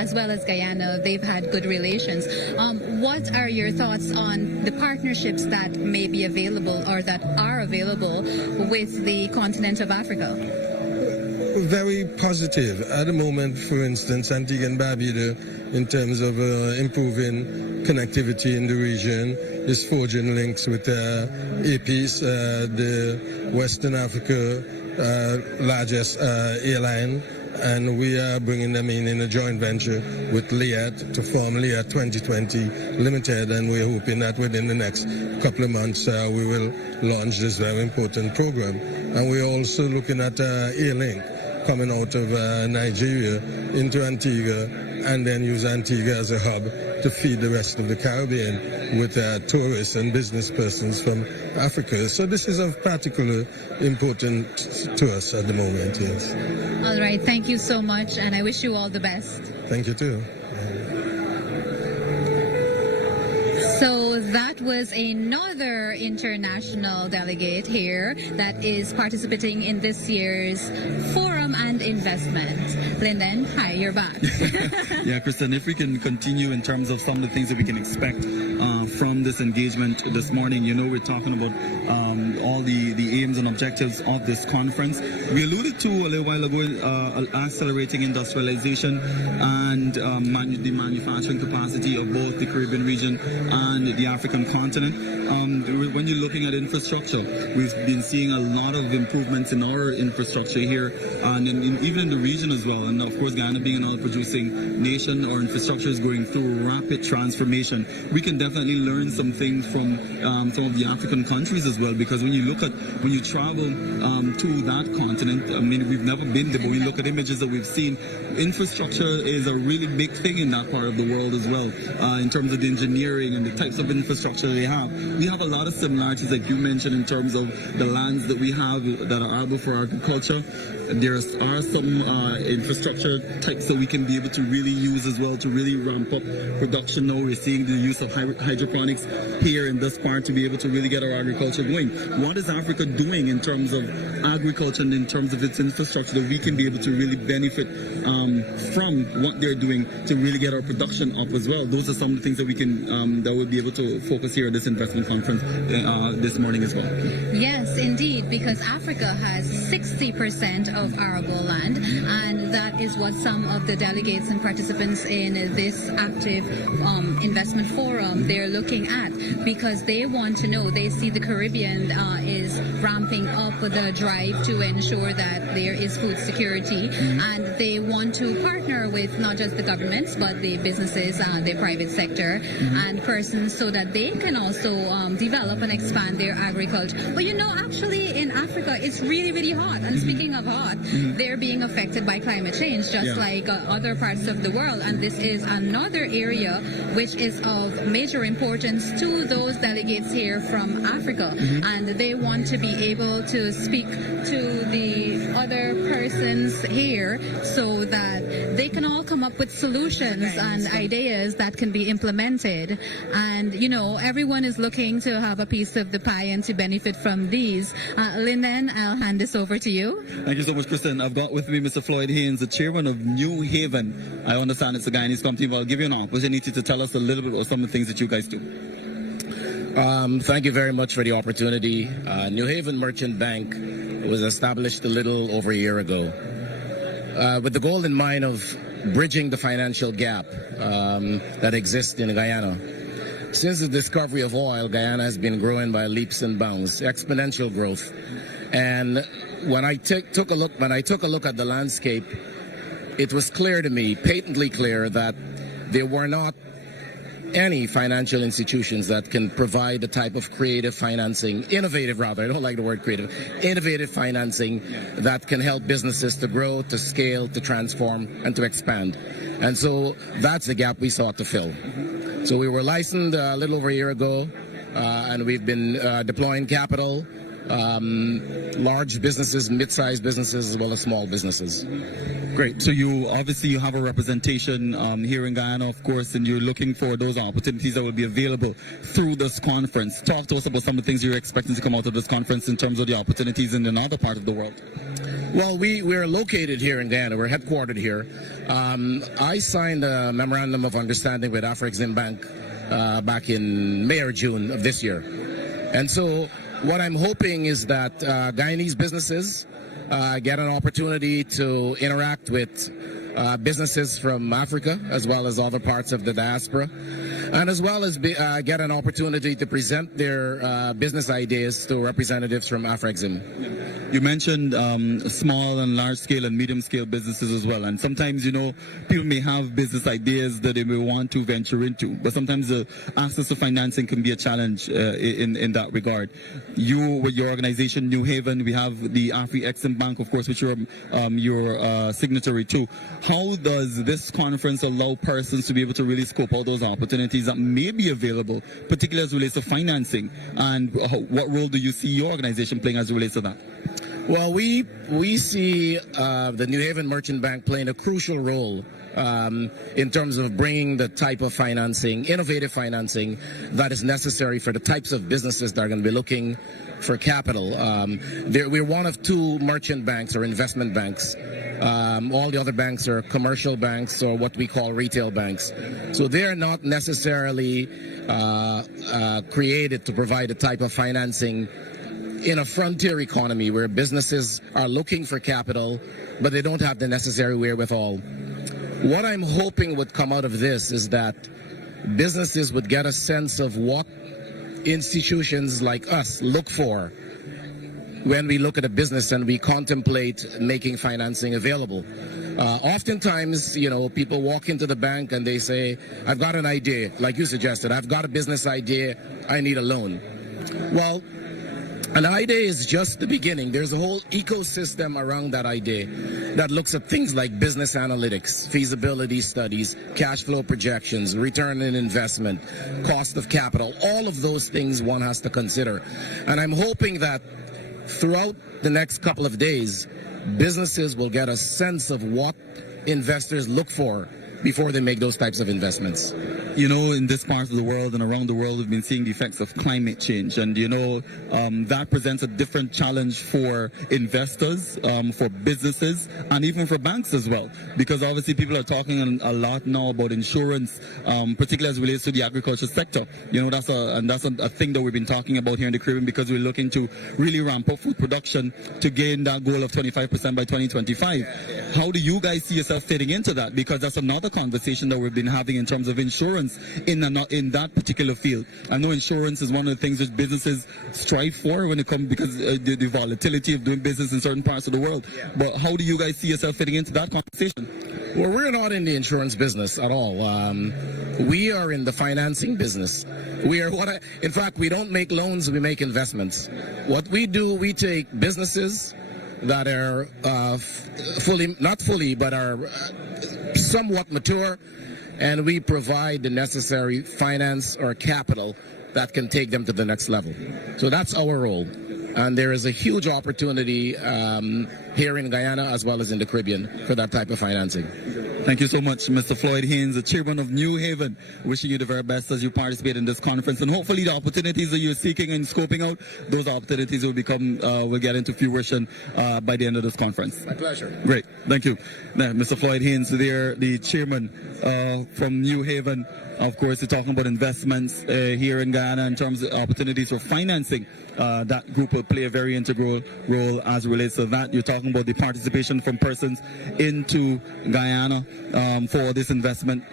as well as Guyana, they've had good relations. What are your thoughts on the partnerships that may be available or that are available with the continent of Africa? Very positive. At the moment, for instance, Antigua and Barbuda, in terms of improving connectivity in the region, is forging links with APIS, the Western Africa largest airline, and we are bringing them in a joint venture with LIAT to form LIAT 2020 Limited, and we're hoping that within the next couple of months we will launch this very important program. And we're also looking at Airlink coming out of Nigeria into Antigua, and then use Antigua as a hub to feed the rest of the Caribbean with tourists and business persons from Africa. So this is of particular importance to us at the moment, yes. All right, thank you so much, and I wish you all the best. Thank you too. So that was another international delegate here that is participating in this year's Forum and Investment. Lyndon, hi, you're back. Yeah, Kristen, if we can continue in terms of some of the things that we can expect from this engagement this morning, you know, we're talking about all the aims and objectives of this conference. We alluded to a little while ago accelerating industrialization and the manufacturing capacity of both the Caribbean region and the African continent. When you're looking at infrastructure, we've been seeing a lot of improvements in our infrastructure here and even in the region as well. And of course, Guyana being an oil-producing nation, our infrastructure is going through rapid transformation. We can definitely learn some things from some of the African countries as well, because when you travel to that continent, I mean, we've never been there, but when you look at images that we've seen, infrastructure is a really big thing in that part of the world as well, in terms of the engineering and the types of infrastructure they have. We have a lot of similarities, like you mentioned, in terms of the lands that we have that are arable for agriculture. There are some infrastructure types that we can be able to really use as well to really ramp up production. Now we're seeing the use of hydroponics here in this part to be able to really get our agriculture going. What is Africa doing in terms of agriculture and in terms of its infrastructure that we can be able to really benefit from what they're doing to really get our production up as well? Those are some of the things that we can that we'll be able to focus here at this investment conference this morning as well. Yes, indeed, because Africa has 60% of arable land, and that is what some of the delegates and participants in this active investment forum, they're looking at, because they want to know, they see the Caribbean is ramping up the drive to ensure that there is food security, and they want to partner with not just the governments but the businesses, the private sector and persons, so that they can also develop and expand their agriculture. But you know, actually in Africa it's really, really hot, and speaking of hot, they're being affected by climate change just like other parts of the world, and this is another area which is of major importance to those delegates here from Africa, and they want to be able to speak to the other persons here so that they can all come up with solutions and ideas that can be implemented. And you know, everyone is looking to have a piece of the pie and to benefit from these. Lyndon, I'll hand this over to you. Thank you so much, Kristen. I've got with me Mr. Floyd Haynes, the chairman of New Haven. I understand it's a Guyanese company, but I'll give you an opportunity to tell us a little bit about some of the things that you guys do. Thank you very much for the opportunity. New Haven Merchant Bank was established a little over a year ago with the goal in mind of bridging the financial gap that exists in Guyana. Since the discovery of oil, Guyana has been growing by leaps and bounds, exponential growth. And when I took a look at the landscape, it was clear to me, patently clear, that there were not any financial institutions that can provide the type of creative financing, innovative rather, I don't like the word creative, innovative financing that can help businesses to grow, to scale, to transform, and to expand. And so that's the gap we sought to fill. So we were licensed a little over a year ago, and we've been deploying capital large businesses, mid-sized businesses, as well as small businesses. Great. So you have a representation here in Guyana, of course, and you're looking for those opportunities that will be available through this conference. Talk to us about some of the things you're expecting to come out of this conference in terms of the opportunities in another part of the world. Well, we're located here in Guyana. We're headquartered here. I signed a memorandum of understanding with AfriCaribbean Bank back in May or June of this year. And so what I'm hoping is that Guyanese businesses get an opportunity to interact with businesses from Africa as well as other parts of the diaspora, and as well as get an opportunity to present their business ideas to representatives from AfriCaribbean. You mentioned small and large scale and medium scale businesses as well, and sometimes people may have business ideas that they may want to venture into, but sometimes the access to financing can be a challenge in that regard. You, with your organization New Haven, we have the AfriCaribbean Bank, of course, which you're signatory to. How does this conference allow persons to be able to really scope out those opportunities that may be available, particularly as it relates to financing? And what role do you see your organization playing as it relates to that? Well, we see the New Haven Merchant Bank playing a crucial role in terms of bringing the type of financing, innovative financing, that is necessary for the types of businesses that are going to be looking for capital. We're one of two merchant banks or investment banks. All the other banks are commercial banks or what we call retail banks. So they're not necessarily created to provide a type of financing in a frontier economy where businesses are looking for capital, but they don't have the necessary wherewithal. What I'm hoping would come out of this is that businesses would get a sense of what institutions like us look for when we look at a business and we contemplate making financing available. Oftentimes, people walk into the bank and they say, I've got an idea, like you suggested, I've got a business idea, I need a loan. Well, an idea is just the beginning. There's a whole ecosystem around that idea that looks at things like business analytics, feasibility studies, cash flow projections, return on investment, cost of capital, all of those things one has to consider. And I'm hoping that throughout the next couple of days, businesses will get a sense of what investors look for before they make those types of investments. In this part of the world and around the world, we've been seeing the effects of climate change, and that presents a different challenge for investors, for businesses, and even for banks as well, because obviously people are talking a lot now about insurance, particularly as it relates to the agriculture sector. That's a thing that we've been talking about here in the Caribbean, because we're looking to really ramp up food production to gain that goal of 25% by 2025. How do you guys see yourself fitting into that? Because that's another conversation that we've been having in terms of insurance in that particular field. I know insurance is one of the things that businesses strive for when it comes, because the volatility of doing business in certain parts of the world. Yeah. But how do you guys see yourself fitting into that conversation? Well, we're not in the insurance business at all. We are in the financing business. In fact, we don't make loans, we make investments. What we do, we take businesses that are not fully, but are somewhat mature, and we provide the necessary finance or capital that can take them to the next level. So that's our role. And there is a huge opportunity here in Guyana as well as in the Caribbean for that type of financing. Thank you so much, Mr. Floyd Haynes, the chairman of New Haven. Wishing you the very best as you participate in this conference, and hopefully the opportunities that you're seeking and scoping out, those opportunities will get into fruition by the end of this conference. My pleasure. Great, thank you. Now, Mr. Floyd Haynes, there, the chairman from New Haven. Of course, we're talking about investments here in Guyana in terms of opportunities for financing. That group will play a very integral role as it relates to that. You're talking about the participation from persons into Guyana for this investment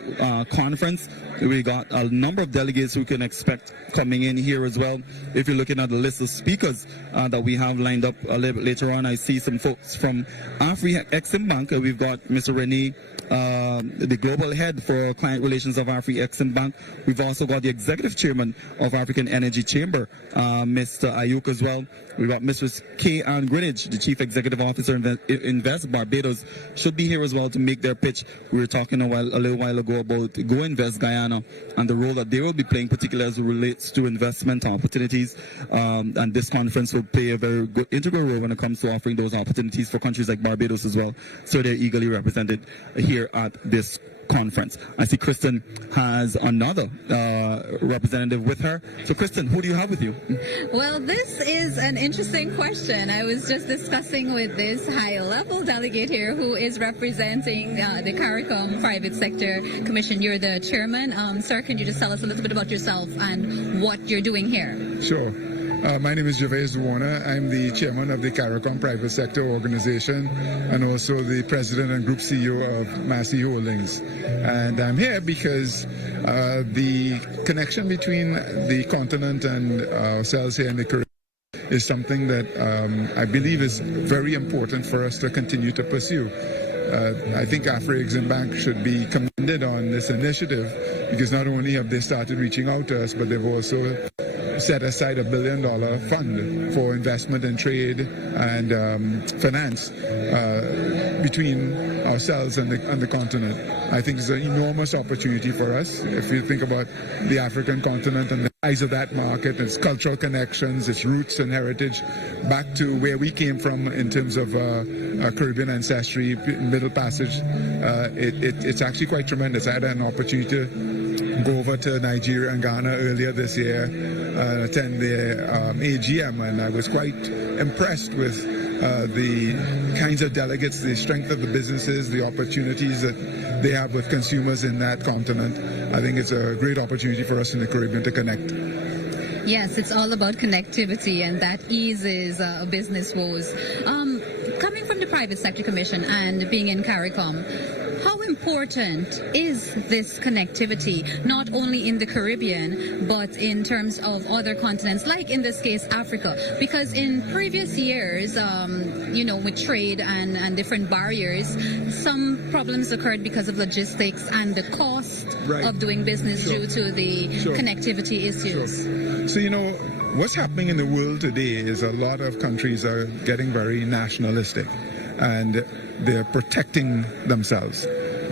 conference. We got a number of delegates who can expect coming in here as well. If you're looking at the list of speakers that we have lined up a little bit later on, I see some folks from AfriCaribbean Bank. We've got Mr. Renee, the global head for client relations of AfriCaribbean Bank. We've also got the executive chairman of African Energy Chamber, Mr. Ayuk as well. We've got Mrs. Kay Ann Greenwich, the chief executive officer of Invest Barbados, should be here as well to make their pitch. We were talking a little while ago about Go Invest Guyana and the role that they will be playing, particularly as it relates to investment opportunities. And this conference will play a very good integral role when it comes to offering those opportunities for countries like Barbados as well. So they're eagerly represented here at this conference. I see Kristen has another representative with her. So Kristen, who do you have with you? Well, this is an interesting question. I was just discussing with this high-level delegate here who is representing the CARICOM Private Sector Commission. You're the chairman. Sir, can you just tell us a little bit about yourself and what you're doing here? Sure. My name is Gervais Duwana. I'm the chairman of the CARICOM Private Sector Organization and also the president and group CEO of Massey Holdings. And I'm here because the connection between the continent and ourselves here in the Caribbean is something that I believe is very important for us to continue to pursue. I think AfriCaribbean Bank should be commended on this initiative because not only have they started reaching out to us, but they've also set aside $1 billion fund for investment in trade and finance between ourselves and the continent. I think it's an enormous opportunity for us. If you think about the African continent and the size of that market, its cultural connections, its roots and heritage, back to where we came from in terms of Caribbean ancestry, Middle Passage, it's actually quite tremendous. I had an opportunity to go over to Nigeria and Ghana earlier this year, attend the AGM, and I was quite impressed with the kinds of delegates, the strength of the businesses, the opportunities that they have with consumers in that continent. I think it's a great opportunity for us in the Caribbean to connect. Yes, it's all about connectivity, and that eases business woes. Coming from the Private Sector Commission and being in CARICOM, how important is this connectivity, not only in the Caribbean, but in terms of other continents, like in this case, Africa? Because in previous years, with trade and different barriers, some problems occurred because of logistics and the cost of doing business due to the connectivity issues. Sure. So, what's happening in the world today is a lot of countries are getting very nationalistic and they're protecting themselves.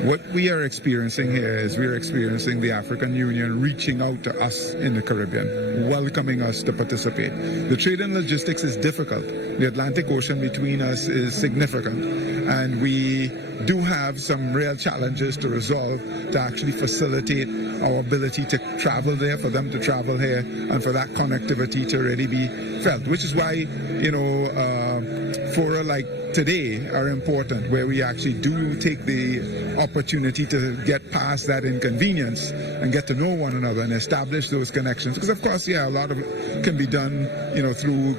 What we are experiencing here is we're experiencing the African Union reaching out to us in the Caribbean, welcoming us to participate. The trade and logistics is difficult. The Atlantic Ocean between us is significant, and we do have some real challenges to resolve to actually facilitate our ability to travel there, for them to travel here, and for that connectivity to really be felt, which is why, fora like today are important, where we actually do take the opportunity to get past that inconvenience and get to know one another and establish those connections. Because of course, a lot of it can be done, through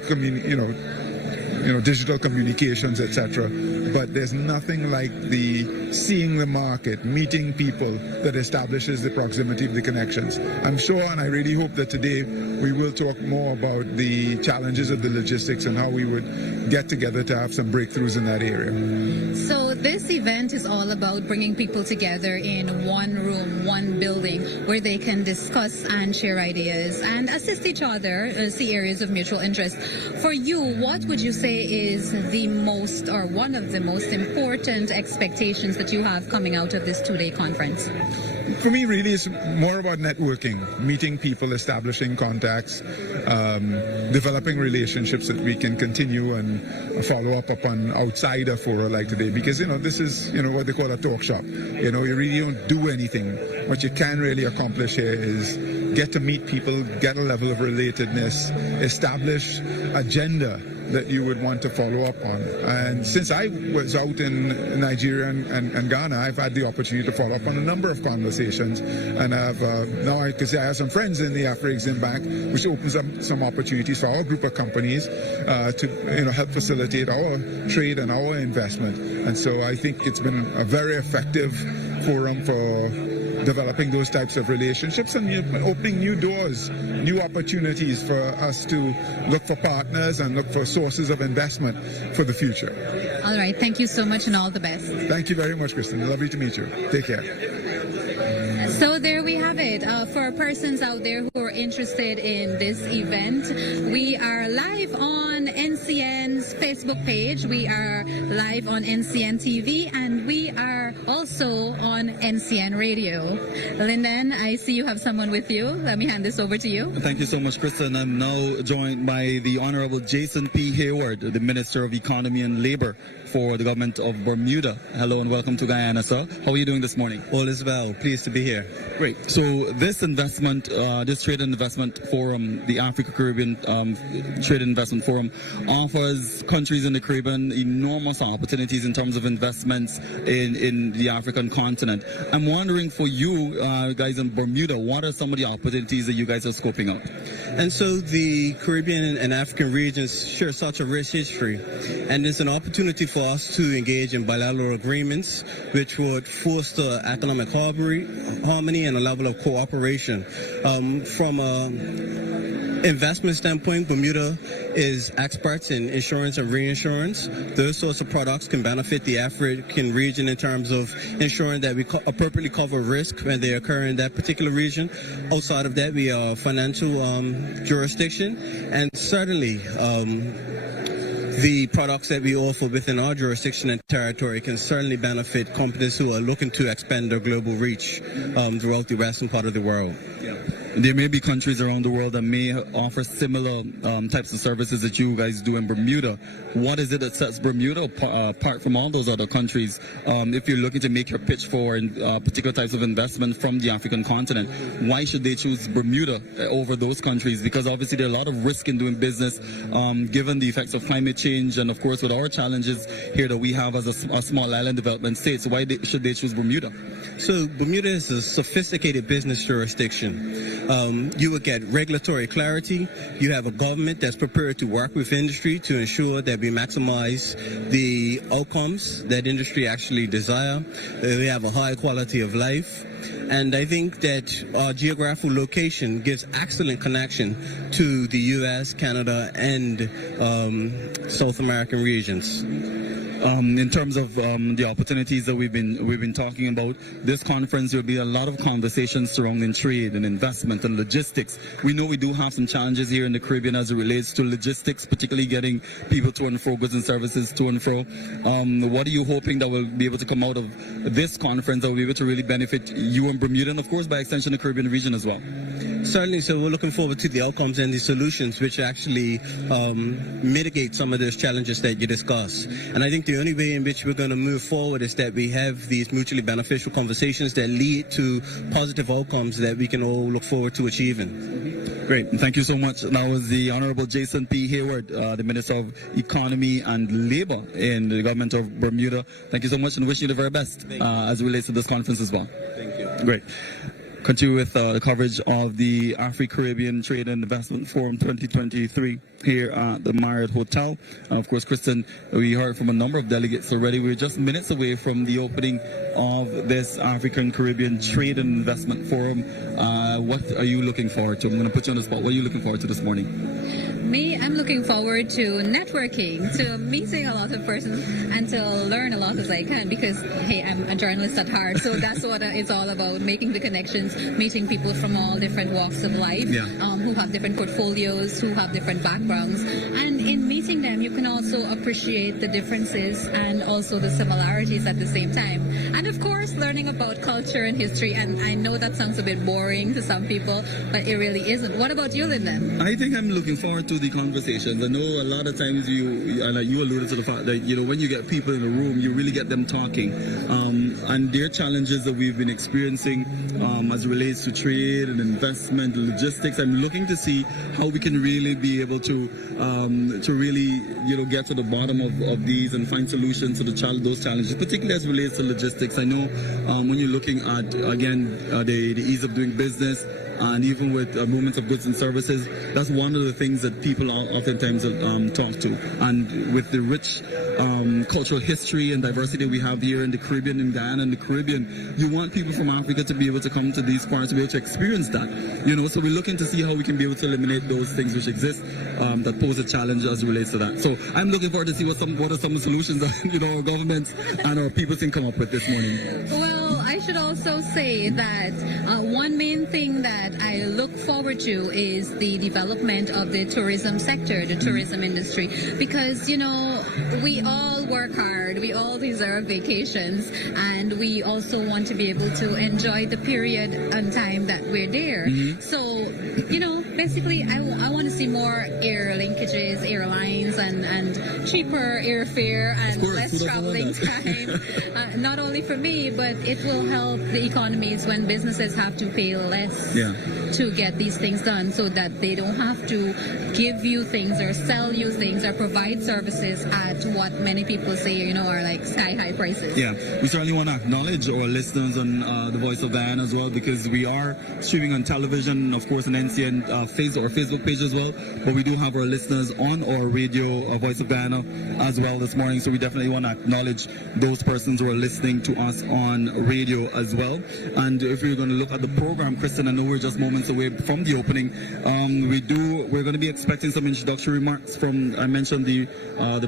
digital communications, etc. But there's nothing like the seeing the market, meeting people that establishes the proximity of the connections. I'm sure, and I really hope that today we will talk more about the challenges of the logistics and how we would get together to have some breakthroughs in that area. So this event is all about bringing people together in one room, one building, where they can discuss and share ideas and assist each other, see areas of mutual interest. For you, what would you say is the most, or one of the most important expectations that you have coming out of this two-day conference? For me, really, it's more about networking, meeting people, establishing contacts, developing relationships that we can continue and follow up upon outside of fora like today. Because, this is, what they call a talk shop. You really don't do anything. What you can really accomplish here is get to meet people, get a level of relatedness, establish agenda that you would want to follow up on. And since I was out in Nigeria and Ghana, I've had the opportunity to follow up on a number of conversations. And I've now I can say I have some friends in the AfriCaribbean Bank, which opens up some opportunities for our group of companies to help facilitate our trade and our investment. And so I think it's been a very effective forum for developing those types of relationships and opening new doors, new opportunities for us to look for partners and look for sources of investment for the future. All right. Thank you so much and all the best. Thank you very much, Kristen. Lovely to meet you. Take care. So there we have it. For persons out there who are interested in this event, we are live on NCN's Facebook page. We are live on NCN TV, and we are also on NCN Radio. Lyndon, I see you have someone with you. Let me hand this over to you. Thank you so much, Kristen. I'm now joined by the Honorable Jason P. Hayward, the Minister of Economy and Labor for the government of Bermuda. Hello and welcome to Guyana, sir. How are you doing this morning? All is well. Pleased to be here. Great. So this investment, this Trade and Investment Forum, the AfriCaribbean Trade and Investment Forum, offers countries in the Caribbean enormous opportunities in terms of investments in the African continent. I'm wondering for you guys in Bermuda, what are some of the opportunities that you guys are scoping out? And so the Caribbean and African regions share such a rich history, and it's an opportunity for us to engage in bilateral agreements which would foster economic harmony and a level of cooperation. From an investment standpoint, Bermuda is experts in insurance and reinsurance. Those sorts of products can benefit the African region in terms of ensuring that we appropriately cover risk when they occur in that particular region. Outside of that, we are a financial jurisdiction, and certainly the products that we offer within our jurisdiction and territory can certainly benefit companies who are looking to expand their global reach throughout the western part of the world. There may be countries around the world that may offer similar types of services that you guys do in Bermuda. What is it that sets Bermuda apart from all those other countries? If you're looking to make your pitch for particular types of investment from the African continent, why should they choose Bermuda over those countries? Because obviously there are a lot of risk in doing business, given the effects of climate change and of course with our challenges here that we have as a small island development state. So why should they choose Bermuda? So Bermuda is a sophisticated business jurisdiction. You will get regulatory clarity. You have a government that's prepared to work with industry to ensure that we maximize the outcomes that industry actually desire. We have a high quality of life. And I think that our geographical location gives excellent connection to the U.S., Canada, and South American regions. In terms of the opportunities that we've been talking about, this conference will be a lot of conversations surrounding trade and investment and logistics. We know we do have some challenges here in the Caribbean as it relates to logistics, particularly getting people to and fro, goods and services to and fro. What are you hoping that will be able to come out of this conference that will be able to really benefit you and Bermuda, and of course by extension the Caribbean region as well? Certainly, so we're looking forward to the outcomes and the solutions which actually mitigate some of those challenges that you discussed. And I think the only way in which we're going to move forward is that we have these mutually beneficial conversations that lead to positive outcomes that we can all look forward to achieving. Great. Thank you so much. That was the Honorable Jason P. Hayward, the Minister of Economy and Labor in the government of Bermuda. Thank you so much and wish you the very best as it relates to this conference as well. Thank you. Great. Continue with the coverage of the AfriCaribbean Trade and Investment Forum 2023 here at the Marriott Hotel. Of course, Kristen, we heard from a number of delegates already. We're just minutes away from the opening of this African Caribbean Trade and Investment Forum. What are you looking forward to? I'm going to put you on the spot. What are you looking forward to this morning? Me, I'm looking forward to networking, to meeting a lot of persons and to learn a lot as I can because, hey, I'm a journalist at heart. So that's what it's all about, making the connections, meeting people from all different walks of life, who have different portfolios, who have different backgrounds. And in meeting them, you can also appreciate the differences and also the similarities at the same time. And of course, learning about culture and history. And I know that sounds a bit boring to some people, but it really isn't. What about you, Lyndon? I think I'm looking forward to the conversations. I know a lot of times you alluded to the fact that, when you get people in the room, you really get them talking. And their challenges that we've been experiencing as it relates to trade and investment, logistics. I'm looking to see how we can really be able to really, get to the bottom of these and find solutions to those challenges, particularly as it relates to logistics. I know when you're looking at, again, the ease of doing business, and even with movements of goods and services, that's one of the things that people oftentimes talk to. And with the rich cultural history and diversity we have here in the Caribbean, in Guyana and the Caribbean, you want people from Africa to be able to come to these parts to be able to experience that. So we're looking to see how we can be able to eliminate those things which exist that pose a challenge as it relates to that. So I'm looking forward to see what are some of the solutions that our governments and our people can come up with this morning. Well, I should also say that one main thing that I look forward to is the development of the tourism sector, the tourism industry, because, you know, we all work hard, we all deserve vacations, and we also want to be able to enjoy the period and time that we're there. So, you know, basically, I want to see more air linkages, airlines, and cheaper airfare and less traveling time. Not only for me, but it will help the economies when businesses have to pay less to get these things done, so that they don't have to give you things or sell you things or provide services at what many people say, you know, are like sky-high prices. Yeah, we certainly want to acknowledge our listeners on the Voice of Guyana as well, because we are streaming on television, of course, on NCN Facebook page as well, but we do have our listeners on our radio, Voice of Guyana, as well this morning, so we definitely want to acknowledge those persons who are listening to us on radio as well. And if we're going to look at the program, Kristen, I know we're just moments away from the opening. We're going to be expecting some introductory remarks from, I mentioned the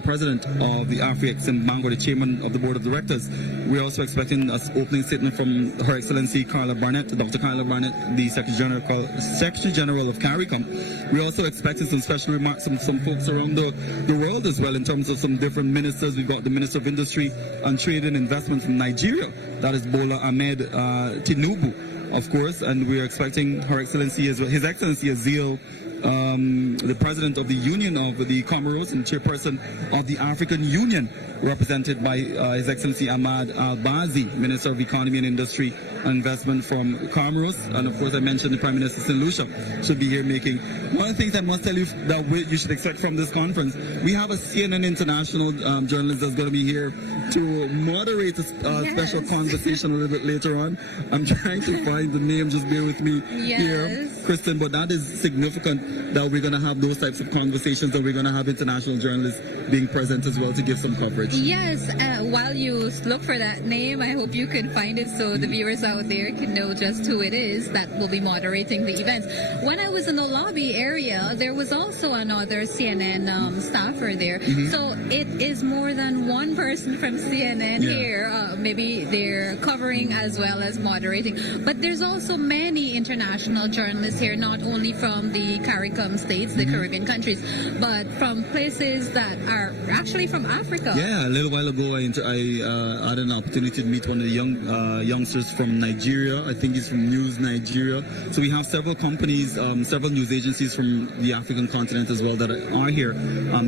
president of the AfriCaribbean Bank, or the chairman of the board of directors. We're also expecting an opening statement from Her Excellency Carla Barnett, Dr. Carla Barnett, the Secretary General of CARICOM. We're also expecting some special remarks from some folks around the world as well, in terms of some different ministers. We've got the Minister of Industry and Trade and Investment from Nigeria, that is Bola Ahmed Tinubu, of course, and we're expecting Her Excellency as well, His Excellency Azil, the President of the Union of the Comoros and Chairperson of the African Union, represented by His Excellency Ahmad Al-Bazi, Minister of Economy and Industry and Investment from Comoros. And of course, I mentioned the Prime Minister St. Lucia should be here making. One of the things I must tell you that you should expect from this conference, we have a CNN International journalist that's going to be here to moderate a special conversation a little bit later on. I'm trying to find the name, just bear with me here, Kristen, but that is significant that we're going to have those types of conversations, and we're going to have international journalists being present as well to give some coverage. Yes, while you look for that name, I hope you can find it so the viewers out there can know just who it is that will be moderating the events. When I was in the lobby area, there was also another CNN staffer there. So it is more than one person from CNN here. Maybe they're covering as well as moderating. But there's also many international journalists here, not only from the CARICOM states, the Caribbean countries, but from places that are actually from Africa. Yeah, a little while ago, I had an opportunity to meet one of the youngsters from Nigeria. I think he's from News Nigeria. So we have several companies, several news agencies from the African continent as well that are here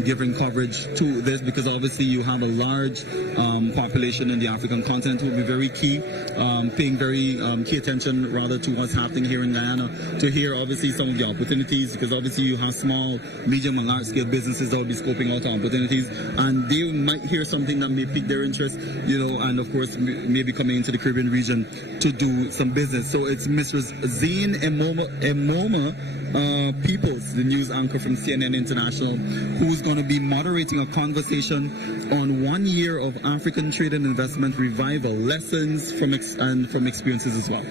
giving coverage to this, because obviously you have a large population in the African continent who will be very key, paying very key attention rather to what's happening here in Guyana, to hear obviously some of the opportunities, because obviously you have small, medium and large scale businesses that will be scoping out opportunities, and they might hear something that may pique their interest, you know, and of course maybe coming into the Caribbean region to do some business. So it's Mrs. Zane Emoma Peoples, the news anchor from CNN International, who's going to be moderating a conversation on 1 year of African trade and investment revival, lessons from experiences as well.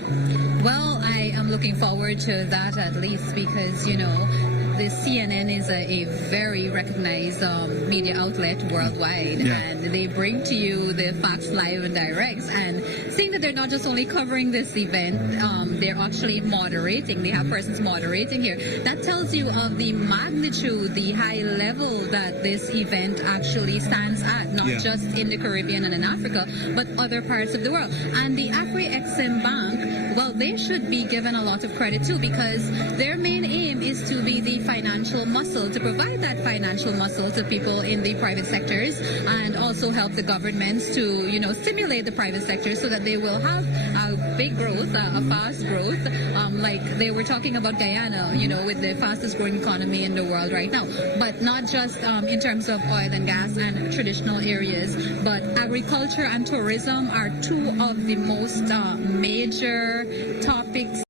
Well, I am looking forward to that, at least because, you know, the CNN is a very recognized media outlet worldwide, and they bring to you the facts live and direct. And seeing that they're not just only covering this event, they're actually moderating. They have persons moderating here. That tells you of the magnitude, the high level that this event actually stands at, not just in the Caribbean and in Africa, but other parts of the world. And the AfriCaribbean Bank, well, they should be given a lot of credit too, because their main aim is to be the financial muscle, to provide that financial muscle to people in the private sectors, and also help the governments to, you know, stimulate the private sector so that they will have a big growth, a fast growth, like they were talking about Guyana, you know, with the fastest growing economy in the world right now. But not just in terms of oil and gas and traditional areas, but agriculture and tourism are two of the most major topics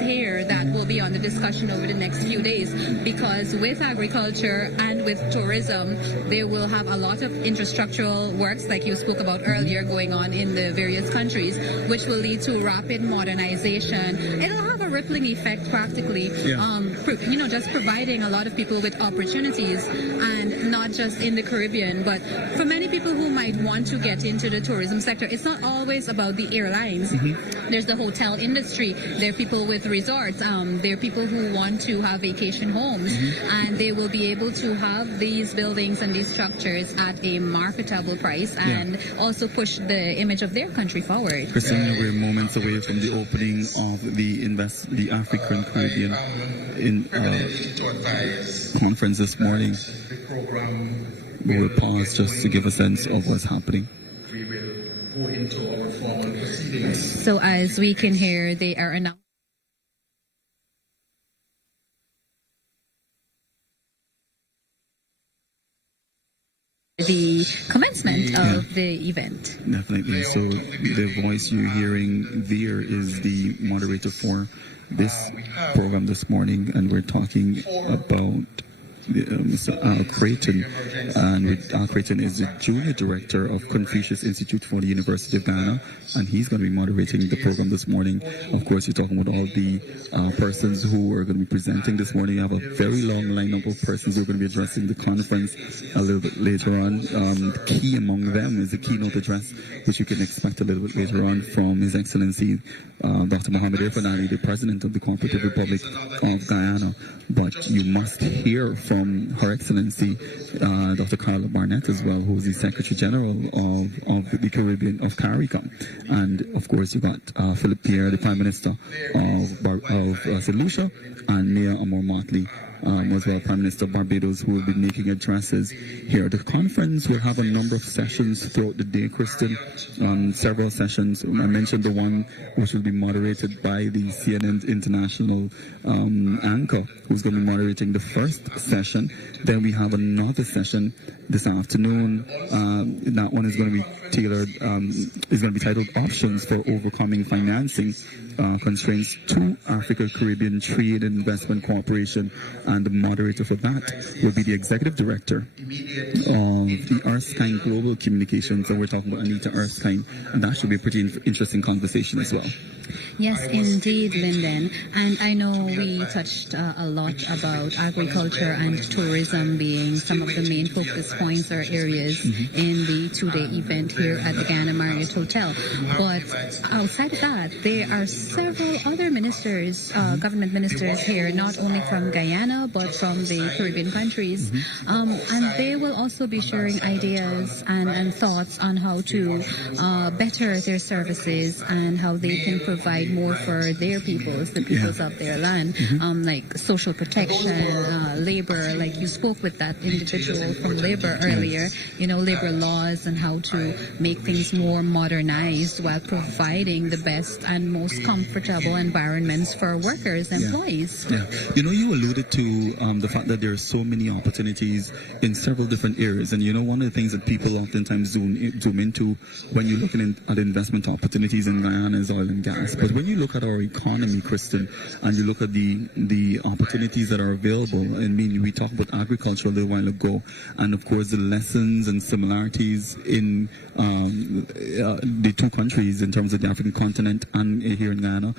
here that will be on the discussion over the next few days, because with agriculture and with tourism, they will have a lot of infrastructural works, like you spoke about earlier, going on in the various countries, which will lead to rapid modernization. It'll have a rippling effect practically, you know, just providing a lot of people with opportunities, and not not just in the Caribbean, but for many people who might want to get into the tourism sector, it's not always about the airlines. There's the hotel industry. There are people with resorts. There are people who want to have vacation homes, and they will be able to have these buildings and these structures at a marketable price and also push the image of their country forward. Christina, we're moments away from the opening of the African Caribbean conference this morning. We will pause just to give a sense of what's happening. So as we can hear, they are announcing the commencement of the event. Definitely. So the voice you're hearing there is the moderator for this program this morning, and we're talking about Mr. Al Creighton, and Al Creighton is the Junior Director of Confucius Institute for the University of Ghana, and he's going to be moderating the program this morning. Of course, you're talking about all the persons who are going to be presenting this morning. I have a very long lineup of persons who are going to be addressing the conference a little bit later on. Key among them is the keynote address, which you can expect a little bit later on from His Excellency Dr. Mohamed Irfan Ali, the President of the Cooperative Republic of Guyana. But you must hear from Her Excellency Dr. Carla Barnett as well, who is the Secretary General of the Caribbean, of CARICOM. And of course, you got Philip Pierre, the Prime Minister of St. Lucia, and Mayor Amor Motley, as well, Prime Minister of Barbados, who will be making addresses here. The conference will have a number of sessions throughout the day, Kristen. Several sessions. I mentioned the one which will be moderated by the CNN International anchor, who's going to be moderating the first session. Then we have another session this afternoon. That one is going to be tailored, is going to be titled Options for Overcoming Financing Constraints to Africa-Caribbean Trade and Investment Cooperation, and the moderator for that will be the Executive Director of the Erskine Global Communications, so we're talking about Anita Erskine, and that should be a pretty interesting conversation as well. Yes, indeed, Lyndon. And I know we touched a lot about agriculture and tourism being some of the main focus points or areas in the two-day event here at the Guyana Marriott Hotel. But outside of that, there are several other ministers, government ministers here, not only from Guyana, but from the Caribbean countries. And they will also be sharing ideas and thoughts on how to better their services and how they can provide more for their peoples, the peoples of their land, like social protection, labor, like you spoke with that individual from labor earlier, labor laws and how to make things more modernized while providing the best and most comfortable environments for workers, employees. You alluded to the fact that there are so many opportunities in several different areas, and one of the things that people oftentimes zoom into when you're looking at investment opportunities in Guyana is oil and gas. But when you look at our economy, Kristen, and you look at the opportunities that are available, we talked about agriculture a little while ago, and of course the lessons and similarities in the two countries in terms of the African continent and here in Ghana.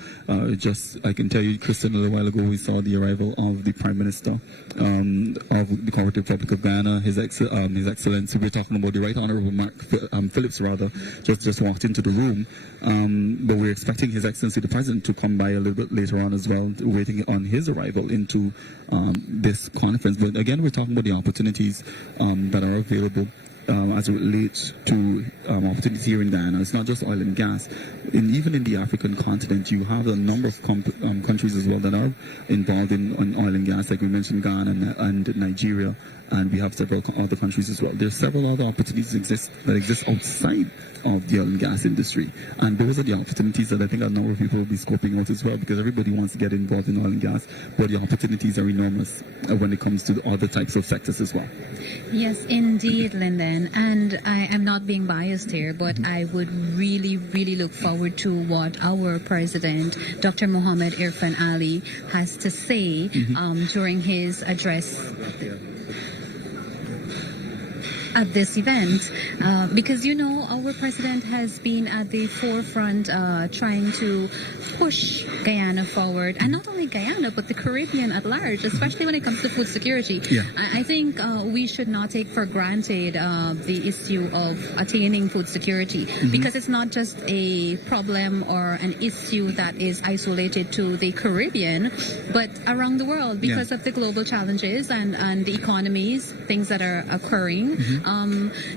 I can tell you, Kristen, a little while ago we saw the arrival of the Prime Minister of the Cooperative Republic of Ghana, His Excellency. We're talking about the Right Honourable Mark Phillips, just walked into the room. But we're expecting His Excellency the President to come by a little bit later on as well, waiting on his arrival into this conference. But again, we're talking about the opportunities that are available as it relates to opportunities here in Guyana. It's not just oil and gas. Even in the African continent, you have a number of countries as well that are involved in oil and gas, like we mentioned Ghana and Nigeria, and we have several other countries as well. There's several other opportunities that exist outside of the oil and gas industry, and those are the opportunities that I think a number of people will be scoping out as well, because everybody wants to get involved in oil and gas, but the opportunities are enormous when it comes to other types of sectors as well. Yes, indeed, Lyndon. And I am not being biased here, but I would really, really look forward to what our President, Dr. Mohamed Irfan Ali, has to say during his address. at this event, because our president has been at the forefront trying to push Guyana forward, and not only Guyana but the Caribbean at large, especially when it comes to food security. Yeah. I think we should not take for granted the issue of attaining food security, because it's not just a problem or an issue that is isolated to the Caribbean, but around the world, because of the global challenges and the economies, things that are occurring.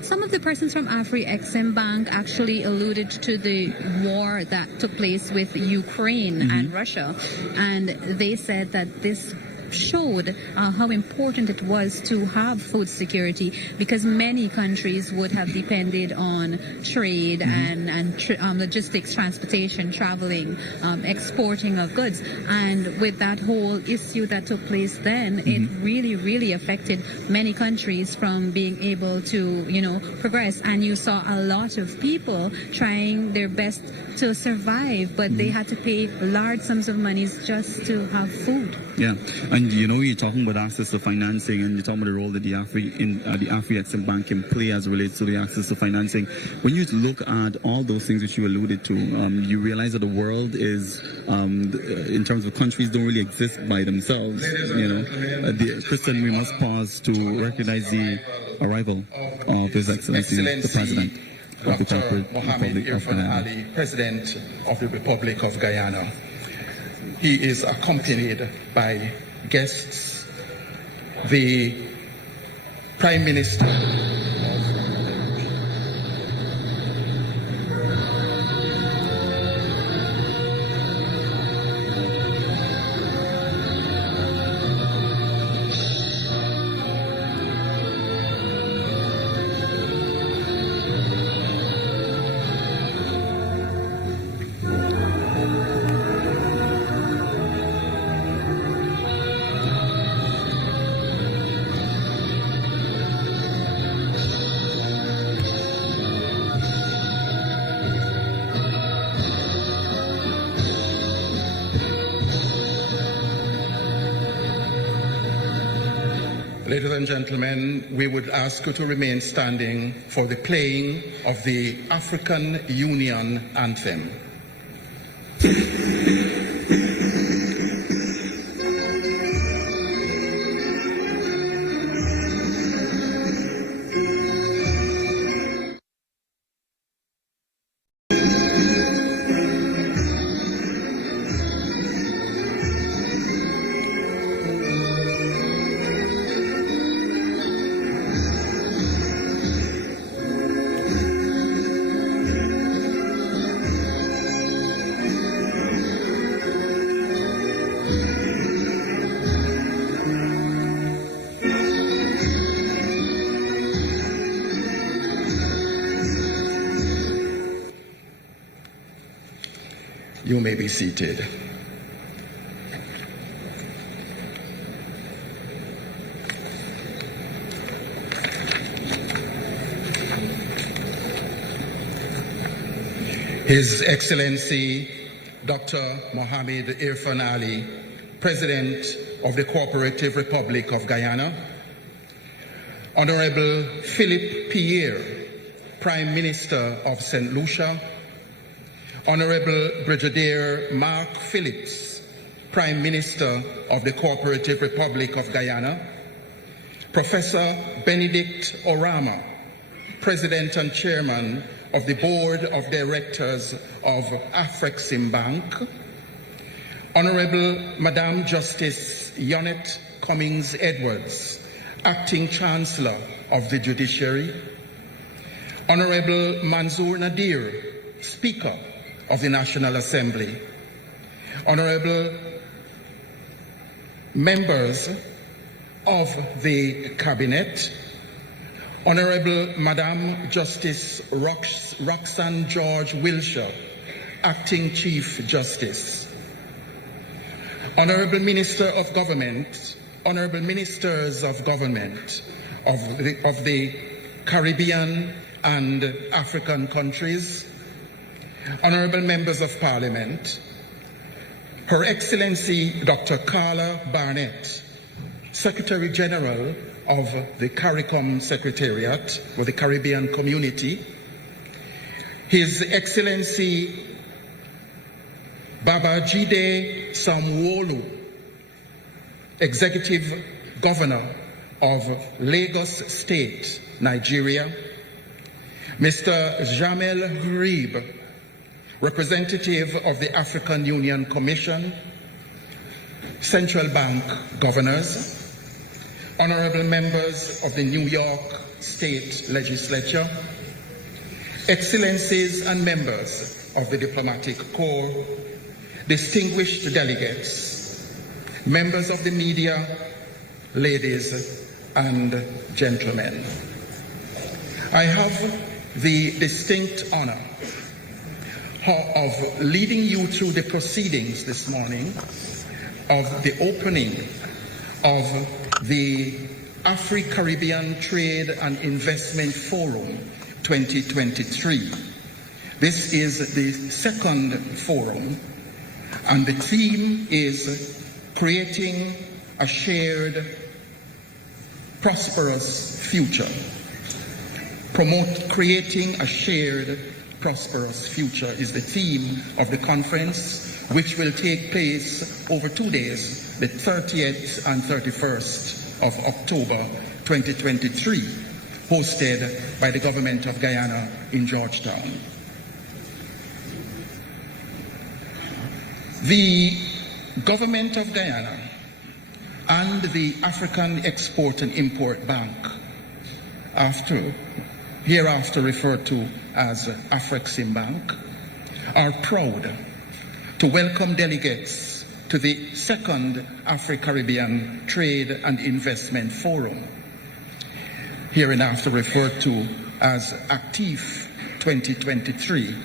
Some of the persons from AfriCaribbean Bank actually alluded to the war that took place with Ukraine and Russia, and they said that this showed how important it was to have food security, because many countries would have depended on trade and logistics, transportation, traveling, exporting of goods. And with that whole issue that took place then, it really, really affected many countries from being able to, progress. And you saw a lot of people trying their best to survive, but they had to pay large sums of money just to have food. Yeah, and you're talking about access to financing, and you're talking about the role that the AfriCaribbean Bank can play as it relates to the access to financing. When you look at all those things which you alluded to, you realize that the world is, in terms of countries, don't really exist by themselves. Kristen, we must pause to recognize the arrival of His Excellency the President of the Dr. Mohamed Republic of Irfan Guyana. Ali, President of the Republic of Guyana. He is accompanied by guests, the Prime Minister Ladies and gentlemen, we would ask you to remain standing for the playing of the African Union Anthem. You may be seated. His Excellency Dr. Mohamed Irfan Ali, President of the Cooperative Republic of Guyana, Honorable Philip Pierre, Prime Minister of St. Lucia, Honorable Brigadier Mark Phillips, Prime Minister of the Cooperative Republic of Guyana, Professor Benedict Orama, President and Chairman of the Board of Directors of AfriCaribbean Bank, Honorable Madam Justice Yonette Cummings Edwards, Acting Chancellor of the Judiciary, Honorable Manzoor Nadir, Speaker of the National Assembly, Honorable members of the Cabinet, Honorable Madam Justice Roxanne George Wilshire, Acting Chief Justice, Honorable Minister of Government, Honorable Ministers of Government of the Caribbean and African countries, Honorable Members of Parliament, Her Excellency Dr. Carla Barnett, Secretary General of the CARICOM Secretariat, or the Caribbean Community, His Excellency Babajide Sanwo-Olu, Executive Governor of Lagos State, Nigeria, Mr. Jamel Ghreib, representative of the African Union Commission, Central Bank Governors, honorable members of the New York State Legislature, excellencies and members of the Diplomatic Corps, distinguished delegates, members of the media, ladies and gentlemen. I have the distinct honor of leading you through the proceedings this morning of the opening of the AfriCaribbean Trade and Investment Forum 2023. This is the second forum, and the theme is creating a shared, prosperous future. Creating a shared, prosperous future is the theme of the conference, which will take place over 2 days, the 30th and 31st of October 2023, hosted by the government of Guyana in Georgetown. The government of Guyana and the African Export and Import Bank, hereafter referred to as AfriCaribbean Bank, are proud to welcome delegates to the second AfriCaribbean Trade and Investment Forum, hereinafter referred to as ACTIF 2023,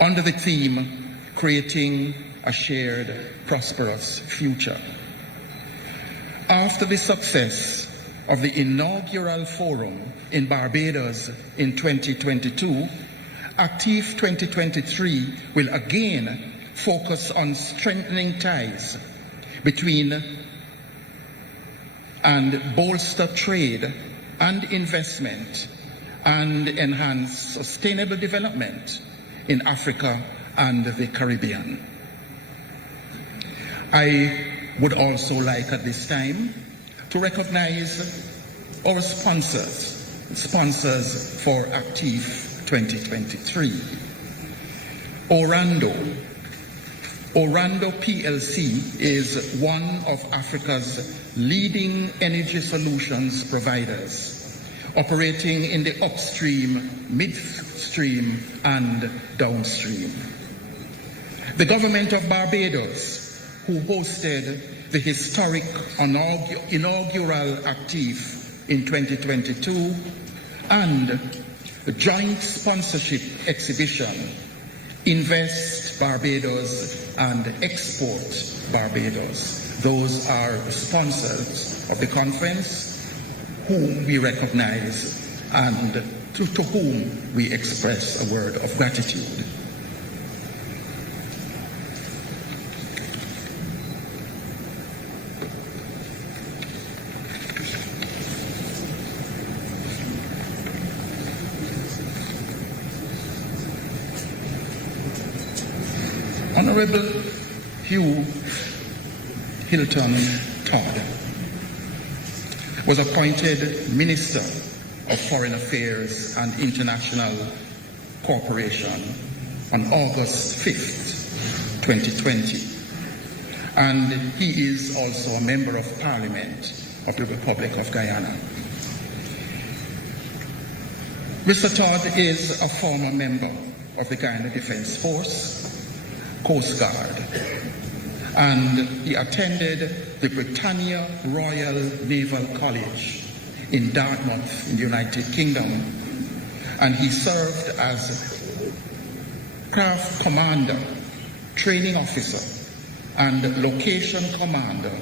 under the theme Creating a Shared Prosperous Future. After the success of the inaugural forum in Barbados in 2022, ACTIF 2023 will again focus on strengthening ties between and bolster trade and investment and enhance sustainable development in Africa and the Caribbean. I would also like at this time to recognize our sponsors for ACTIF 2023. Orando PLC is one of Africa's leading energy solutions providers, operating in the upstream, midstream, and downstream. The government of Barbados, who hosted the historic inaugural ACTIF in 2022, and the joint sponsorship exhibition Invest Barbados and Export Barbados. Those are sponsors of the conference whom we recognize and to whom we express a word of gratitude. Honorable Hugh Hilton Todd was appointed Minister of Foreign Affairs and International Cooperation on August 5th, 2020. And he is also a Member of Parliament of the Republic of Guyana. Mr. Todd is a former member of the Guyana Defense Force, Coast Guard, and he attended the Britannia Royal Naval College in Dartmouth in the United Kingdom, and he served as Craft Commander, Training Officer, and Location Commander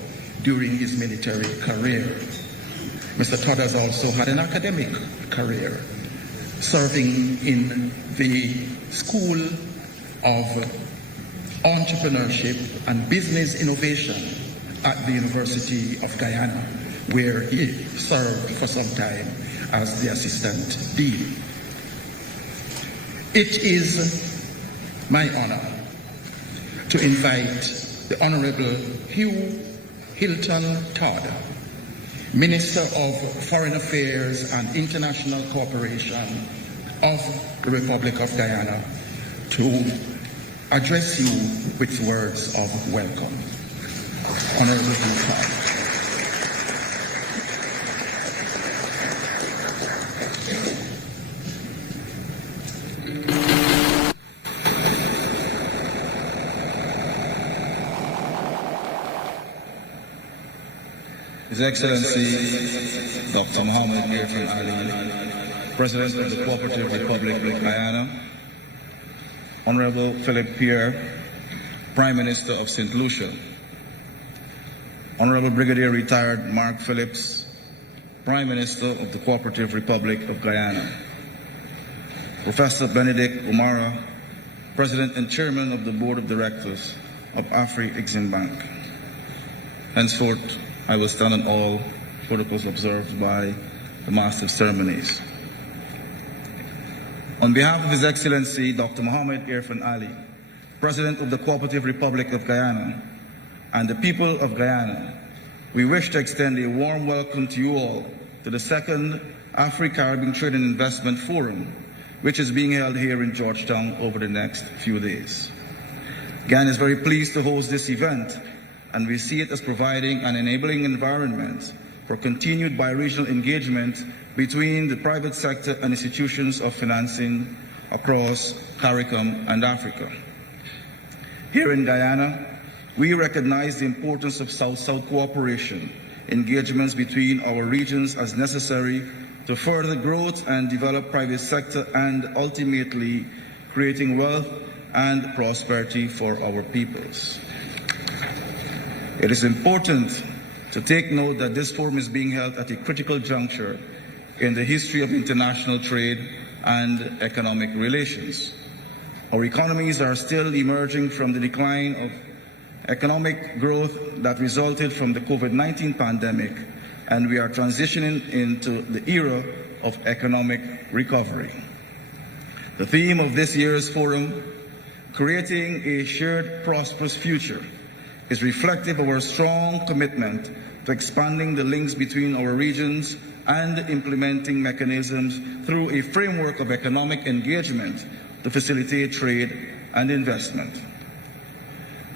during his military career. Mr. Todd has also had an academic career, serving in the School of Entrepreneurship and Business Innovation at the University of Guyana, where he served for some time as the Assistant Dean. It is my honor to invite the Honorable Hugh Hilton Todd, Minister of Foreign Affairs and International Cooperation of the Republic of Guyana, to address you with words of welcome. Honorable Hugh Todd. His Excellency Dr. Mohammed Irfan Ali, President of the Cooperative Republic of Guyana, Honorable Philip Pierre, Prime Minister of St. Lucia, Honorable Brigadier Retired Mark Phillips, Prime Minister of the Cooperative Republic of Guyana, Professor Benedict Umara, President and Chairman of the Board of Directors of AfriCaribbean Bank. Henceforth, I will stand on all protocols observed by the Master of Ceremonies. On behalf of His Excellency Dr. Mohammed Irfan Ali, President of the Cooperative Republic of Guyana, and the people of Guyana, we wish to extend a warm welcome to you all to the second AfriCaribbean Trade and Investment Forum, which is being held here in Georgetown over the next few days. Guyana is very pleased to host this event, and we see it as providing an enabling environment for continued bi-regional engagement between the private sector and institutions of financing across CARICOM and Africa. Here in Guyana, we recognize the importance of South-South cooperation, engagements between our regions as necessary to further growth and develop private sector and ultimately creating wealth and prosperity for our peoples. It is important to take note that this forum is being held at a critical juncture in the history of international trade and economic relations. Our economies are still emerging from the decline of economic growth that resulted from the COVID-19 pandemic, and we are transitioning into the era of economic recovery. The theme of this year's forum, Creating a Shared Prosperous Future, is reflective of our strong commitment to expanding the links between our regions and implementing mechanisms through a framework of economic engagement to facilitate trade and investment.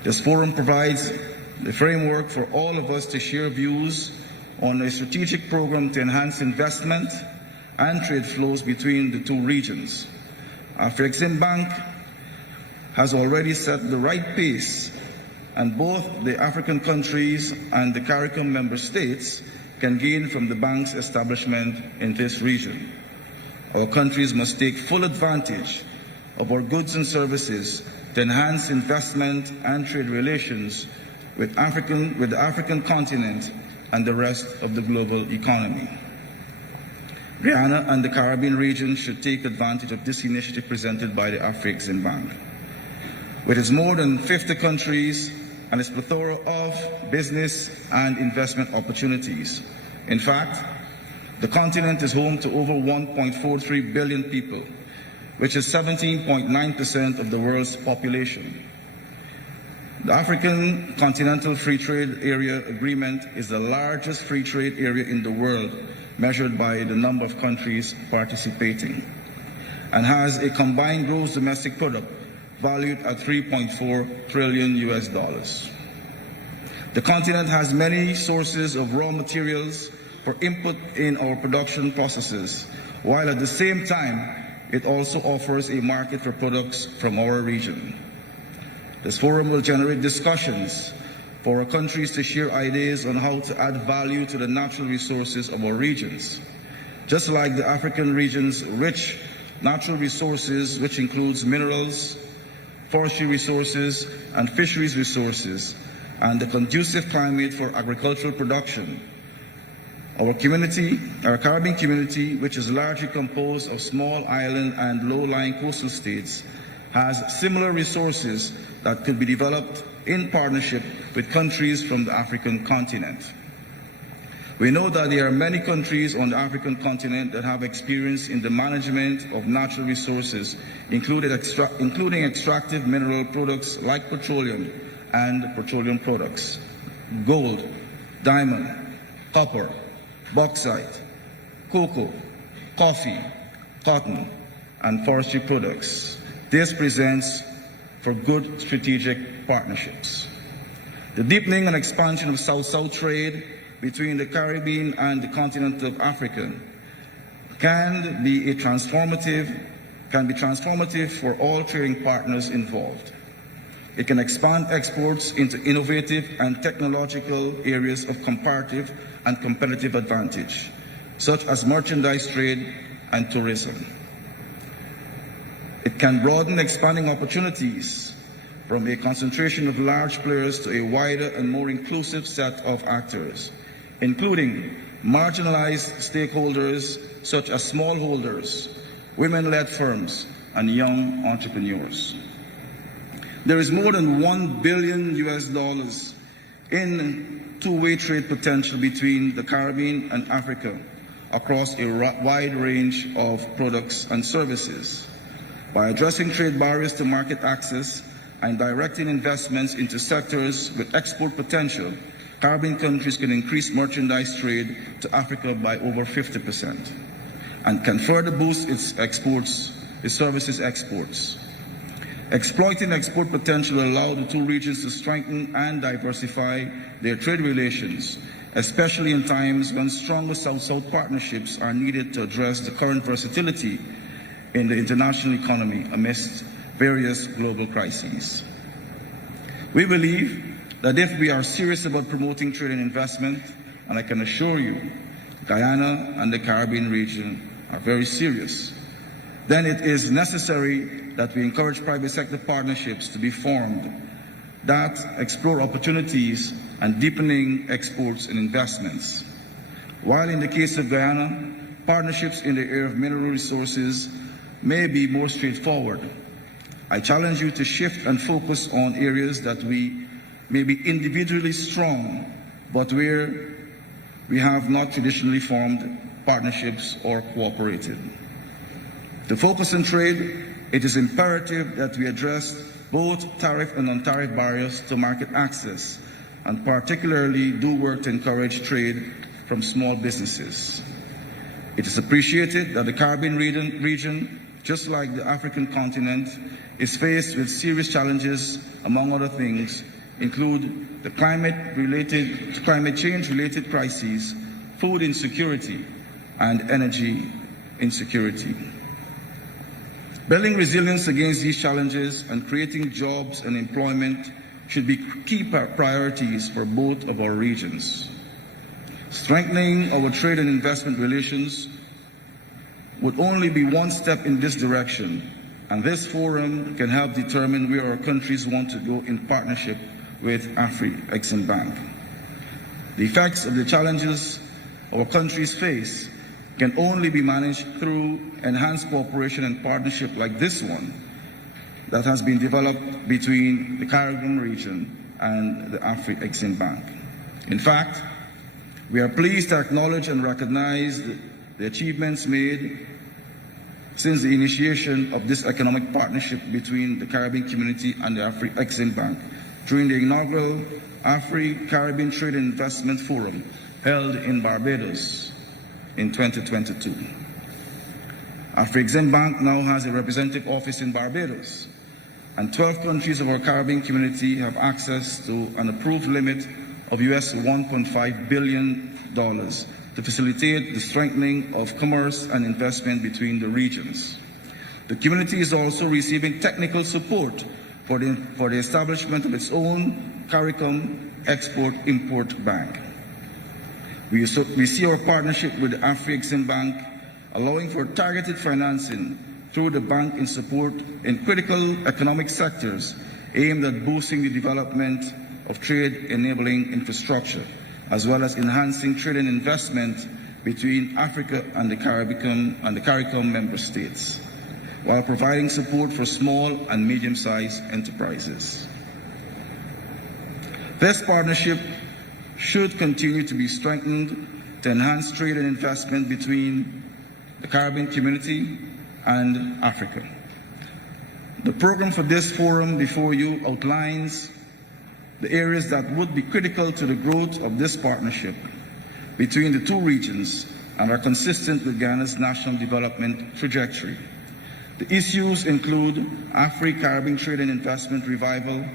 This forum provides the framework for all of us to share views on a strategic program to enhance investment and trade flows between the two regions. AfriCaribbean Bank has already set the right pace, and both the African countries and the CARICOM member states can gain from the bank's establishment in this region. Our countries must take full advantage of our goods and services to enhance investment and trade relations with the African continent and the rest of the global economy. Guyana and the Caribbean region should take advantage of this initiative presented by the AfriCaribbean Bank. With its more than 50 countries and its plethora of business and investment opportunities. In fact, the continent is home to over 1.43 billion people, which is 17.9% of the world's population. The African Continental Free Trade Area Agreement is the largest free trade area in the world, measured by the number of countries participating, and has a combined gross domestic product valued at $3.4 trillion. The continent has many sources of raw materials for input in our production processes, while at the same time, it also offers a market for products from our region. This forum will generate discussions for our countries to share ideas on how to add value to the natural resources of our regions. Just like the African region's rich natural resources, which includes minerals, forestry resources, and fisheries resources, and the conducive climate for agricultural production. Our Caribbean community, which is largely composed of small island and low-lying coastal states, has similar resources that could be developed in partnership with countries from the African continent. We know that there are many countries on the African continent that have experience in the management of natural resources, including extractive mineral products like petroleum and petroleum products, gold, diamond, copper, bauxite, cocoa, coffee, cotton, and forestry products. This presents for good strategic partnerships. The deepening and expansion of South-South trade between the Caribbean and the continent of Africa can be transformative for all trading partners involved. It can expand exports into innovative and technological areas of comparative and competitive advantage, such as merchandise trade and tourism. It can broaden expanding opportunities from a concentration of large players to a wider and more inclusive set of actors, including marginalized stakeholders such as smallholders, women-led firms, and young entrepreneurs. There is more than $1 billion in two-way trade potential between the Caribbean and Africa across a wide range of products and services. By addressing trade barriers to market access and directing investments into sectors with export potential, Caribbean countries can increase merchandise trade to Africa by over 50% and can further boost its services exports. Exploiting export potential will allow the two regions to strengthen and diversify their trade relations, especially in times when stronger South-South partnerships are needed to address the current versatility in the international economy amidst various global crises. We believe that if we are serious about promoting trade and investment, and I can assure you, Guyana and the Caribbean region are very serious, then it is necessary that we encourage private sector partnerships to be formed that explore opportunities and deepening exports and investments. While in the case of Guyana, partnerships in the area of mineral resources may be more straightforward, I challenge you to shift and focus on areas that we may be individually strong, but where we have not traditionally formed partnerships or cooperated. To focus on trade, it is imperative that we address both tariff and non-tariff barriers to market access, and particularly do work to encourage trade from small businesses. It is appreciated that the Caribbean region, just like the African continent, is faced with serious challenges, among other things, include the climate change-related crises, food insecurity, and energy insecurity. Building resilience against these challenges and creating jobs and employment should be key priorities for both of our regions. Strengthening our trade and investment relations would only be one step in this direction, and this forum can help determine where our countries want to go in partnership with AfriCaribbean. The effects of the challenges our countries face can only be managed through enhanced cooperation and partnership like this one that has been developed between the Caribbean region and the AfriCaribbean. In fact, we are pleased to acknowledge and recognize the achievements made since the initiation of this economic partnership between the Caribbean community and the AfriCaribbean during the inaugural AfriCaribbean Trade and Investment Forum held in Barbados in 2022. AfriCaribbean now has a representative office in Barbados, and 12 countries of our Caribbean community have access to an approved limit of US $1.5 billion to facilitate the strengthening of commerce and investment between the regions. The community is also receiving technical support for the establishment of its own CARICOM Export-Import Bank. We see our partnership with the AfriCaribbean allowing for targeted financing through the bank in support in critical economic sectors aimed at boosting the development of trade-enabling infrastructure, as well as enhancing trade and investment between Africa and the CARICOM member states, while providing support for small and medium-sized enterprises. This partnership should continue to be strengthened to enhance trade and investment between the Caribbean community and Africa. The program for this forum before you outlines the areas that would be critical to the growth of this partnership between the two regions and are consistent with Ghana's national development trajectory. The issues include AfriCaribbean trade and investment revival,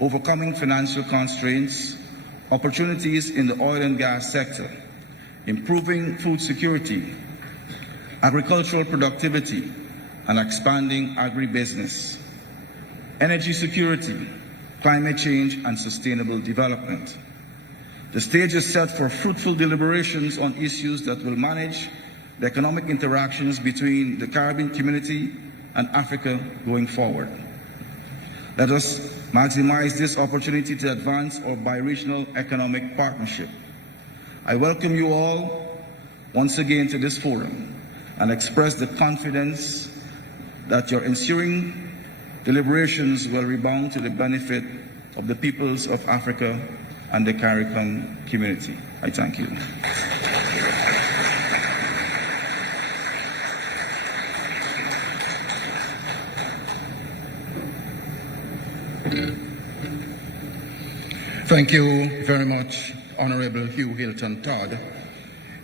overcoming financial constraints, opportunities in the oil and gas sector, improving food security, agricultural productivity, and expanding agribusiness, energy security, climate change, and sustainable development. The stage is set for fruitful deliberations on issues that will manage the economic interactions between the Caribbean community and Africa going forward. Let us maximize this opportunity to advance our biracial economic partnership. I welcome you all once again to this forum and express the confidence that your ensuing deliberations will rebound to the benefit of the peoples of Africa and the Caribbean community. I thank you. Thank you very much, Honorable Hugh Hilton Todd,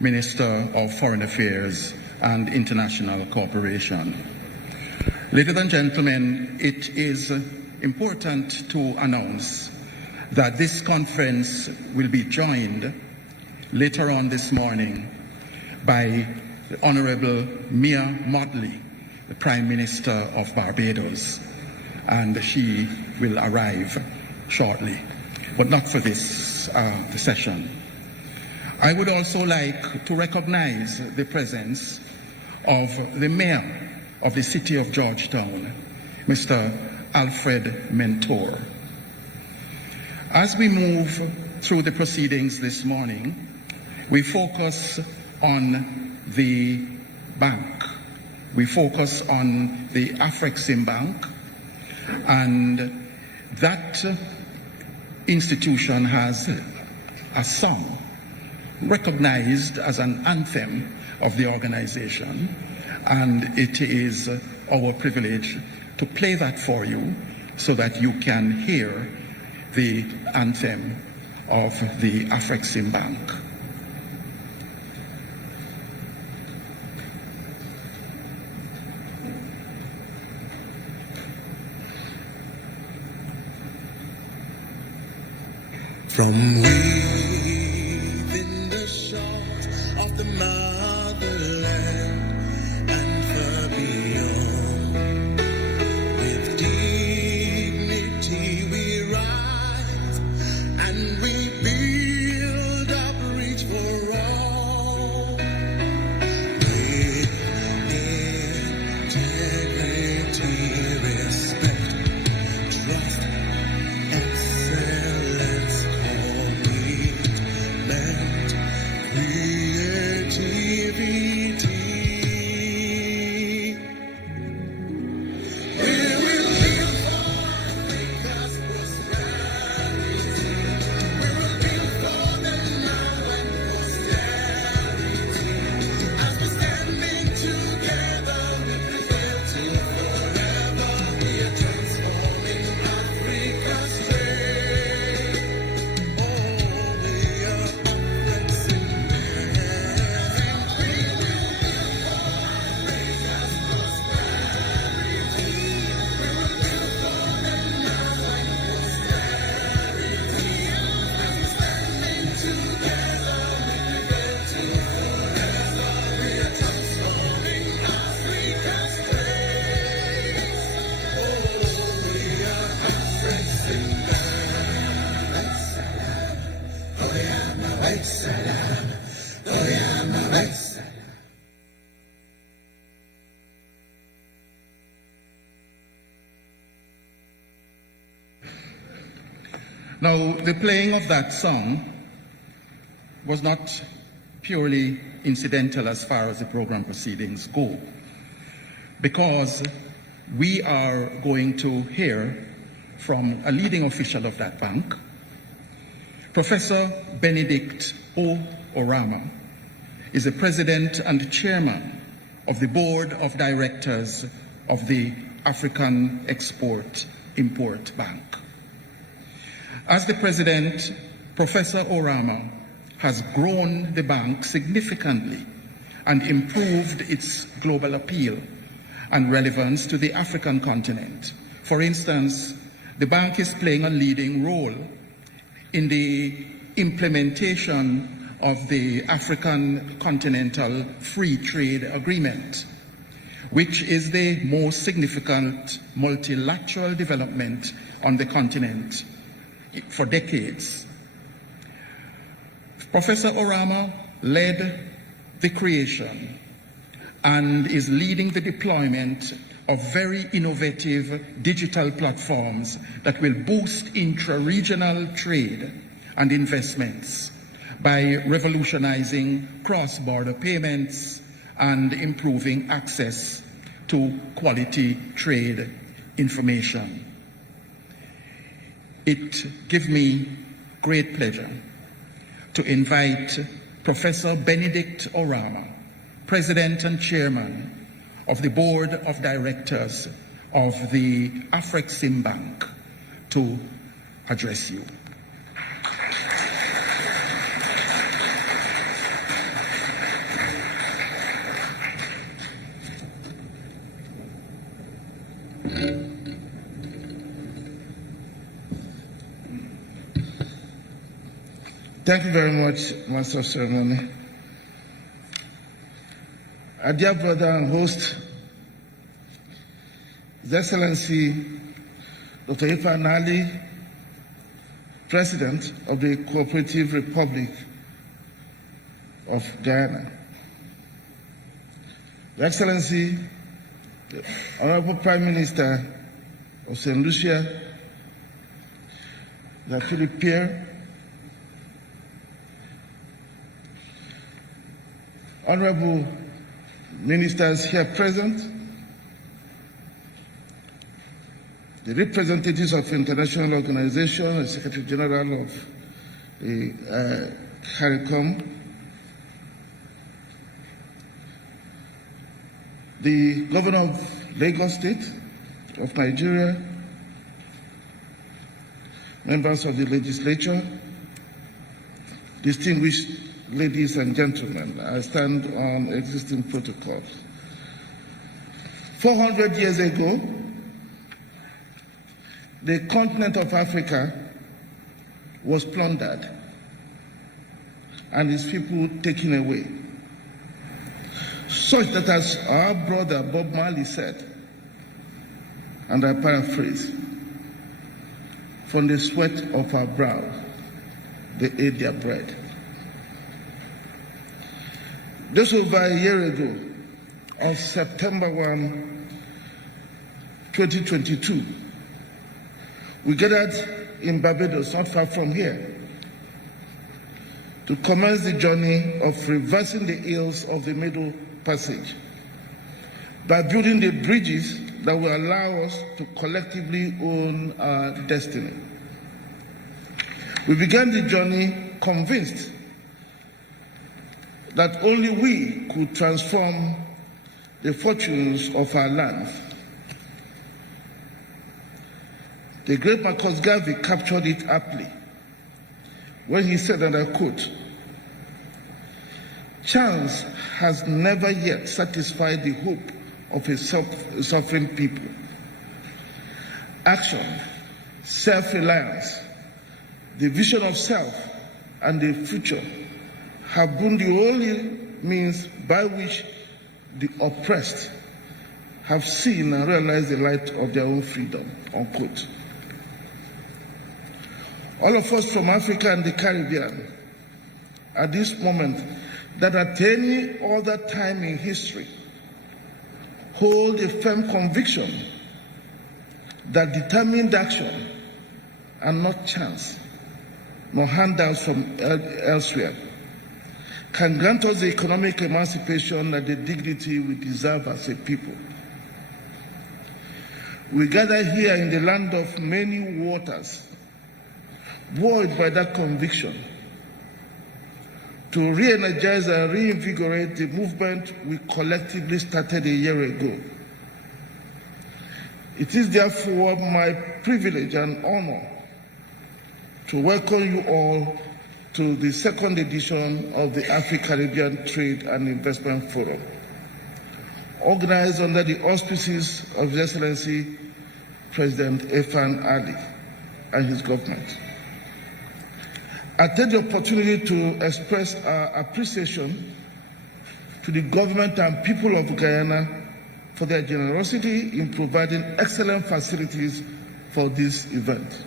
Minister of Foreign Affairs and International Cooperation. Ladies and gentlemen, it is important to announce that this conference will be joined later on this morning by the Honorable Mia Mottley, the Prime Minister of Barbados, and she will arrive shortly, but not for this session. I would also like to recognize the presence of the Mayor of the City of Georgetown, Mr. Alfred Mentor. As we move through the proceedings this morning, we focus on the bank. We focus on the AfriCaribbean Bank, and that institution has a song recognized as an anthem of the organization, and it is our privilege to play that for you so that you can hear the anthem of the AfriCaribbean Bank. From within the shores of the motherland and far beyond, with dignity we rise and we build a bridge for all. With integrity, respect, trust, excellence, Now, the playing of that song was not purely incidental as far as the program proceedings go, because we are going to hear from a leading official of that bank, Professor Benedict O. Orama, is the president and chairman of the board of directors of the African Export-Import Bank. As the president, Professor Orama has grown the bank significantly and improved its global appeal and relevance to the African continent. For instance, the bank is playing a leading role in the implementation of the African Continental Free Trade Agreement, which is the most significant multilateral development on the continent for decades. Professor Orama led the creation and is leading the deployment of very innovative digital platforms that will boost intra-regional trade and investments by revolutionizing cross-border payments and improving access to quality trade information. It gives me great pleasure to invite Professor Benedict Orama, President and Chairman of the Board of Directors of the AfriCaribbean Bank, to address you. Thank you very much, Master of Ceremony. Our dear brother and host, His Excellency Dr. Irfan Ali, President of the Cooperative Republic of Guyana. Your Excellency, the Honorable Prime Minister of St. Lucia, Philip Pierre, Honorable Ministers here present, the representatives of international organizations, the Secretary General of the CARICOM, the Governor of Lagos State of Nigeria, members of the legislature, distinguished ladies and gentlemen, I stand on existing protocols. 400 years ago, the continent of Africa was plundered and its people taken away. Such that, as our brother Bob Marley said, and I paraphrase, from the sweat of our brow, they ate their bread. Just over a year ago, on September 1, 2022, we gathered in Barbados, not far from here, to commence the journey of reversing the ills of the Middle Passage by building the bridges that will allow us to collectively own our destiny. We began the journey convinced that only we could transform the fortunes of our land. The great Marcus Garvey captured it aptly when he said, and I quote, "Chance has never yet satisfied the hope of a suffering people. Action, self-reliance, the vision of self, and the future have been the only means by which the oppressed have seen and realized the light of their own freedom," unquote. All of us from Africa and the Caribbean, at this moment, that at any other time in history, hold a firm conviction that determined action and not chance, nor handouts from elsewhere, can grant us the economic emancipation and the dignity we deserve as a people. We gather here in the land of many waters, buoyed by that conviction, to re-energize and reinvigorate the movement we collectively started a year ago. It is therefore my privilege and honor to welcome you all to the second edition of the AfriCaribbean Trade and Investment Forum, organized under the auspices of His Excellency President Irfan Ali and his government. I take the opportunity to express our appreciation to the government and people of Guyana for their generosity in providing excellent facilities for this event.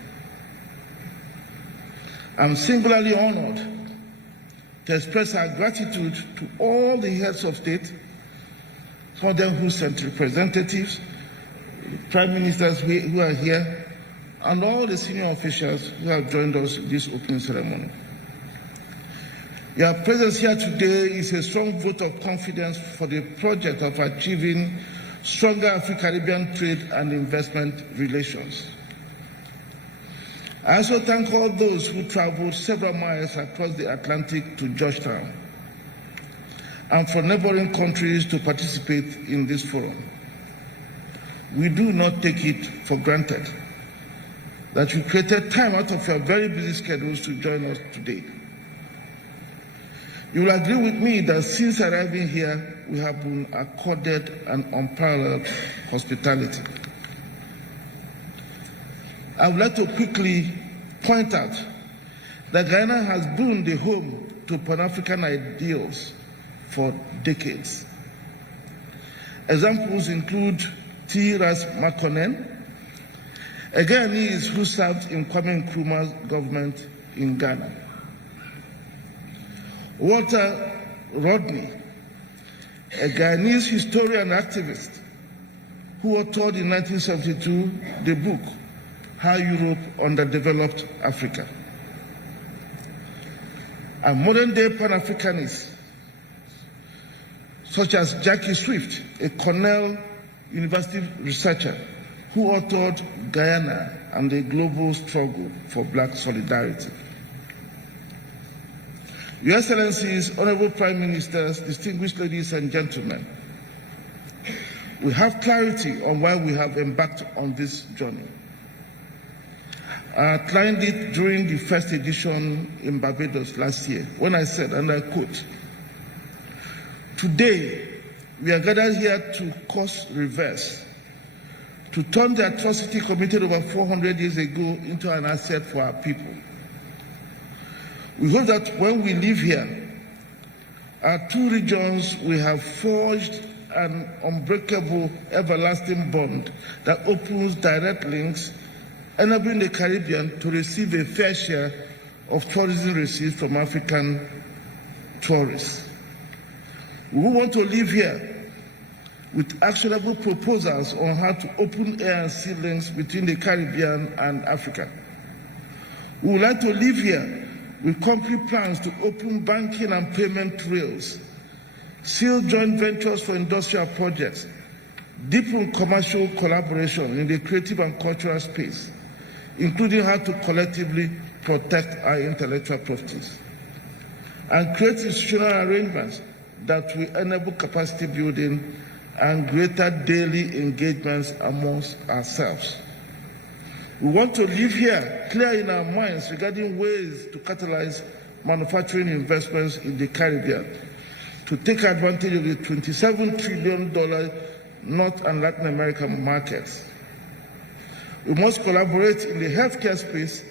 I'm singularly honored to express our gratitude to all the heads of state, some of them who sent representatives, prime ministers who are here, and all the senior officials who have joined us in this opening ceremony. Your presence here today is a strong vote of confidence for the project of achieving stronger Afro-Caribbean trade and investment relations. I also thank all those who traveled several miles across the Atlantic to Georgetown and for neighboring countries to participate in this forum. We do not take it for granted that you created time out of your very busy schedules to join us today. You will agree with me that since arriving here, we have been accorded an unparalleled hospitality. I would like to quickly point out that Guyana has been the home to Pan-African ideals for decades. Examples include T. Ras Makonnen, a Guyanese who served in Kwame Nkrumah's government in Ghana. Walter Rodney, a Guyanese historian and activist who authored in 1972 the book, How Europe Underdeveloped Africa. And modern-day Pan-Africanists, such as Jackie Swift, a Cornell University researcher who authored Guyana and the Global Struggle for Black Solidarity. Your Excellencies, Honorable Prime Ministers, distinguished ladies and gentlemen, we have clarity on why we have embarked on this journey. I outlined it during the first edition in Barbados last year when I said, and I quote, "Today, we are gathered here to course reverse, to turn the atrocity committed over 400 years ago into an asset for our people. We hope that when we leave here, our two regions will have forged an unbreakable, everlasting bond that opens direct links, enabling the Caribbean to receive a fair share of tourism receipts from African tourists. We want to live here with actionable proposals on how to open air and sea links between the Caribbean and Africa. We would like to live here with concrete plans to open banking and payment rails, seal joint ventures for industrial projects, deepen commercial collaboration in the creative and cultural space, including how to collectively protect our intellectual properties, and create institutional arrangements that will enable capacity building and greater daily engagements amongst ourselves. We want to live here clear in our minds regarding ways to catalyze manufacturing investments in the Caribbean, to take advantage of the $27 trillion North and Latin American markets. We must collaborate in the healthcare space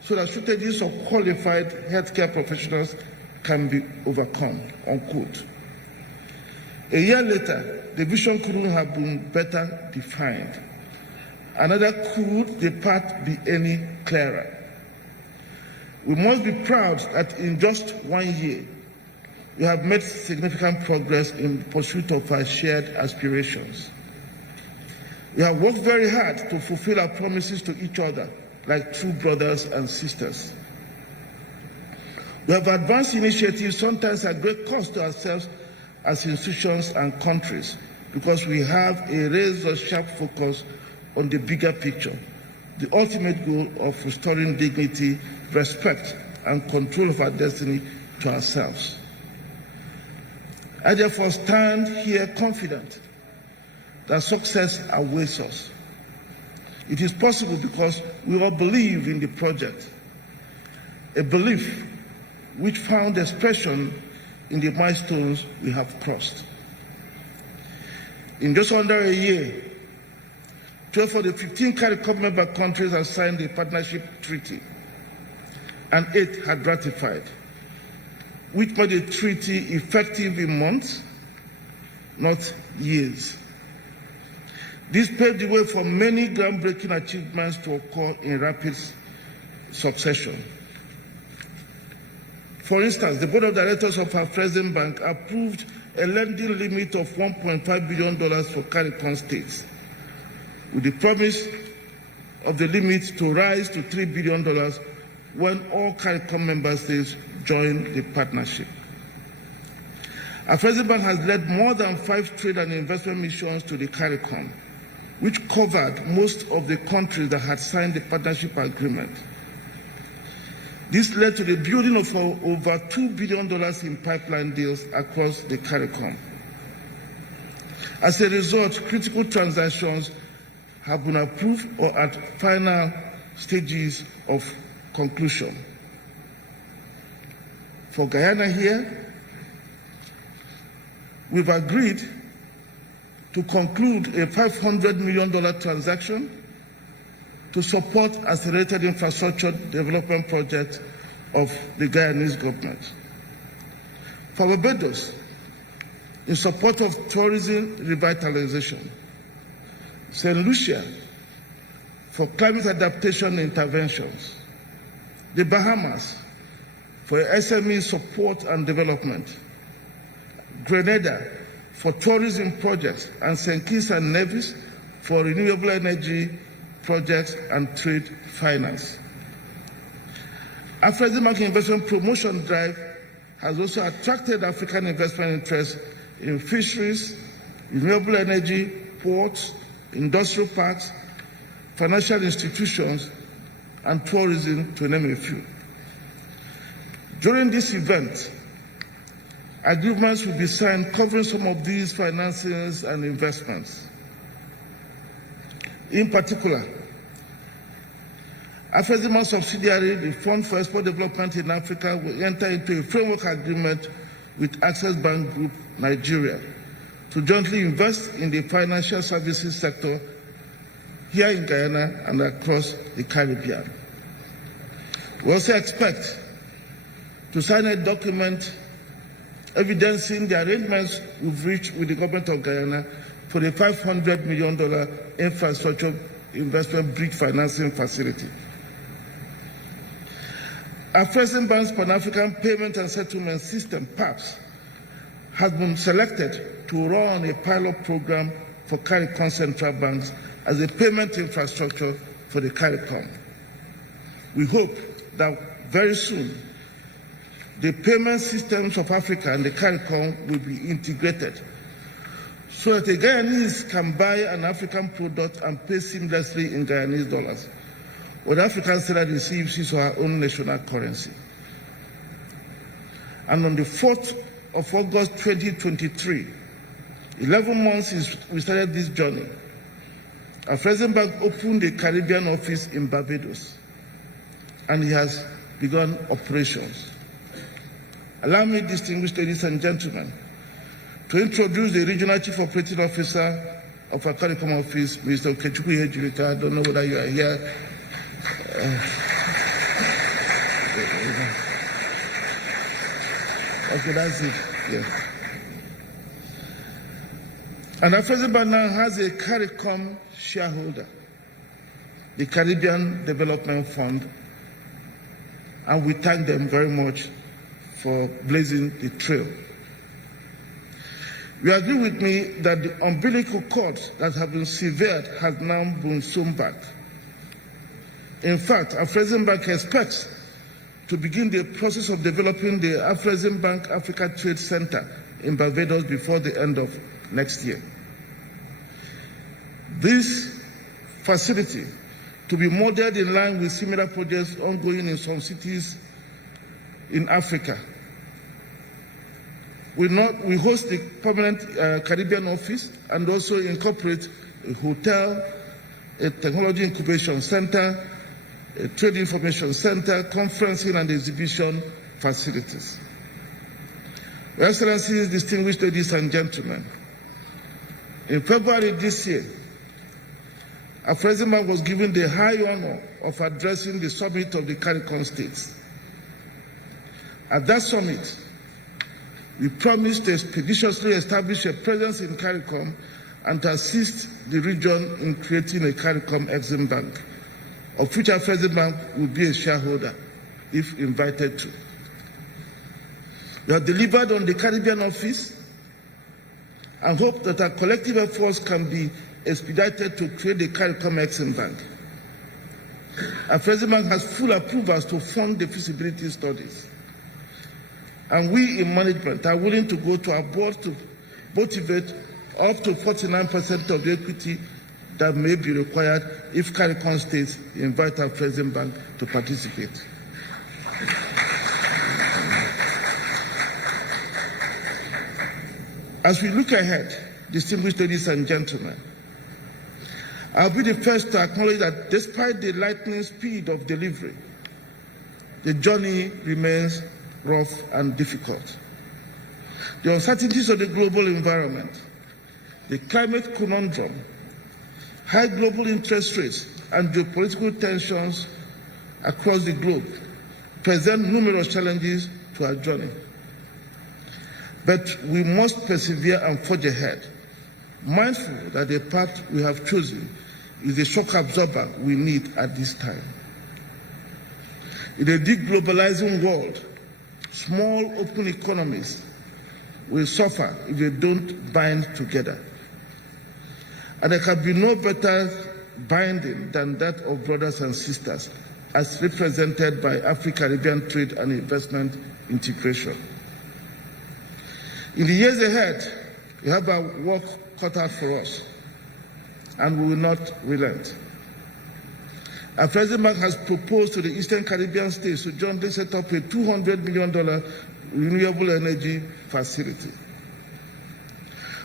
so that shortages of qualified healthcare professionals can be overcome, unquote. A year later, the vision couldn't have been better defined. Another could the path be any clearer. We must be proud that in just 1 year, we have made significant progress in pursuit of our shared aspirations. We have worked very hard to fulfill our promises to each other like true brothers and sisters. We have advanced initiatives sometimes at great cost to ourselves as institutions and countries because we have a razor-sharp focus on the bigger picture, the ultimate goal of restoring dignity, respect, and control of our destiny to ourselves. I therefore stand here confident that success awaits us. It is possible because we all believe in the project, a belief which found expression in the milestones we have crossed. In just under a year, 12 of the 15 CARICOM member countries have signed the partnership treaty, and 8 had ratified, which made the treaty effective in months, not years. This paved the way for many groundbreaking achievements to occur in rapid succession. For instance, the board of directors of AfriCaribbean Bank approved a lending limit of $1.5 billion for CARICOM states, with the promise of the limit to rise to $3 billion when all CARICOM member states join the partnership. AfriCaribbean Bank has led more than 5 trade and investment missions to the CARICOM, which covered most of the countries that had signed the partnership agreement. This led to the building of over $2 billion in pipeline deals across the CARICOM. As a result, critical transactions have been approved or at final stages of conclusion. For Guyana here, we've agreed to conclude a $500 million transaction to support accelerated infrastructure development projects of the Guyanese government. For Barbados, in support of tourism revitalization. St. Lucia, for climate adaptation interventions. The Bahamas, for SME support and development. Grenada, for tourism projects, and St. Kitts and Nevis, for renewable energy projects and trade finance. AfriCaribbean Bank Investment Promotion Drive has also attracted African investment interests in fisheries, renewable energy, ports, industrial parks, financial institutions, and tourism, to name a few. During this event, agreements will be signed covering some of these financings and investments. In particular, AfriCaribbean subsidiary, the Fund for Export Development in Africa, will enter into a framework agreement with Access Bank Group Nigeria to jointly invest in the financial services sector here in Guyana and across the Caribbean. We also expect to sign a document evidencing the arrangements we've reached with the government of Guyana for the $500 million infrastructure investment bridge financing facility. AfriCaribbean Bank's Pan-African Payment and Settlement System, PAPS, has been selected to run a pilot program for CARICOM central banks as a payment infrastructure for the CARICOM. We hope that very soon the payment systems of Africa and the CARICOM will be integrated so that a Guyanese can buy an African product and pay seamlessly in Guyanese dollars, or the African seller receives his or her own national currency. And on the 4th of August 2023, 11 months since we started this journey, AfriCaribbean Bank opened a Caribbean office in Barbados, and it has begun operations. Allow me, distinguished ladies and gentlemen, to introduce the Regional Chief Operating Officer of our CARICOM office, Mr. Okechukwu Ejirika. I don't know whether you are here. Okay, that's it. Yes. And AfriCaribbean Bank now has a CARICOM shareholder, the Caribbean Development Fund, and we thank them very much for blazing the trail. You agree with me that the umbilical cord that had been severed has now been sewn back. In fact, AfriCaribbean Bank expects to begin the process of developing the AfriCaribbean Bank Africa Trade Center in Barbados before the end of next year. This facility, to be modeled in line with similar projects ongoing in some cities in Africa, We host the permanent Caribbean office and also incorporate a hotel, a technology incubation center, a trade information center, conferencing and exhibition facilities. Your Excellencies, distinguished ladies and gentlemen, in February this year, AfriCaribbean was given the high honor of addressing the summit of the CARICOM states. At that summit, we promised to expeditiously establish a presence in CARICOM and to assist the region in creating a CARICOM Exim Bank, of which AfriCaribbean will be a shareholder if invited to. We have delivered on the Caribbean office and hope that our collective efforts can be expedited to create the CARICOM Exim Bank. AfriCaribbean has full approvals to fund the feasibility studies. And we in management are willing to go to our board to motivate up to 49% of the equity that may be required if CARICOM states invite our President Bank to participate. As we look ahead, distinguished ladies and gentlemen, I'll be the first to acknowledge that despite the lightning speed of delivery, the journey remains rough and difficult. The uncertainties of the global environment, the climate conundrum, high global interest rates, and geopolitical tensions across the globe present numerous challenges to our journey. But we must persevere and forge ahead, mindful that the path we have chosen is the shock absorber we need at this time. In a deglobalizing world, small open economies will suffer if they don't bind together. And there can be no better binding than that of brothers and sisters, as represented by AfriCaribbean trade and investment integration. In the years ahead, we have our work cut out for us, and we will not relent. Our President has proposed to the Eastern Caribbean states to jointly set up a $200 million renewable energy facility.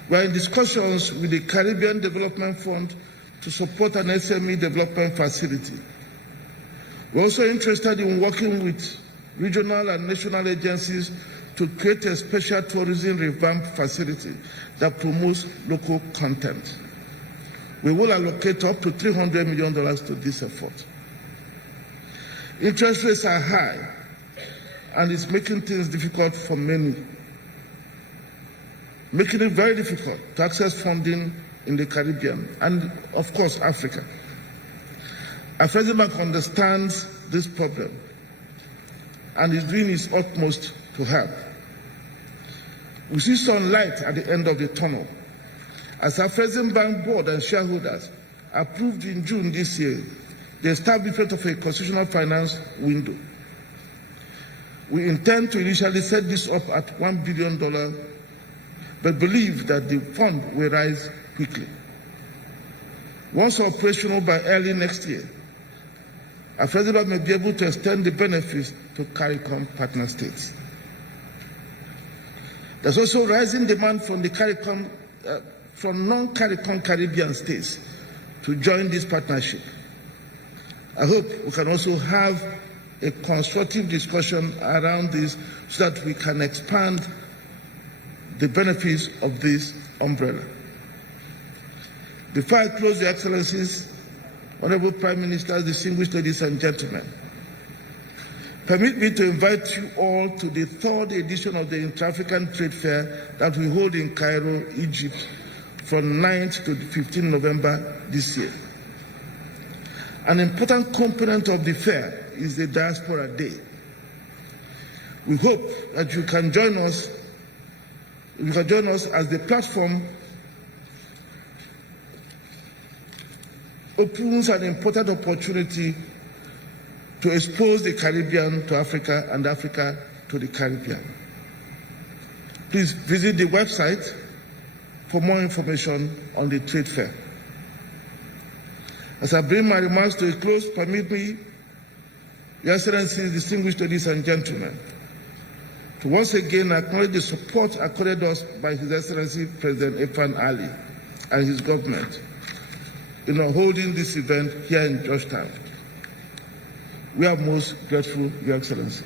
We are in discussions with the Caribbean Development Fund to support an SME development facility. We're also interested in working with regional and national agencies to create a special tourism revamp facility that promotes local content. We will allocate up to $300 million to this effort. Interest rates are high, and it's making things difficult for many, making it very difficult to access funding in the Caribbean and, of course, Africa. AfriCaribbean understands this problem and is doing its utmost to help. We see some light at the end of the tunnel, as AfriCaribbean board and shareholders approved in June this year the establishment of a constitutional finance window. We intend to initially set this up at $1 billion, but believe that the fund will rise quickly. Once operational by early next year, AfriCaribbean may be able to extend the benefits to CARICOM partner states. There's also rising demand from the CARICOM from non-CARICOM Caribbean states to join this partnership. I hope we can also have a constructive discussion around this so that we can expand the benefits of this umbrella. Before I close, Your Excellencies, Honorable Prime Ministers, distinguished ladies and gentlemen, permit me to invite you all to the third edition of the Inter-African Trade Fair that we hold in Cairo, Egypt, from 9th to 15th November this year. An important component of the fair is the Diaspora Day. We hope that you can join us as the platform opens an important opportunity to expose the Caribbean to Africa and Africa to the Caribbean. Please visit the website for more information on the trade fair. As I bring my remarks to a close, permit me, Your Excellencies, distinguished ladies and gentlemen, to once again acknowledge the support accorded us by His Excellency President Irfan Ali and his government in holding this event here in Georgetown. We are most grateful, Your Excellency.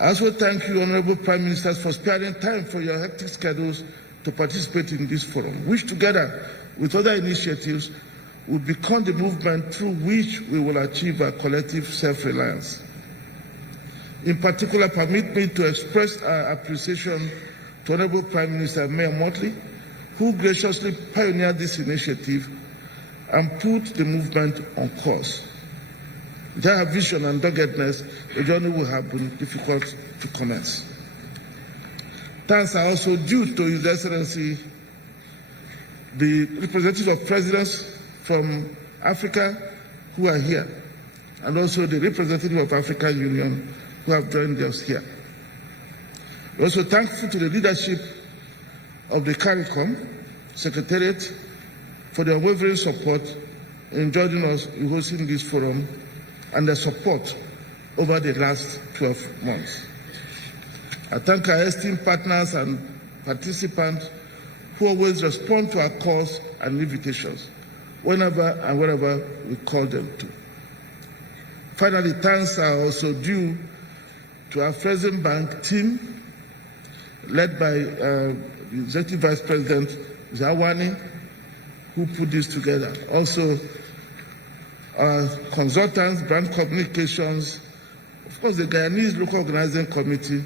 I also thank you, Honorable Prime Ministers, for sparing time for your hectic schedules to participate in this forum, which together with other initiatives will become the movement through which we will achieve our collective self-reliance. In particular, permit me to express our appreciation to Honorable Prime Minister Mayor Motley, who graciously pioneered this initiative and put the movement on course. Without her vision and doggedness, the journey would have been difficult to commence. Thanks are also due to His Excellency, the representatives of presidents from Africa who are here, and also the representative of African Union who have joined us here. We're also thankful to the leadership of the CARICOM Secretariat for their unwavering support in joining us in hosting this forum and their support over the last 12 months. I thank our esteemed partners and participants who always respond to our calls and invitations whenever and wherever we call them to. Finally, thanks are also due to our President Bank team, led by the Executive Vice President Zawani, who put this together. Also, our consultants, brand communications, of course, the Guyanese Local Organizing Committee,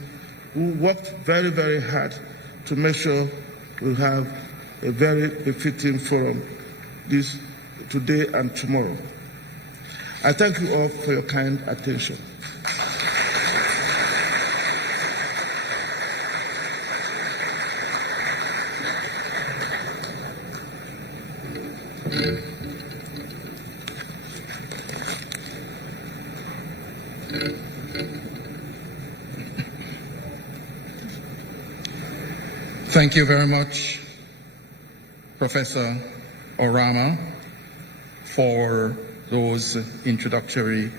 who worked very, very hard to make sure we have a very befitting forum this today and tomorrow. I thank you all for your kind attention. Thank you very much, Professor Orama, for those introductory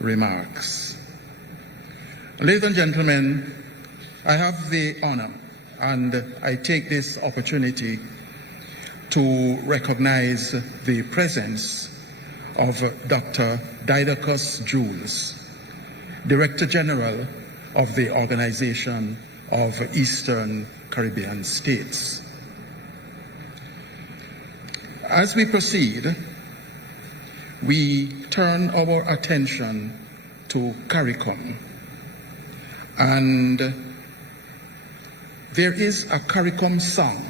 remarks. Ladies and gentlemen, I have the honor and I take this opportunity to recognize the presence of Dr. Didacus Jules, Director General of the Organization of Eastern Caribbean States. As we proceed, we turn our attention to CARICOM, and there is a CARICOM song,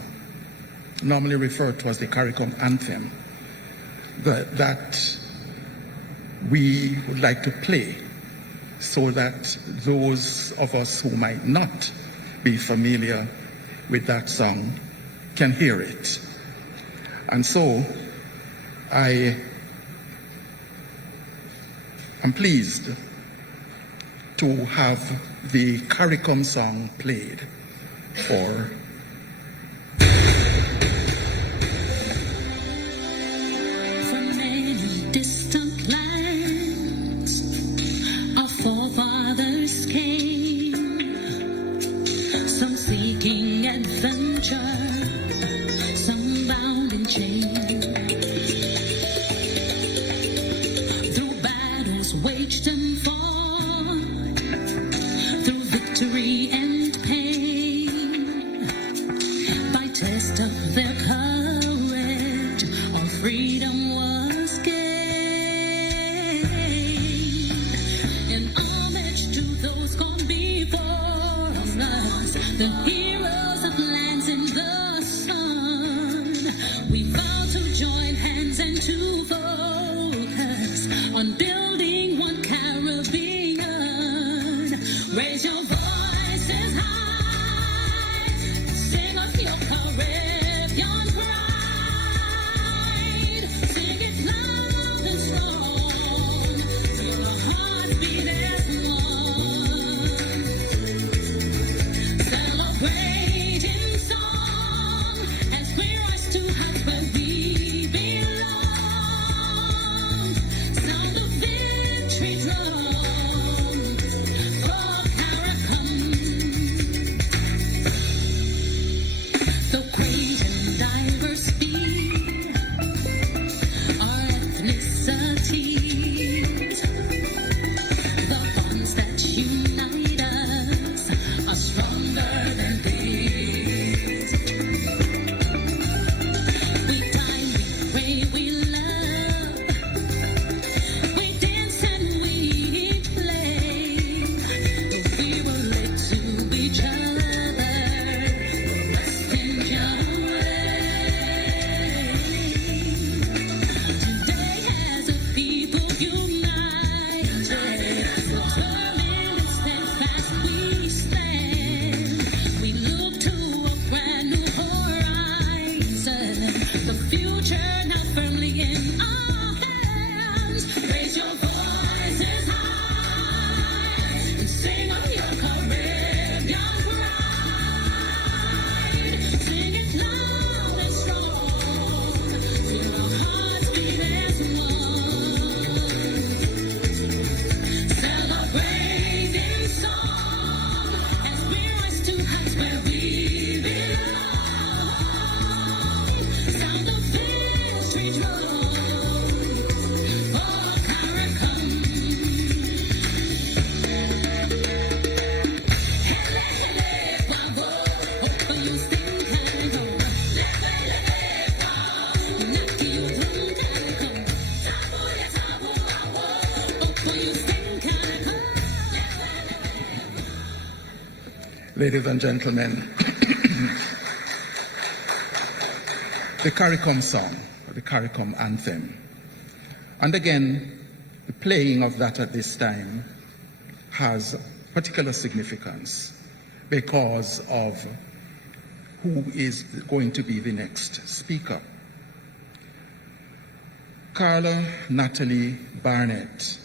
normally referred to as the CARICOM anthem, that we would like to play so that those of us who might not be familiar with that song can hear it. And so I am pleased to have the CARICOM song played for Sound of ladies and gentlemen, the CARICOM song, the CARICOM anthem. And again, the playing of that at this time has particular significance because of who is going to be the next speaker. Carla Natalie Barnett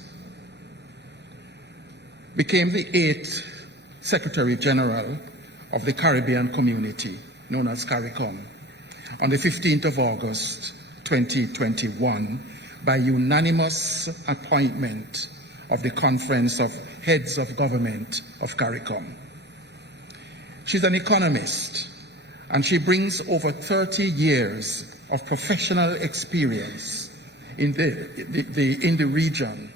became the 8th Secretary General of the Caribbean Community, known as CARICOM, on the 15th of August, 2021, by unanimous appointment of the Conference of Heads of Government of CARICOM. She's an economist, and she brings over 30 years of professional experience in the region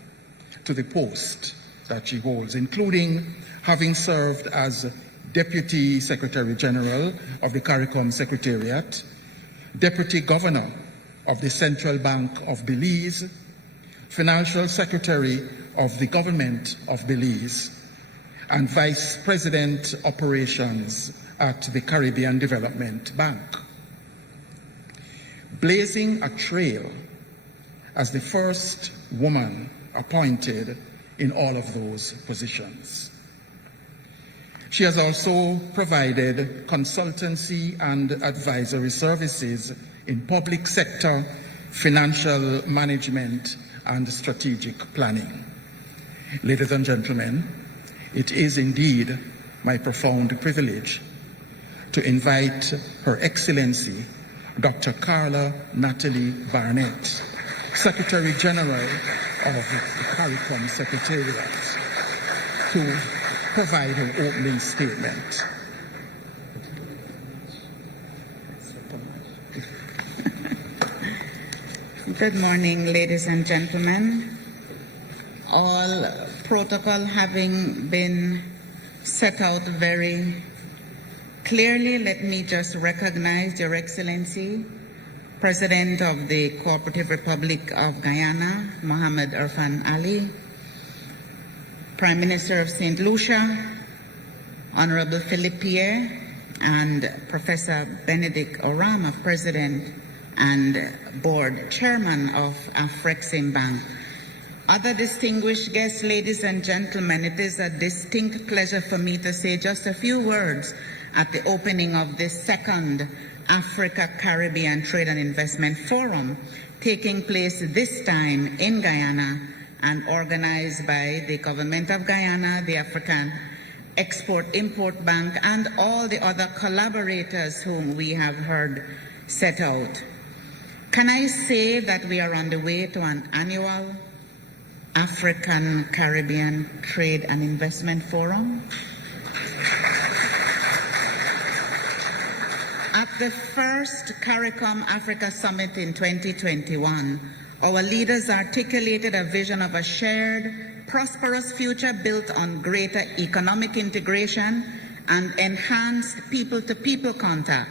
to the post that she holds, including having served as Deputy Secretary General of the CARICOM Secretariat, Deputy Governor of the Central Bank of Belize, Financial Secretary of the Government of Belize, and Vice President Operations at the Caribbean Development Bank, blazing a trail as the first woman appointed in all of those positions. She has also provided consultancy and advisory services in public sector, financial management, and strategic planning. Ladies and gentlemen, it is indeed my profound privilege to invite Her Excellency, Dr. Carla Natalie Barnett, Secretary General of the CARICOM Secretariat, to provide her opening statement. Good morning, ladies and gentlemen. All protocol having been set out very clearly, let me just recognize Your Excellency, President of the Cooperative Republic of Guyana, Mohamed Irfan Ali, Prime Minister of St. Lucia, Honorable Philippe Pierre, and Professor Benedict Orama, President and Board Chairman of AfriCaribbean Bank. Other distinguished guests, ladies and gentlemen, it is a distinct pleasure for me to say just a few words at the opening of this second Africa-Caribbean Trade and Investment Forum, taking place this time in Guyana and organized by the Government of Guyana, the African Export-Import Bank, and all the other collaborators whom we have heard set out. Can I say that we are on the way to an annual African-Caribbean Trade and Investment Forum? At the first CARICOM Africa Summit in 2021, our leaders articulated a vision of a shared, prosperous future built on greater economic integration and enhanced people-to-people contact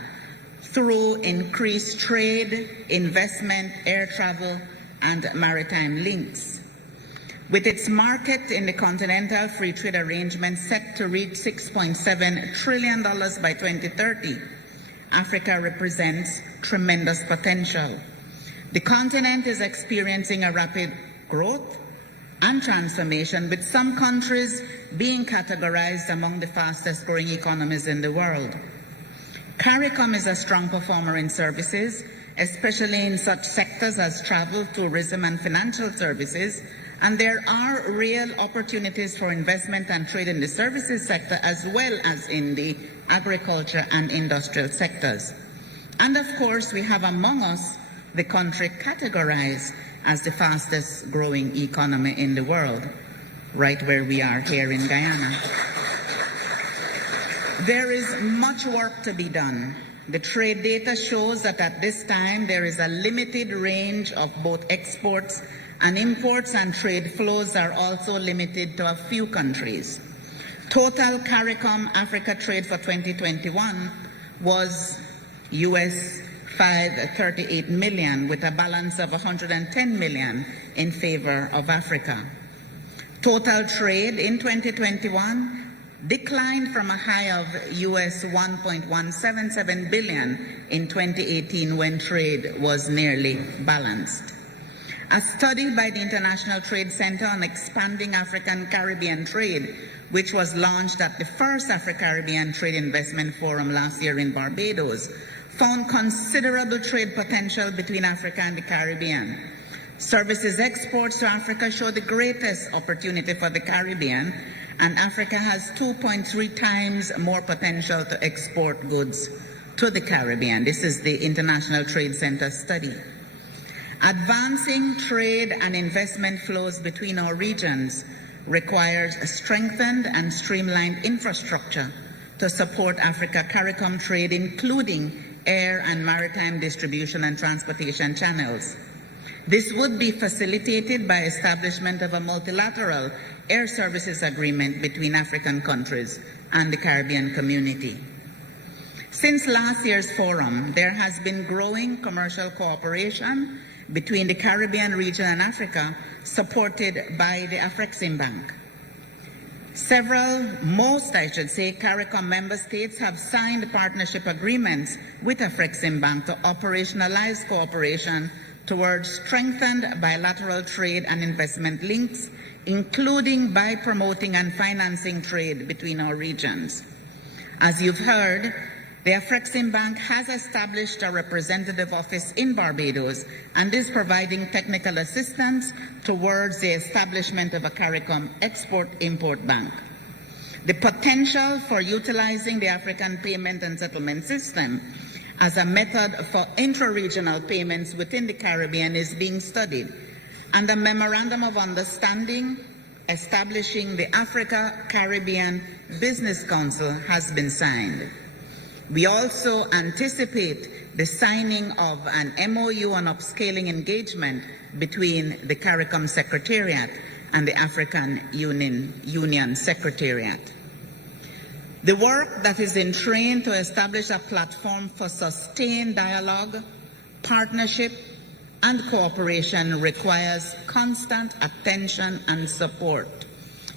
through increased trade, investment, air travel, and maritime links. With its market in the Continental Free Trade Arrangement set to reach $6.7 trillion by 2030, Africa represents tremendous potential. The continent is experiencing a rapid growth and transformation, with some countries being categorized among the fastest growing economies in the world. CARICOM is a strong performer in services, especially in such sectors as travel, tourism, and financial services, and there are real opportunities for investment and trade in the services sector as well as in the agriculture and industrial sectors. And of course, we have among us the country categorized as the fastest growing economy in the world, right where we are here in Guyana. There is much work to be done. The trade data shows that at this time there is a limited range of both exports and imports, and trade flows are also limited to a few countries. Total CARICOM Africa trade for 2021 was US $538 million, with a balance of $110 million in favor of Africa. Total trade in 2021 declined from a high of US $1.177 billion in 2018 when trade was nearly balanced. A study by the International Trade Center on expanding African-Caribbean trade, which was launched at the first AfriCaribbean Trade Investment Forum last year in Barbados, found considerable trade potential between Africa and the Caribbean. Services exports to Africa show the greatest opportunity for the Caribbean, and Africa has 2.3 times more potential to export goods to the Caribbean. This is the International Trade Center study. Advancing trade and investment flows between our regions requires a strengthened and streamlined infrastructure to support Africa-CARICOM trade, including air and maritime distribution and transportation channels. This would be facilitated by establishment of a multilateral air services agreement between African countries and the Caribbean community. Since last year's forum, there has been growing commercial cooperation between the Caribbean region and Africa, supported by the AfriCaribbean. Most I should say, CARICOM member states have signed partnership agreements with AfriCaribbean to operationalize cooperation towards strengthened bilateral trade and investment links, including by promoting and financing trade between our regions. As you've heard, the AfriCaribbean has established a representative office in Barbados and is providing technical assistance towards the establishment of a CARICOM Export-Import Bank. The potential for utilizing the African Payment and Settlement System as a method for intra-regional payments within the Caribbean is being studied, and a Memorandum of Understanding establishing the Africa-Caribbean Business Council has been signed. We also anticipate the signing of an MOU on upscaling engagement between the CARICOM Secretariat and the African Union Secretariat. The work that is in train to establish a platform for sustained dialogue, partnership, and cooperation requires constant attention and support.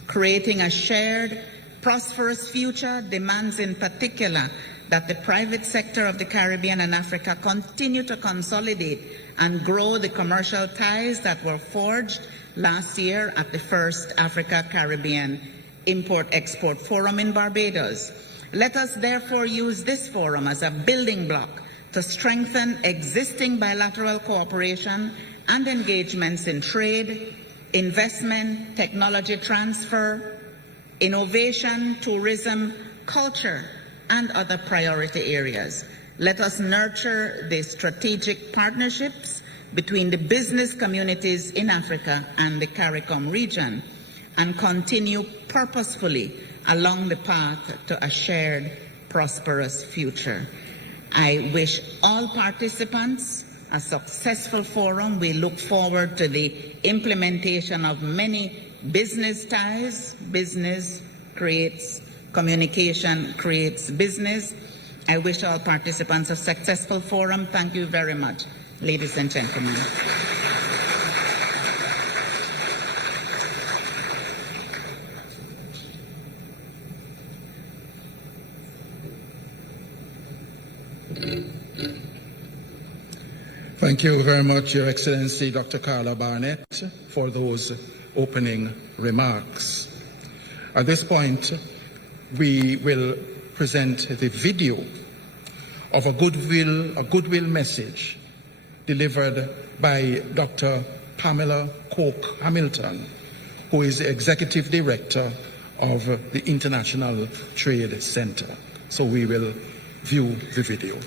Creating a shared, prosperous future demands in particular that the private sector of the Caribbean and Africa continue to consolidate and grow the commercial ties that were forged last year at the first Africa-Caribbean Import-Export Forum in Barbados. Let us therefore use this forum as a building block to strengthen existing bilateral cooperation and engagements in trade, investment, technology transfer, innovation, tourism, culture, and other priority areas. Let us nurture the strategic partnerships between the business communities in Africa and the CARICOM region and continue purposefully along the path to a shared, prosperous future. I wish all participants a successful forum. We look forward to the implementation of many business ties. Business creates communication, creates business. I wish all participants a successful forum. Thank you very much, ladies and gentlemen. Thank you very much, Your Excellency, Dr. Carla Barnett, for those opening remarks. At this point, we will present the video of a goodwill message delivered by Dr. Pamela Coke Hamilton, who is the Executive Director of the International Trade Center. So we will view the video.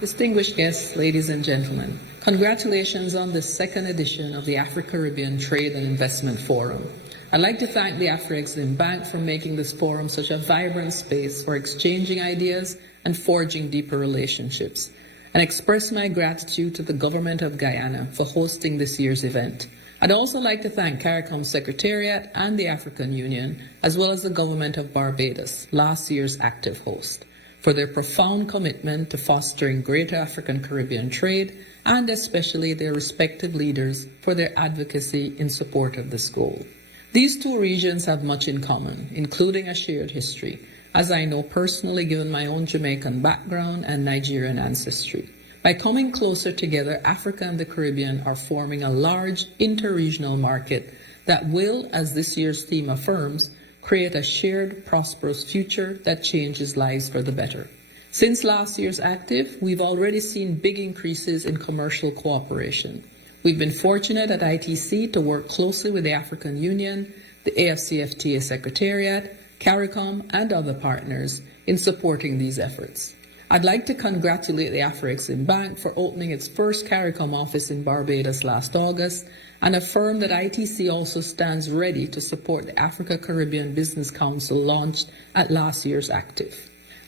Distinguished guests, ladies and gentlemen, congratulations on the second edition of the AfriCaribbean Trade and Investment Forum. I'd like to thank the AfriCaribbean for making this forum such a vibrant space for exchanging ideas and forging deeper relationships, and express my gratitude to the Government of Guyana for hosting this year's event. I'd also like to thank CARICOM Secretariat and the African Union, as well as the Government of Barbados, last year's active host, for their profound commitment to fostering greater African-Caribbean trade, and especially their respective leaders for their advocacy in support of this goal. These two regions have much in common, including a shared history, as I know personally given my own Jamaican background and Nigerian ancestry. By coming closer together, Africa and the Caribbean are forming a large interregional market that will, as this year's theme affirms, create a shared, prosperous future that changes lives for the better. Since last year's Active, we've already seen big increases in commercial cooperation. We've been fortunate at ITC to work closely with the African Union, the AfCFTA Secretariat, CARICOM, and other partners in supporting these efforts. I'd like to congratulate the AfriCaribbean Bank for opening its first CARICOM office in Barbados last August and affirm that ITC also stands ready to support the Africa-Caribbean Business Council launched at last year's Active.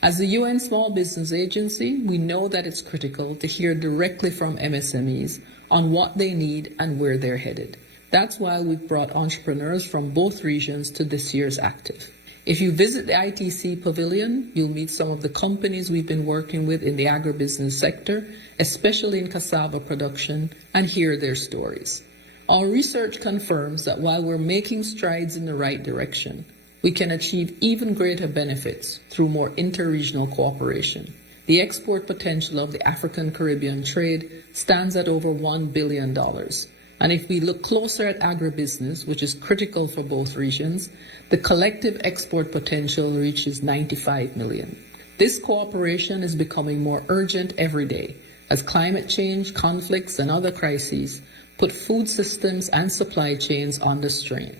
As the UN Small Business Agency, we know that it's critical to hear directly from MSMEs on what they need and where they're headed. That's why we've brought entrepreneurs from both regions to this year's Active. If you visit the ITC Pavilion, you'll meet some of the companies we've been working with in the agribusiness sector, especially in cassava production, and hear their stories. Our research confirms that while we're making strides in the right direction, we can achieve even greater benefits through more interregional cooperation. The export potential of the African-Caribbean trade stands at over $1 billion. And if we look closer at agribusiness, which is critical for both regions, the collective export potential reaches $95 million. This cooperation is becoming more urgent every day as climate change, conflicts, and other crises put food systems and supply chains under strain.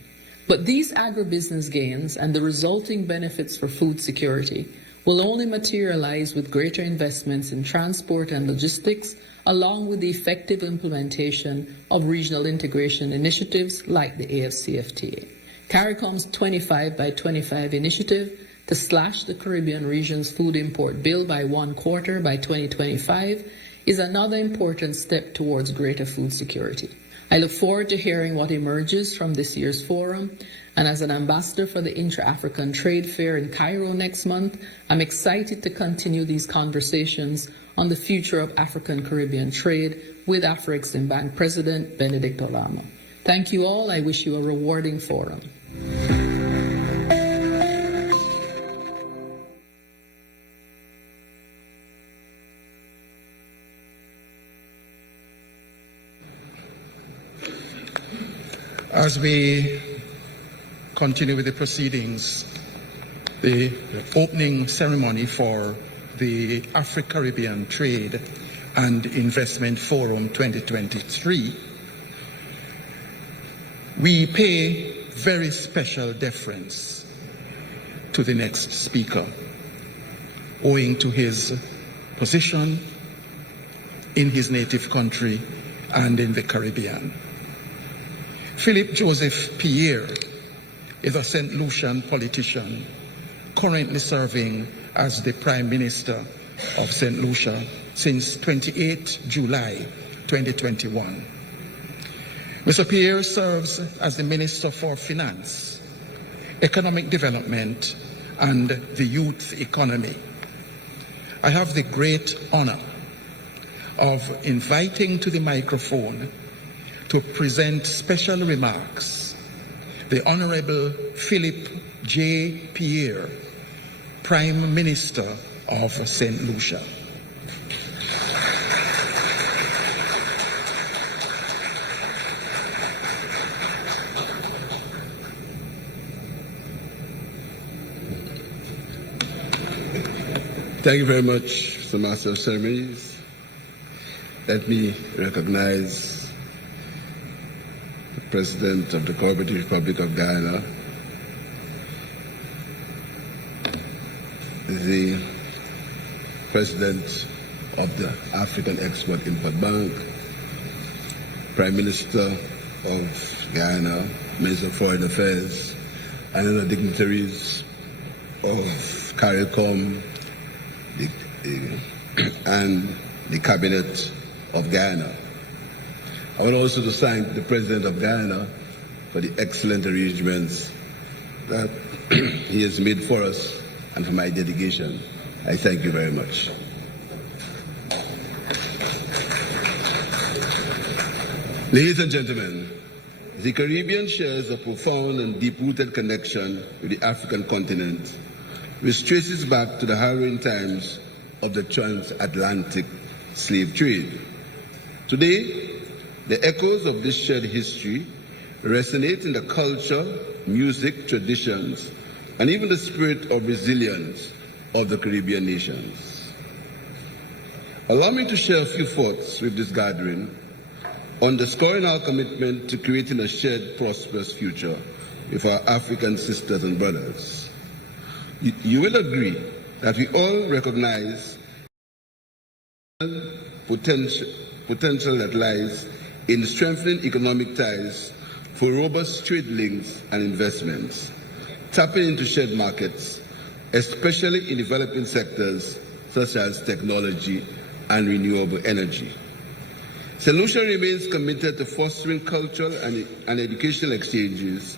But these agribusiness gains and the resulting benefits for food security will only materialize with greater investments in transport and logistics, along with the effective implementation of regional integration initiatives like the AfCFTA. CARICOM's 25 by 25 initiative to slash the Caribbean region's food import bill by 1/4 by 2025 is another important step towards greater food security. I look forward to hearing what emerges from this year's forum, and as an ambassador for the Intra-African Trade Fair in Cairo next month, I'm excited to continue these conversations on the future of African-Caribbean trade with AfriCaribbean Bank President Benedict Olama. Thank you all. I wish you a rewarding forum. As we continue with the proceedings, the opening ceremony for the AfriCaribbean Trade and Investment Forum 2023, we pay very special deference to the next speaker, owing to his position in his native country and in the Caribbean. Philip Joseph Pierre is a St. Lucian politician currently serving as the Prime Minister of St. Lucia since 28 July 2021. Mr. Pierre serves as the Minister for Finance, Economic Development, and the Youth Economy. I have the great honor of inviting to the microphone to present special remarks the Honorable Philip J. Pierre, Prime Minister of St. Lucia. Thank you very much, Mr. Master of Ceremonies. Let me recognize the President of the Cooperative Republic of Guyana, the President of the African Export-Import Bank, Prime Minister of Guyana, Minister of Foreign Affairs, and other dignitaries of CARICOM and the Cabinet of Guyana. I want also to thank the President of Guyana for the excellent arrangements that he has made for us and for my delegation. I thank you very much. Ladies and gentlemen, the Caribbean shares a profound and deep-rooted connection with the African continent, which traces back to the harrowing times of the transatlantic slave trade. Today, the echoes of this shared history resonate in the culture, music, traditions, and even the spirit of resilience of the Caribbean nations. Allow me to share a few thoughts with this gathering, underscoring our commitment to creating a shared, prosperous future with our African sisters and brothers. You will agree that we all recognize potential that lies in strengthening economic ties for robust trade links and investments, tapping into shared markets, especially in developing sectors such as technology and renewable energy. St. Lucia remains committed to fostering cultural and educational exchanges,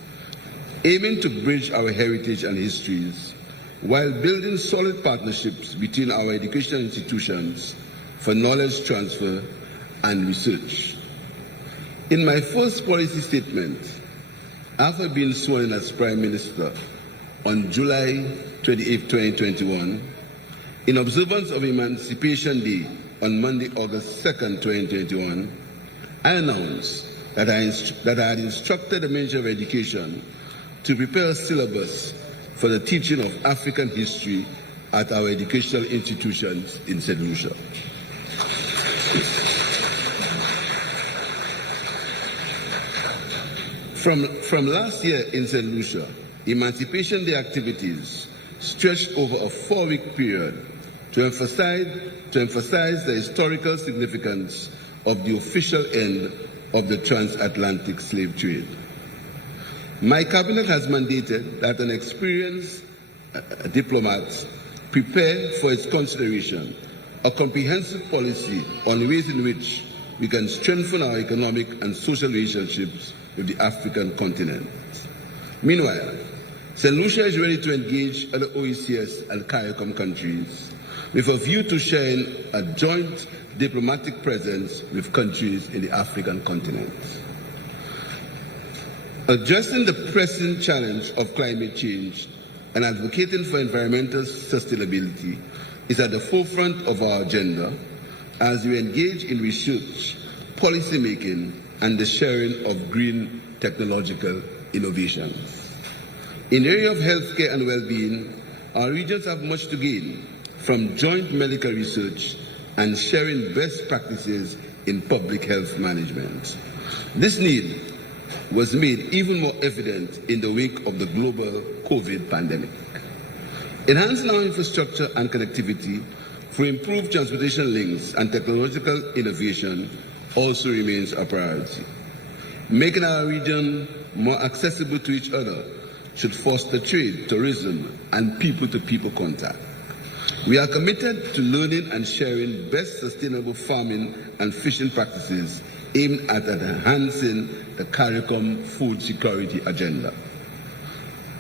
aiming to bridge our heritage and histories, while building solid partnerships between our educational institutions for knowledge transfer and research. In my first policy statement, after being sworn in as Prime Minister on July 28, 2021, in observance of Emancipation Day on Monday, August 2nd, 2021, I announced that I had instructed the Ministry of Education to prepare a syllabus for the teaching of African history at our educational institutions in St. Lucia. From last year in St. Lucia, Emancipation Day activities stretched over a 4-week period to emphasize the historical significance of the official end of the transatlantic slave trade. My cabinet has mandated that an experienced diplomat prepare for its consideration a comprehensive policy on ways in which we can strengthen our economic and social relationships with the African continent. Meanwhile, St. Lucia is ready to engage other OECS and CARICOM countries with a view to sharing a joint diplomatic presence with countries in the African continent. Addressing the pressing challenge of climate change and advocating for environmental sustainability is at the forefront of our agenda as we engage in research, policy making, and the sharing of green technological innovations. In the area of healthcare and well-being, our regions have much to gain from joint medical research and sharing best practices in public health management. This need was made even more evident in the wake of the global COVID pandemic. Enhancing our infrastructure and connectivity for improved transportation links and technological innovation also remains a priority. Making our region more accessible to each other should foster trade, tourism, and people-to-people contact. We are committed to learning and sharing best sustainable farming and fishing practices aimed at enhancing the CARICOM food security agenda.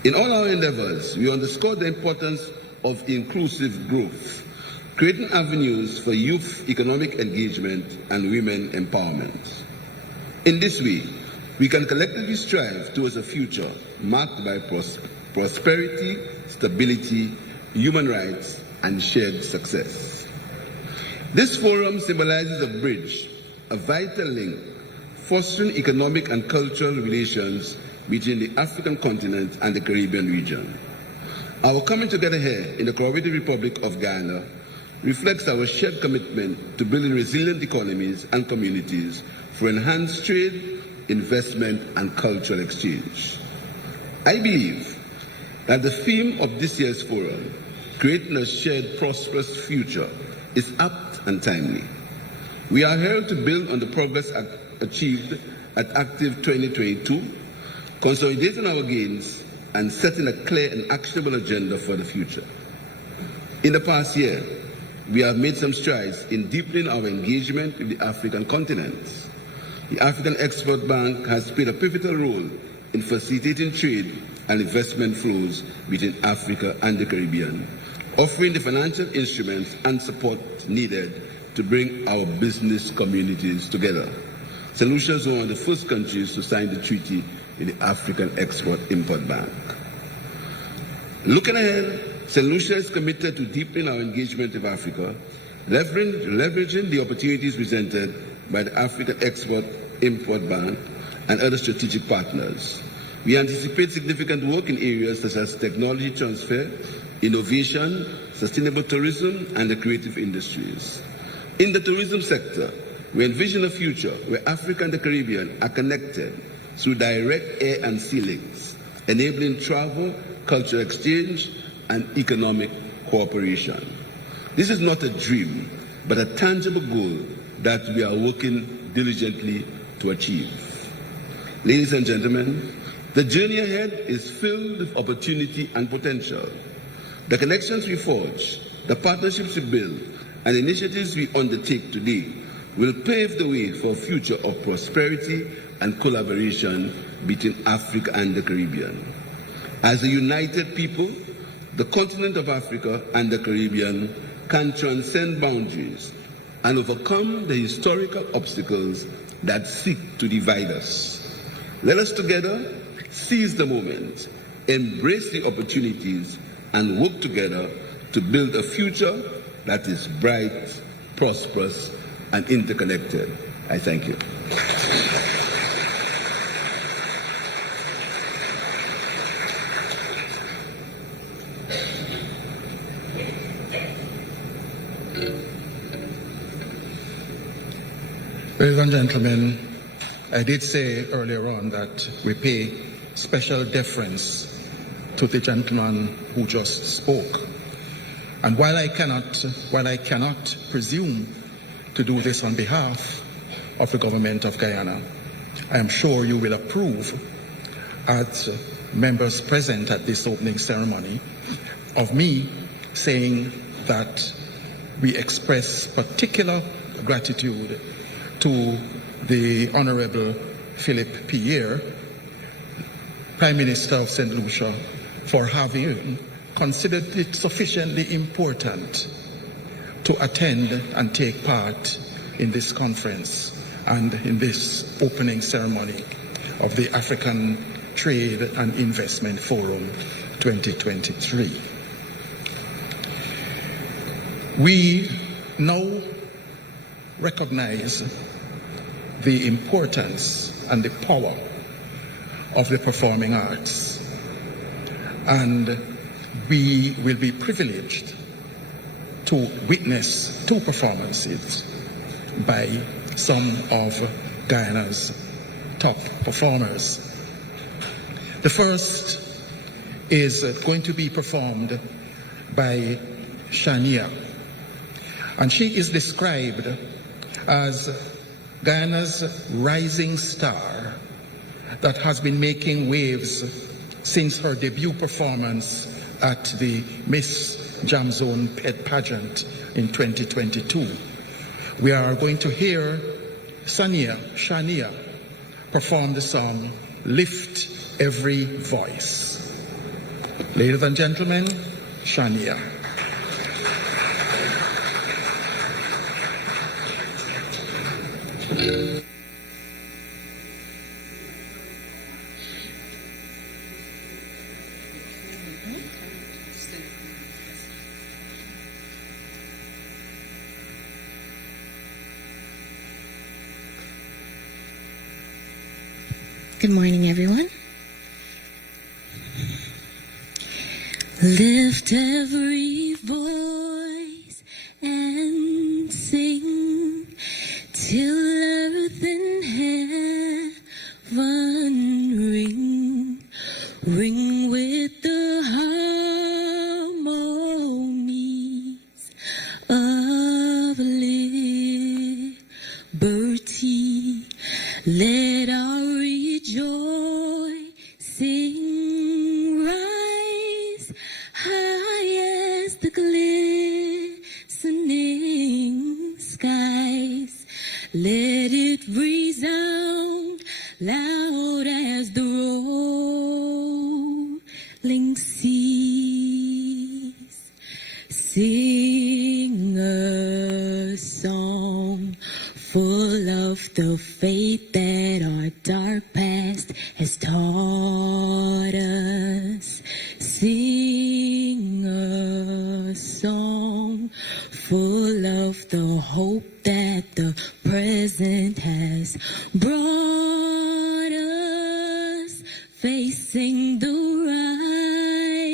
In all our endeavors, we underscore the importance of inclusive growth, creating avenues for youth economic engagement and women empowerment. In this way, we can collectively strive towards a future marked by prosperity, stability, human rights, and shared success. This forum symbolizes a bridge, a vital link, fostering economic and cultural relations between the African continent and the Caribbean region. Our coming together here in the Cooperative Republic of Guyana reflects our shared commitment to building resilient economies and communities for enhanced trade, investment, and cultural exchange. I believe that the theme of this year's forum, creating a shared prosperous future, is apt and timely. We are here to build on the progress achieved at Active 2022, consolidating our gains and setting a clear and actionable agenda for the future. In the past year, we have made some strides in deepening our engagement with the African continent. The African Export Bank has played a pivotal role in facilitating trade and investment flows between Africa and the Caribbean, offering the financial instruments and support needed to bring our business communities together. St. Lucia is one of the first countries to sign the treaty with the African Export-Import Bank. Looking ahead, St. Lucia is committed to deepening our engagement with Africa, leveraging the opportunities presented by the African Export-Import Bank and other strategic partners. We anticipate significant work in areas such as technology transfer, innovation, sustainable tourism, and the creative industries. In the tourism sector, we envision a future where Africa and the Caribbean are connected through direct air and sea links, enabling travel, cultural exchange, and economic cooperation. This is not a dream, but a tangible goal that we are working diligently to achieve. Ladies and gentlemen, the journey ahead is filled with opportunity and potential. The connections we forge, the partnerships we build, and initiatives we undertake today will pave the way for a future of prosperity and collaboration between Africa and the Caribbean. As a united people, the continent of Africa and the Caribbean can transcend boundaries and overcome the historical obstacles that seek to divide us. Let us together seize the moment, embrace the opportunities, and work together to build a future that is bright, prosperous, and interconnected. I thank you. Ladies and gentlemen, I did say earlier on that we pay special deference to the gentleman who just spoke. And while I cannot presume to do this on behalf of the government of Guyana, I am sure you will approve, as members present at this opening ceremony, of me saying that we express particular gratitude to the Honorable Philip Pierre, Prime Minister of St. Lucia, for having considered it sufficiently important to attend and take part in this conference and in this opening ceremony of the African Trade and Investment Forum 2023. We now recognize the importance and the power of the performing arts, and we will be privileged to witness two performances by some of Guyana's top performers. The first is going to be performed by Shania, and she is described as Guyana's rising star that has been making waves since her debut performance at the Miss Jam Zone Pet Pageant in 2022. We are going to hear Shania perform the song Lift Every Voice. Ladies and gentlemen, Shania. Good morning, everyone. Lift every voice and sing till earth and heaven ring, ring with the harmonies of liberty. Let our rejoicing rise high as the glistening skies. Let it resound loud as the rolling seas. Sing a song full of the faith that our dark past has taught us. Sing a song full of the hope that the present has brought us, facing the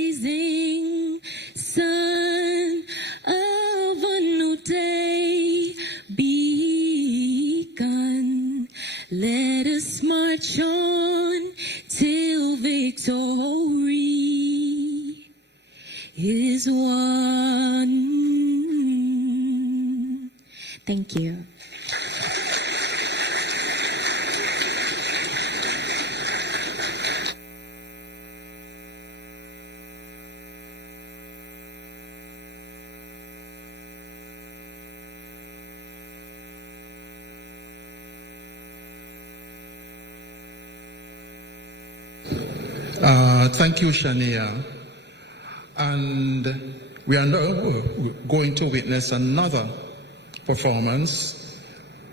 rising sun of a new day begun. Let us march on till victory is won. Thank you. Thank you, Shania. And we are now going to witness another performance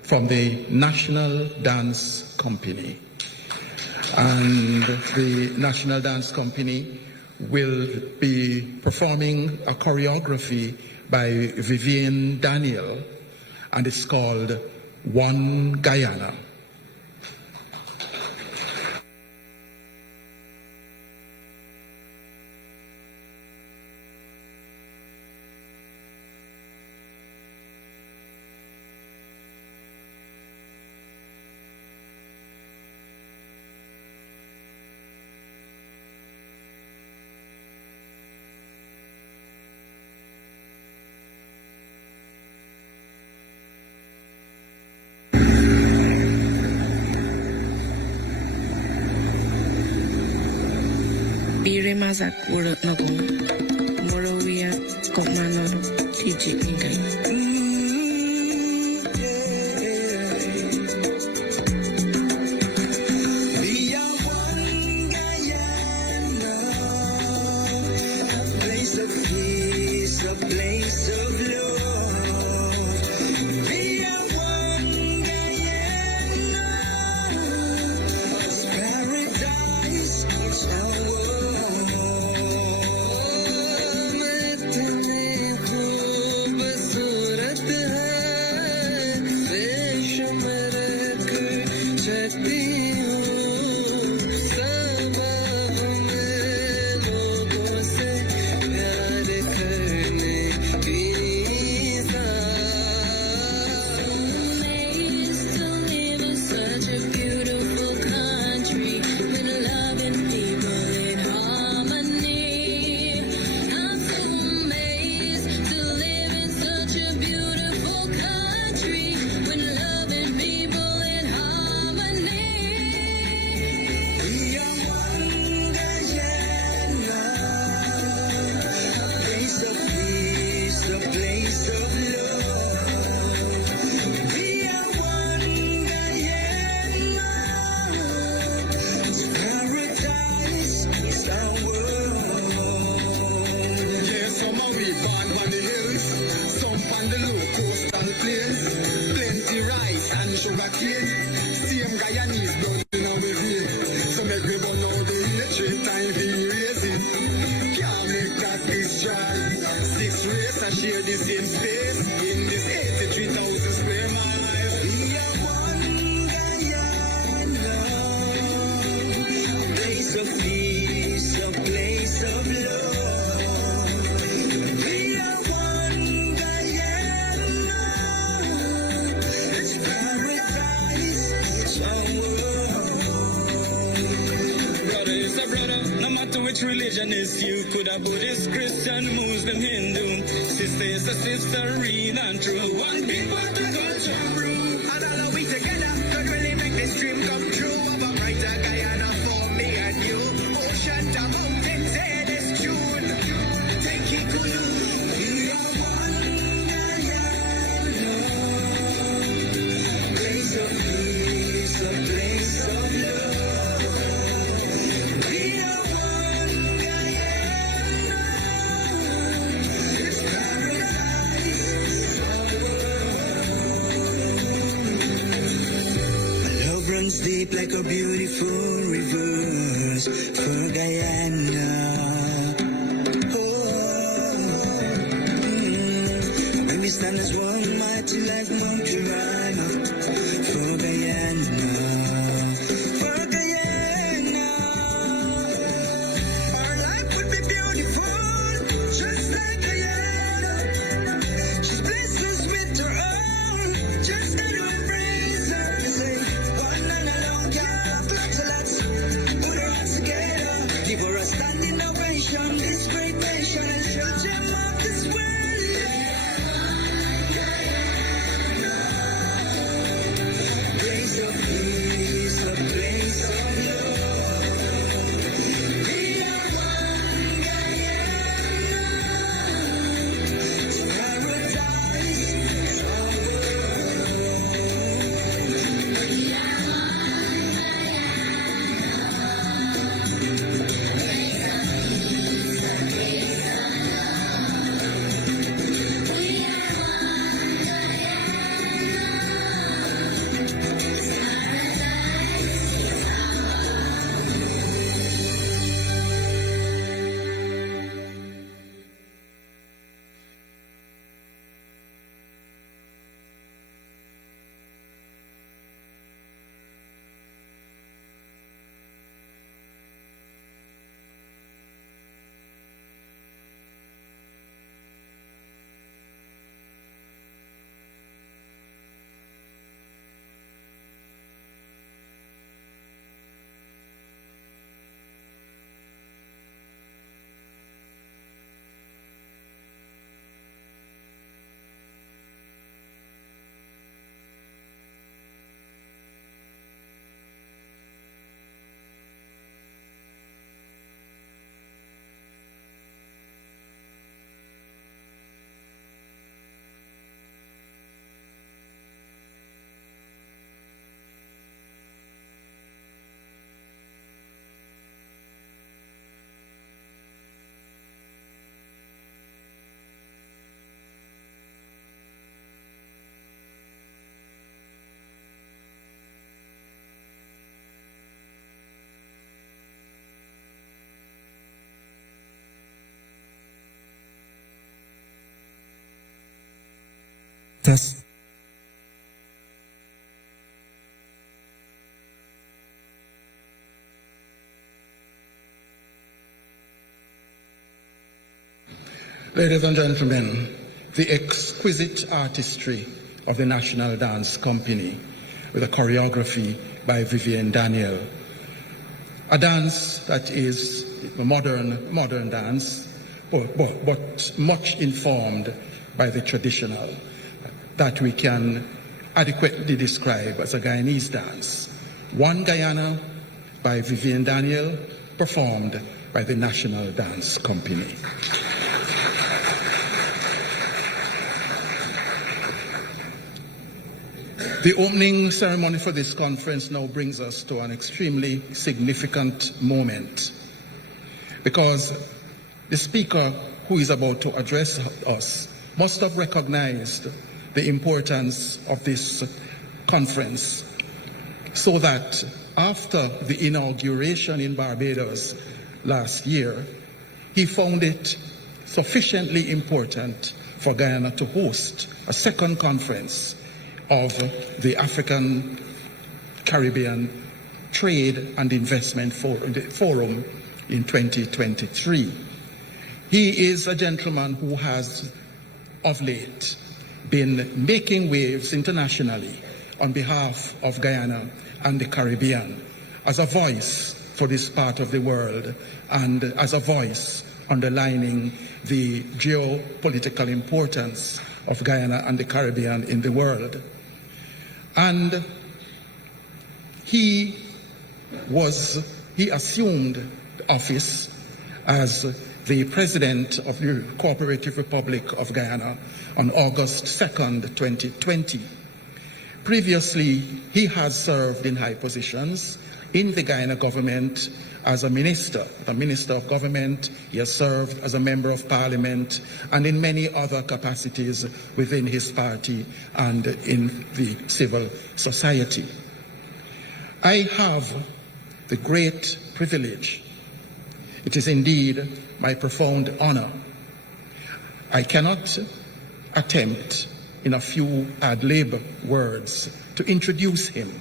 from the National Dance Company. And the National Dance Company will be performing a choreography by Vivian Daniel, and it's called One Guyana. Mazakura Nago, Morovia, Komano, Fiji, Same Guyanese blood in our vein. So make me burn out the hatred time we raise it. Can't make that destroy. 6 race I share the same space in this 83,000 square miles. We are one Guyana, a place of peace, a place of love. We are one Guyana, it's paradise, it's our world. Brother is a brother, no matter which religion is you. Could have Buddhist, Christian, Muslim, Hindu. Sister is a sister, real and true. One people to culture brew. And all we together could really make this dream come true. Of a brighter Guyana for me and you. Ocean to mountains, say this tune. Take it to you. We are one Guyana. Place of peace, a place of love. We are one Guyana. It's paradise, our world. runs deep like a beautiful rivers for Guyana. Let me stand as one mighty like Mount Tirana for Guyana. For Guyana, our life would be beautiful, just like Guyana. She's blessed us with her own, just gotta embrace her. Say, one and alone can't have lots of lots. Put her hands together, give her a standing ovation. This great nation, the gem of this world. Place of peace, a place of love. We are one Guyana, paradise of Test. Ladies and gentlemen, the exquisite artistry of the National Dance Company with a choreography by Vivian Daniel. A dance that is a modern dance, but much informed by the traditional, that we can adequately describe as a Guyanese dance. One Guyana by Vivian Daniel, performed by the National Dance Company. The opening ceremony for this conference now brings us to an extremely significant moment, because the speaker who is about to address us must have recognized the importance of this conference, so that after the inauguration in Barbados last year, he found it sufficiently important for Guyana to host a second conference of the African Caribbean Trade and Investment Forum in 2023. He is a gentleman who has of late been making waves internationally on behalf of Guyana and the Caribbean as a voice for this part of the world, and as a voice underlining the geopolitical importance of Guyana and the Caribbean in the world. And he assumed office as the President of the Cooperative Republic of Guyana on August 2nd, 2020. Previously, he has served in high positions in the Guyana government as a minister of government. He has served as a member of parliament and in many other capacities within his party and in the civil society. I have the great privilege. It is indeed my profound honor. I cannot attempt in a few ad-lib words to introduce him,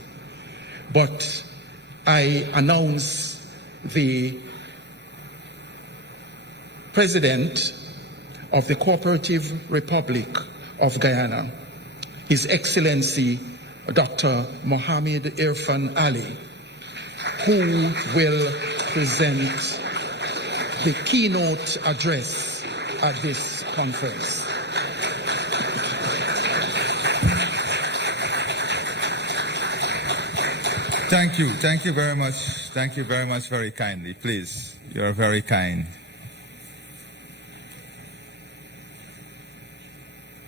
but I announce the President of the Cooperative Republic of Guyana, His Excellency Dr. Mohamed Irfan Ali, who will present the keynote address at this conference. Thank you. Thank you very much. Thank you very much, very kindly. Please, you're very kind.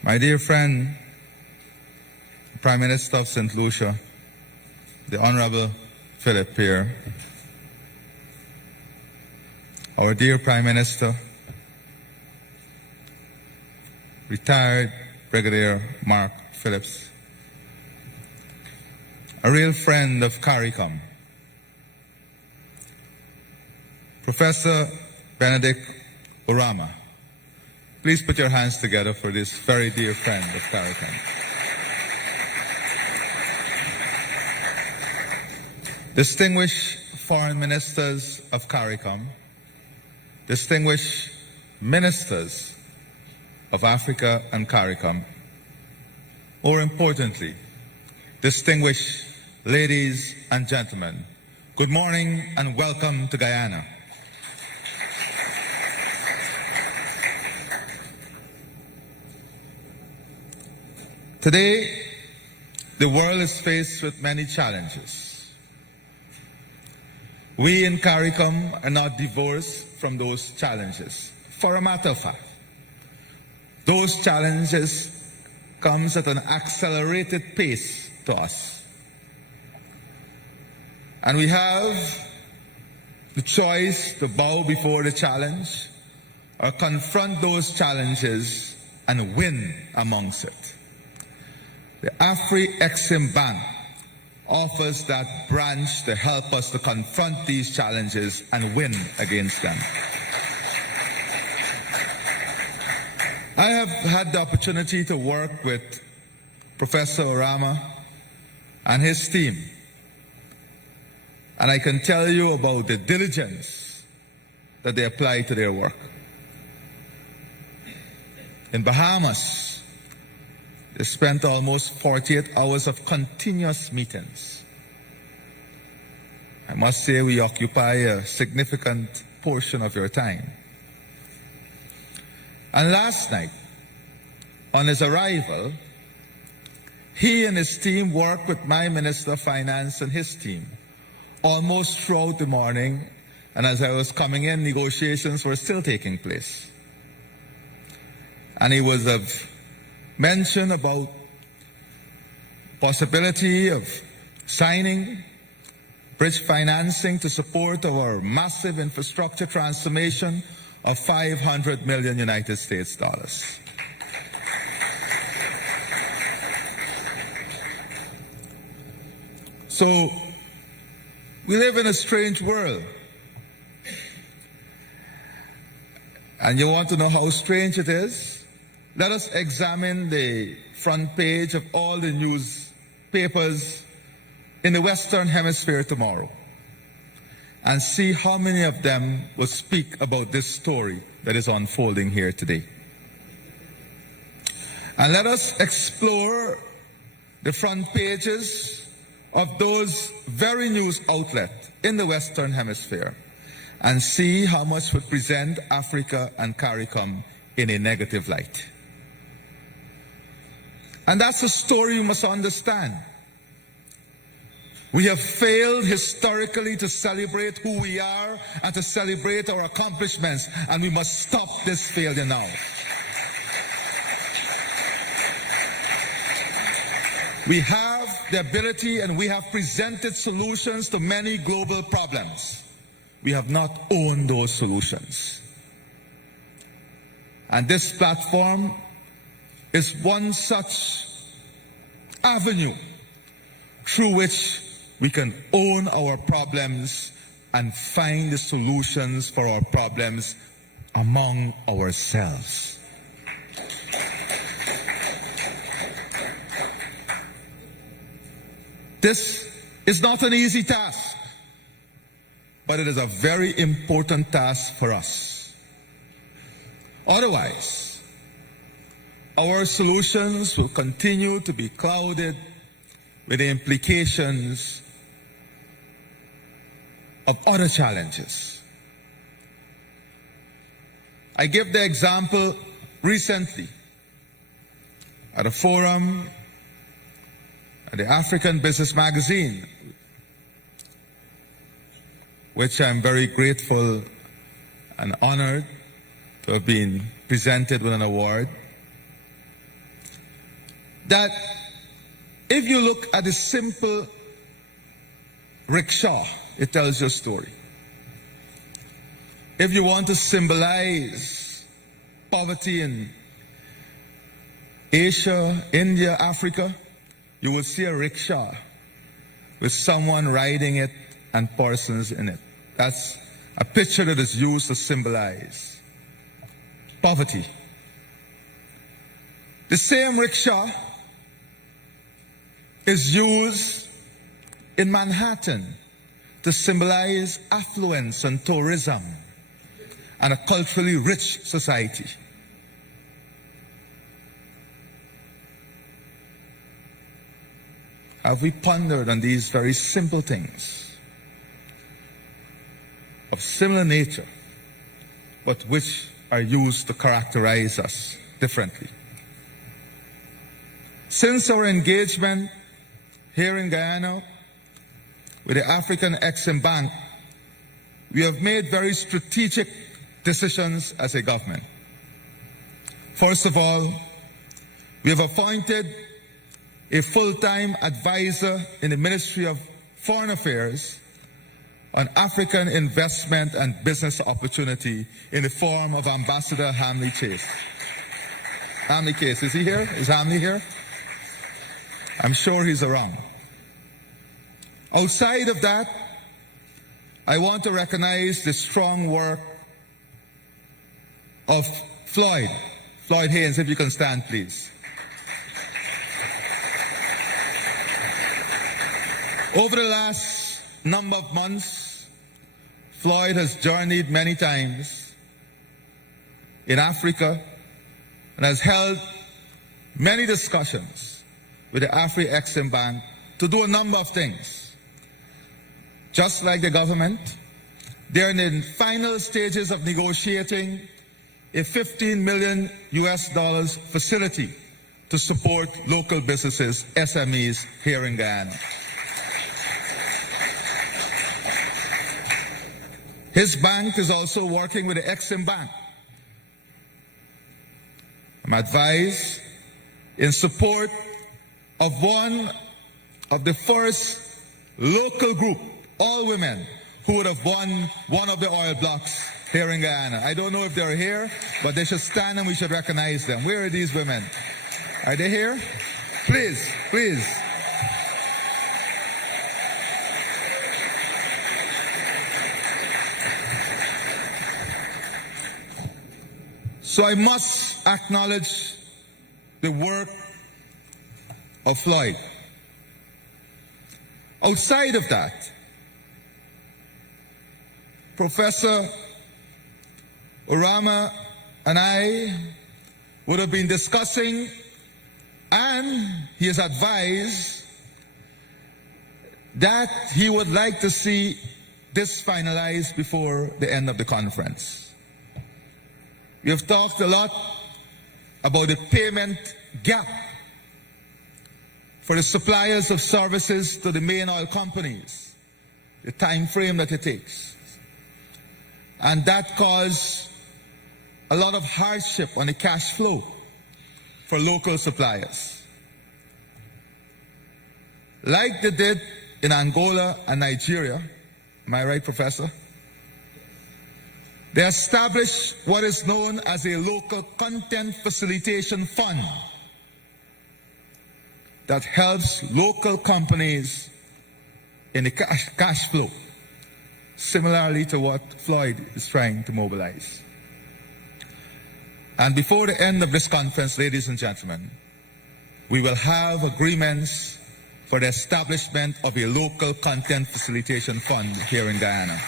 My dear friend, Prime Minister of St. Lucia, the Honorable Philip Peer, our dear Prime Minister, retired Brigadier Mark Phillips, a real friend of CARICOM, Professor Benedict Orama. Please put your hands together for this very dear friend of CARICOM. Distinguished foreign ministers of CARICOM, distinguished ministers of Africa and CARICOM, more importantly, distinguished ladies and gentlemen, good morning and welcome to Guyana. Today, the world is faced with many challenges. We in CARICOM are not divorced from those challenges. For a matter of fact, those challenges comes at an accelerated pace to us. And we have the choice to bow before the challenge or confront those challenges and win amongst it. The AfriCaribbean Bank offers that branch to help us to confront these challenges and win against them. I have had the opportunity to work with Professor Orama and his team, and I can tell you about the diligence that they apply to their work. In Bahamas, they spent almost 48 hours of continuous meetings. I must say we occupy a significant portion of your time. And last night, on his arrival, he and his team worked with my Minister of Finance and his team almost throughout the morning, and as I was coming in, negotiations were still taking place. And he was of mention about possibility of signing bridge financing to support our massive infrastructure transformation of $500 million United States dollars. So we live in a strange world. And you want to know how strange it is? Let us examine the front page of all the newspapers in the Western Hemisphere tomorrow and see how many of them will speak about this story that is unfolding here today. And let us explore the front pages of those very news outlets in the Western Hemisphere and see how much would present Africa and CARICOM in a negative light. And that's a story you must understand. We have failed historically to celebrate who we are and to celebrate our accomplishments, and we must stop this failure now. We have the ability and we have presented solutions to many global problems. We have not owned those solutions. And this platform is one such avenue through which we can own our problems and find the solutions for our problems among ourselves. This is not an easy task, but it is a very important task for us. Otherwise, our solutions will continue to be clouded with the implications of other challenges. I give the example recently at a forum at the African Business Magazine, which I'm very grateful and honored to have been presented with an award, that if you look at the simple rickshaw, it tells your story. If you want to symbolize poverty in Asia, India, Africa, you will see a rickshaw with someone riding it and persons in it. That's a picture that is used to symbolize poverty. The same rickshaw is used in Manhattan to symbolize affluence and tourism and a culturally rich society. Have we pondered on these very simple things of similar nature, but which are used to characterize us differently? Since our engagement here in Guyana with the African Exim Bank, we have made very strategic decisions as a government. First of all, we have appointed a full-time advisor in the Ministry of Foreign Affairs on African investment and business opportunity in the form of Ambassador Hamley Chase. Hamley Chase, is he here? Is Hamley here? I'm sure he's around. Outside of that, I want to recognize the strong work of Floyd Haynes, if you can stand, please. Over the last number of months, Floyd has journeyed many times in Africa and has held many discussions with the AfriExim Bank to do a number of things. Just like the government, they're in the final stages of negotiating a $15 million facility to support local businesses, SMEs, here in Guyana. His bank is also working with the Exim Bank. I'm advised in support of one of the first local group, all women, who would have won one of the oil blocks here in Guyana. I don't know if they're here, but they should stand and we should recognize them. Where are these women? Are they here? Please, please. So I must acknowledge the work of Floyd. Outside of that, Professor Urama and I would have been discussing, and he has advised that he would like to see this finalized before the end of the conference. We have talked a lot about the payment gap for the suppliers of services to the main oil companies, the time frame that it takes. And that caused a lot of hardship on the cash flow for local suppliers. Like they did in Angola and Nigeria, am I right, Professor? They established what is known as a local content facilitation fund that helps local companies in the cash flow, similarly to what Floyd is trying to mobilize. And before the end of this conference, ladies and gentlemen, we will have agreements for the establishment of a local content facilitation fund here in Guyana.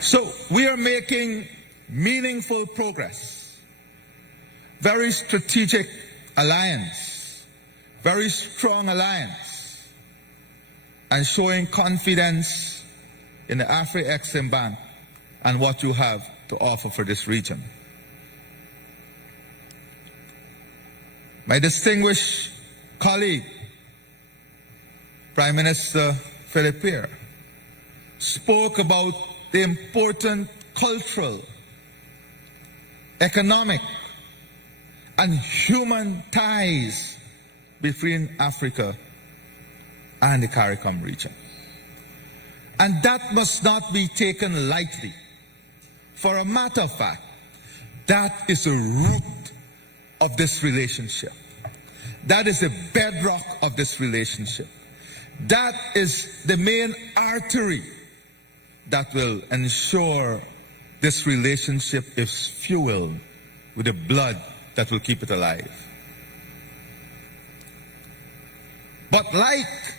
So we are making meaningful progress, very strategic alliance, very strong alliance, and showing confidence in the AfriExim Bank and what you have to offer for this region. My distinguished colleague, Prime Minister Philip Pierre, spoke about the important cultural, economic, and human ties between Africa and the CARICOM region. And that must not be taken lightly. For a matter of fact, that is the root of this relationship. That is the bedrock of this relationship. That is the main artery that will ensure this relationship is fueled with the blood that will keep it alive. But like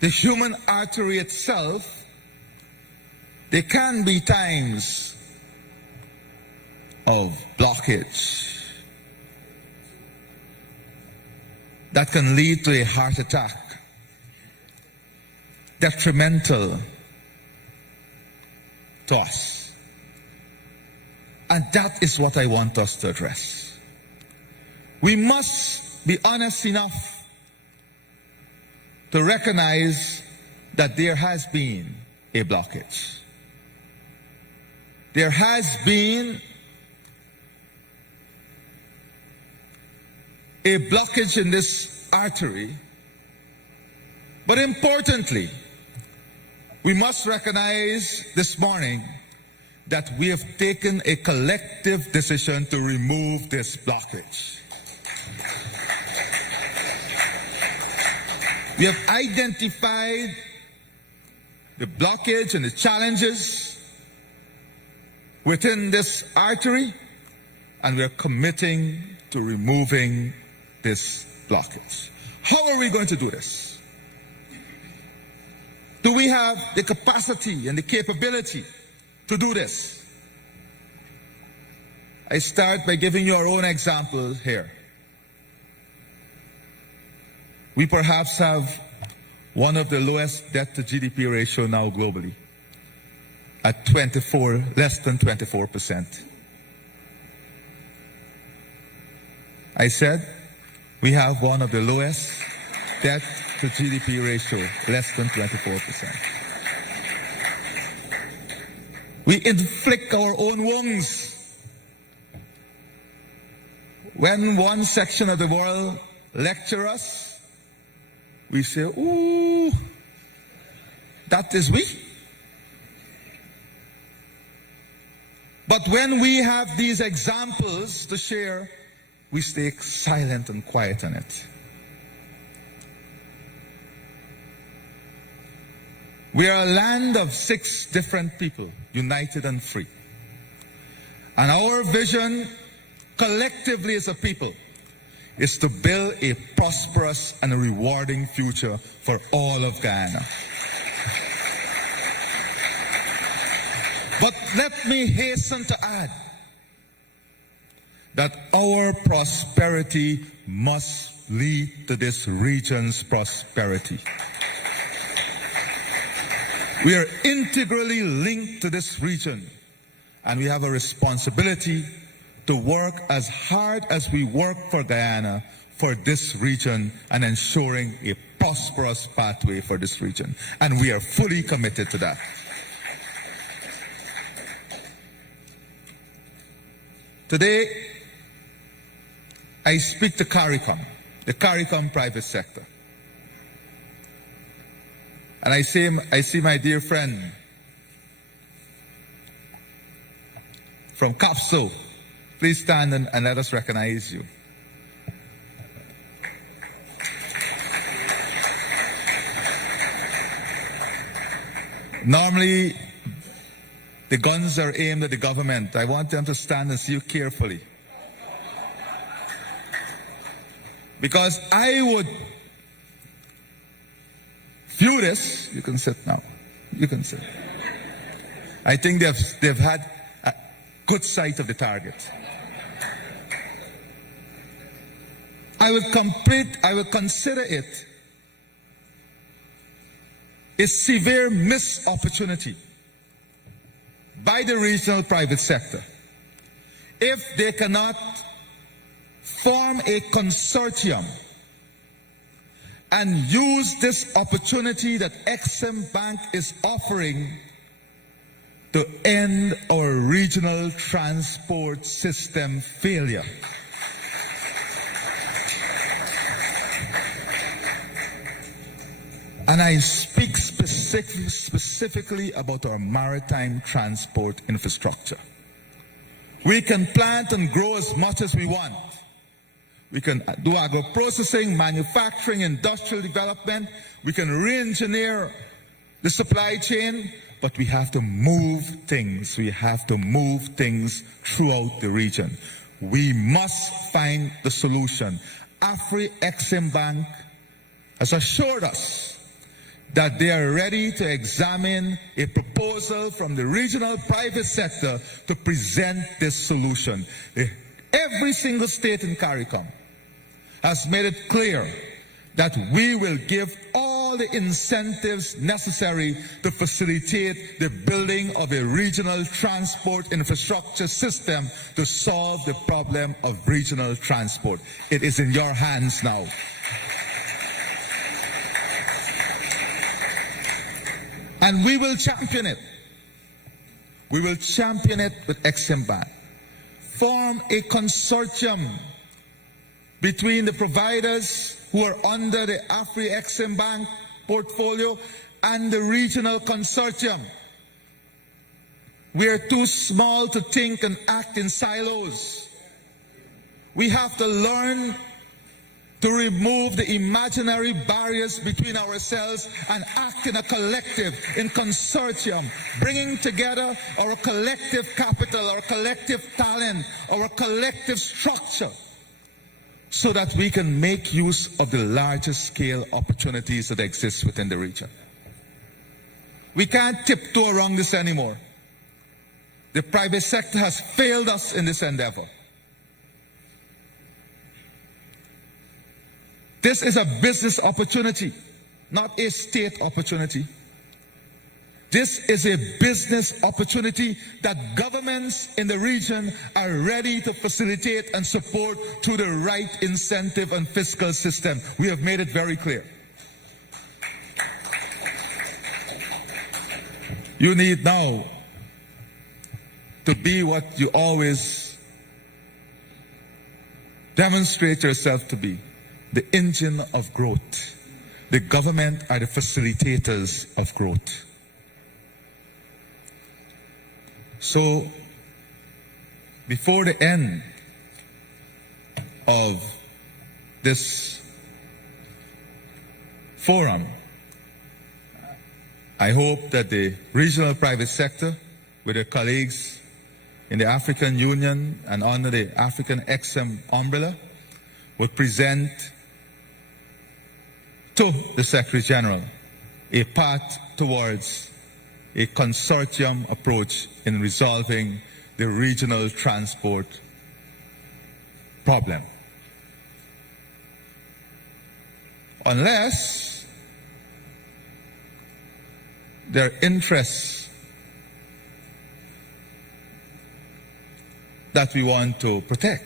the human artery itself, there can be times of blockage that can lead to a heart attack, detrimental to us. And that is what I want us to address. We must be honest enough to recognize that there has been a blockage. There has been a blockage in this artery, but importantly, we must recognize this morning that we have taken a collective decision to remove this blockage. We have identified the blockage and the challenges within this artery, and we are committing to removing this blockage. How are we going to do this? Do we have the capacity and the capability to do this? I start by giving you our own example here. We perhaps have one of the lowest debt to GDP ratio now globally at less than 24%. I said we have one of the lowest debt to GDP ratio, less than 24%. We inflict our own wounds. When one section of the world lecture us, we say, ooh, that is we. But when we have these examples to share, we stay silent and quiet on it. We are a land of 6 different people, united and free. And our vision, collectively as a people, is to build a prosperous and a rewarding future for all of Guyana. But let me hasten to add that our prosperity must lead to this region's prosperity. We are integrally linked to this region, and we have a responsibility to work as hard as we work for Guyana, for this region, and ensuring a prosperous pathway for this region. And we are fully committed to that. Today, I speak to CARICOM, the CARICOM private sector. And I see my dear friend from CAPSO. Please stand and let us recognize you. Normally, the guns are aimed at the government. I want them to stand and see you carefully. Because I would view this, you can sit now, you can sit. I think they've had a good sight of the target. I will consider it a severe missed opportunity by the regional private sector if they cannot form a consortium and use this opportunity that Exim Bank is offering to end our regional transport system failure. And I speak specifically about our maritime transport infrastructure. We can plant and grow as much as we want. We can do agro-processing, manufacturing, industrial development. We can re-engineer the supply chain, but we have to move things. We have to move things throughout the region. We must find the solution. AfriExim Bank has assured us that they are ready to examine a proposal from the regional private sector to present this solution. Every single state in CARICOM has made it clear that we will give all the incentives necessary to facilitate the building of a regional transport infrastructure system to solve the problem of regional transport. It is in your hands now. And we will champion it. We will champion it with Exim Bank. Form a consortium between the providers who are under the AfriExim Bank portfolio and the regional consortium. We are too small to think and act in silos. We have to learn to remove the imaginary barriers between ourselves and act in a collective, in consortium, bringing together our collective capital, our collective talent, our collective structure, so that we can make use of the larger scale opportunities that exist within the region. We can't tiptoe around this anymore. The private sector has failed us in this endeavor. This is a business opportunity, not a state opportunity. This is a business opportunity that governments in the region are ready to facilitate and support through the right incentive and fiscal system. We have made it very clear. You need now to be what you always demonstrate yourself to be. The engine of growth. The government are the facilitators of growth. So, before the end of this forum, I hope that the regional private sector, with their colleagues in the African Union and under the African Exim umbrella, would present to the Secretary General a path towards a consortium approach in resolving the regional transport problem. Unless there are interests that we want to protect.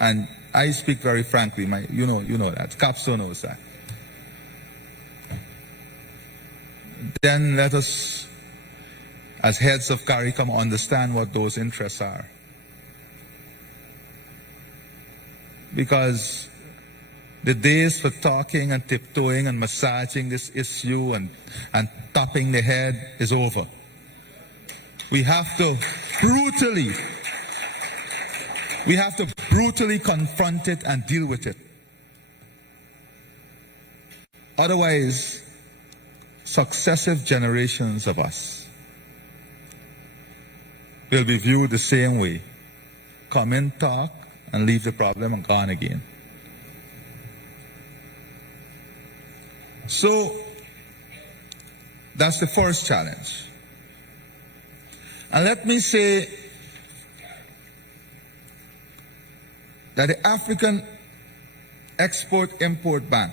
And I speak very frankly, you know that. Capstone knows that. Then let us, as heads of CARICOM, understand what those interests are. Because the days for talking and tiptoeing and massaging this issue and tapping the head is over. We have to brutally confront it and deal with it. Otherwise, successive generations of us will be viewed the same way. Come in, talk, and leave the problem and gone again. So, that's the first challenge. And let me say that the African Export-Import Bank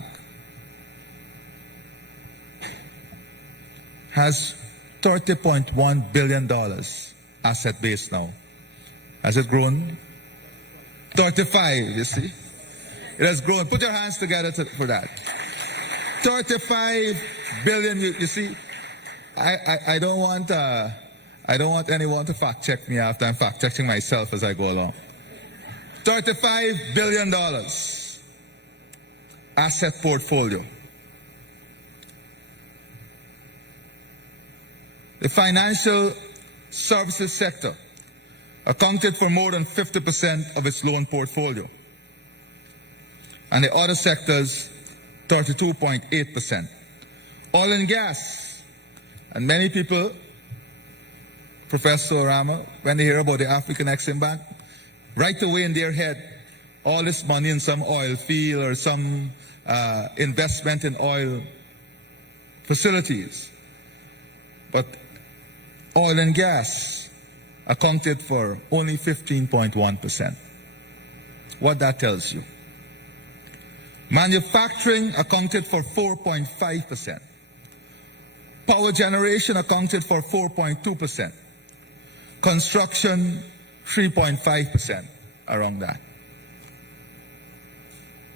has $30.1 billion asset base now. Has it grown? 35, you see? It has grown. Put your hands together for that. 35 billion, you see? I don't want anyone to fact check me after I'm fact checking myself as I go along. $35 billion asset portfolio. The financial services sector accounted for more than 50% of its loan portfolio. And the other sectors, 32.8%. Oil and gas. And many people, Professor Orama, when they hear about the African Exim Bank, right away in their head, all this money in some oil field or some investment in oil facilities. But oil and gas accounted for only 15.1%. What that tells you. Manufacturing accounted for 4.5%. Power generation accounted for 4.2%. Construction, 3.5%, around that.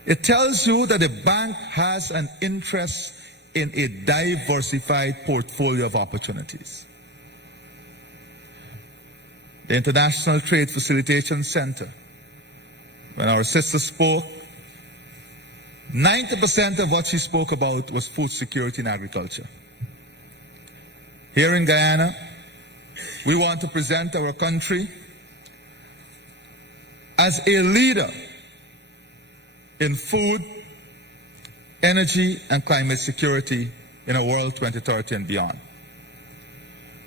It tells you that the bank has an interest in a diversified portfolio of opportunities. The International Trade Facilitation Center, when our sister spoke, 90% of what she spoke about was food security and agriculture. Here in Guyana, we want to present our country as a leader in food, energy, and climate security in a world 2030 and beyond.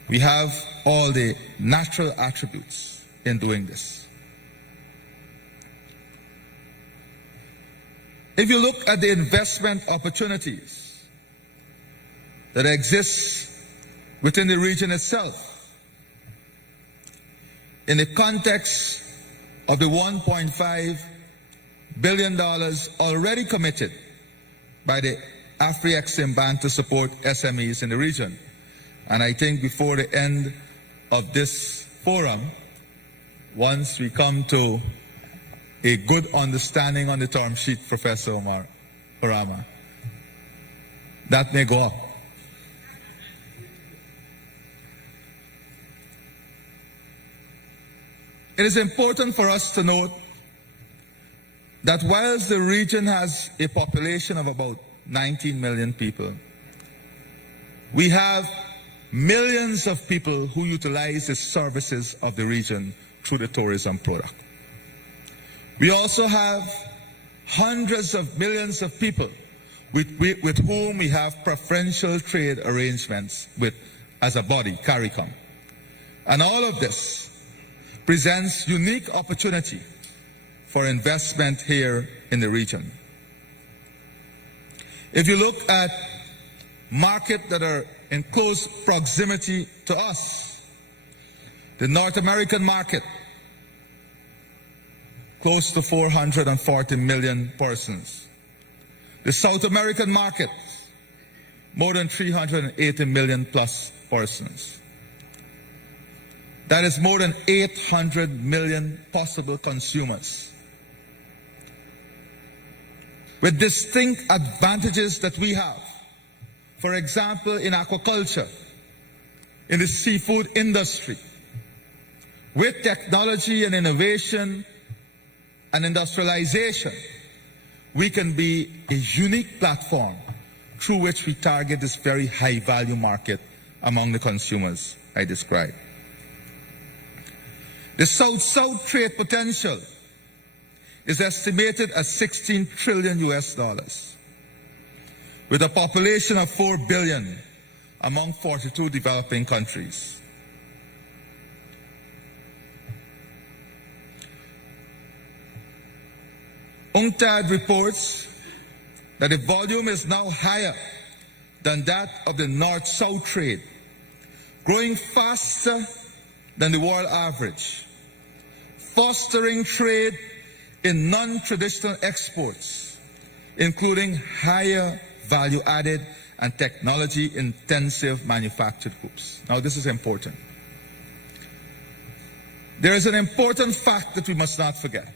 We have all the natural attributes in doing this. If you look at the investment opportunities that exist within the region itself, in the context of the $1.5 billion already committed by the AfriExim Bank to support SMEs in the region. And I think before the end of this forum, once we come to a good understanding on the term sheet, Professor Orama, that may go up. It is important for us to note that whilst the region has a population of about 19 million people, we have millions of people who utilize the services of the region through the tourism product. We also have hundreds of millions of people with whom we have preferential trade arrangements with as a body, CARICOM. And all of this presents unique opportunity for investment here in the region. If you look at markets that are in close proximity to us, the North American market, close to 440 million persons. The South American market, more than 380 million plus persons. That is more than 800 million possible consumers, with distinct advantages that we have. For example, in aquaculture, in the seafood industry, with technology and innovation and industrialization, we can be a unique platform through which we target this very high value market among the consumers I described. The South-South trade potential is estimated at $16 trillion US, with a population of 4 billion among 42 developing countries. UNCTAD reports that the volume is now higher than that of the North-South trade, growing faster than the world average, fostering trade in non-traditional exports, including higher value-added and technology-intensive manufactured goods. Now, this is important. There is an important fact that we must not forget.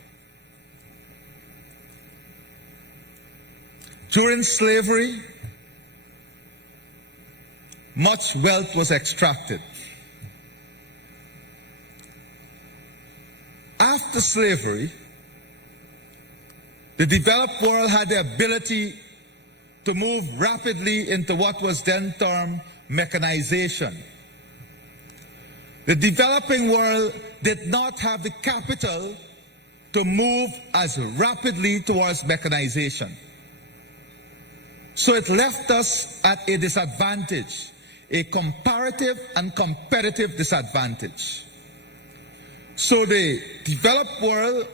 During slavery, much wealth was extracted. After slavery, the developed world had the ability to move rapidly into what was then termed mechanization. The developing world did not have the capital to move as rapidly towards mechanization. So it left us at a disadvantage, a comparative and competitive disadvantage. So the developed world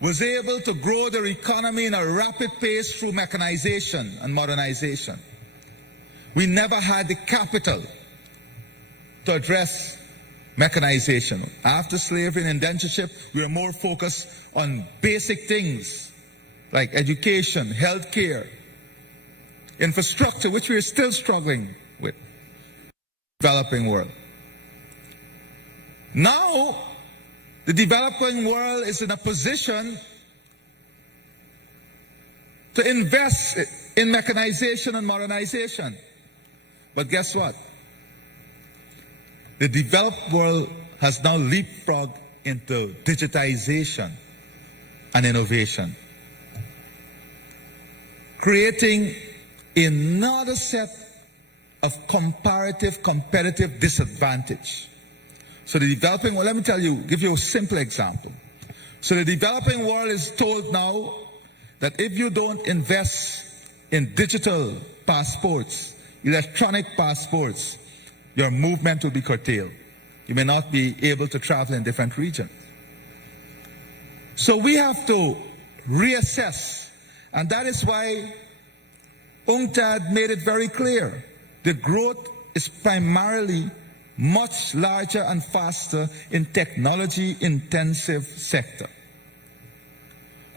was able to grow their economy in a rapid pace through mechanization and modernization. We never had the capital to address mechanization. After slavery and indentureship, we were more focused on basic things like education, healthcare, infrastructure, which we are still struggling with. Developing world. Now, the developing world is in a position to invest in mechanization and modernization. But guess what? The developed world has now leapfrogged into digitization and innovation, creating another set of comparative competitive disadvantage. So the developing world, let me tell you, give you a simple example. So the developing world is told now that if you don't invest in digital passports, electronic passports, your movement will be curtailed. You may not be able to travel in different regions. So we have to reassess, and that is why UNCTAD made it very clear. The growth is primarily much larger and faster in technology-intensive sector.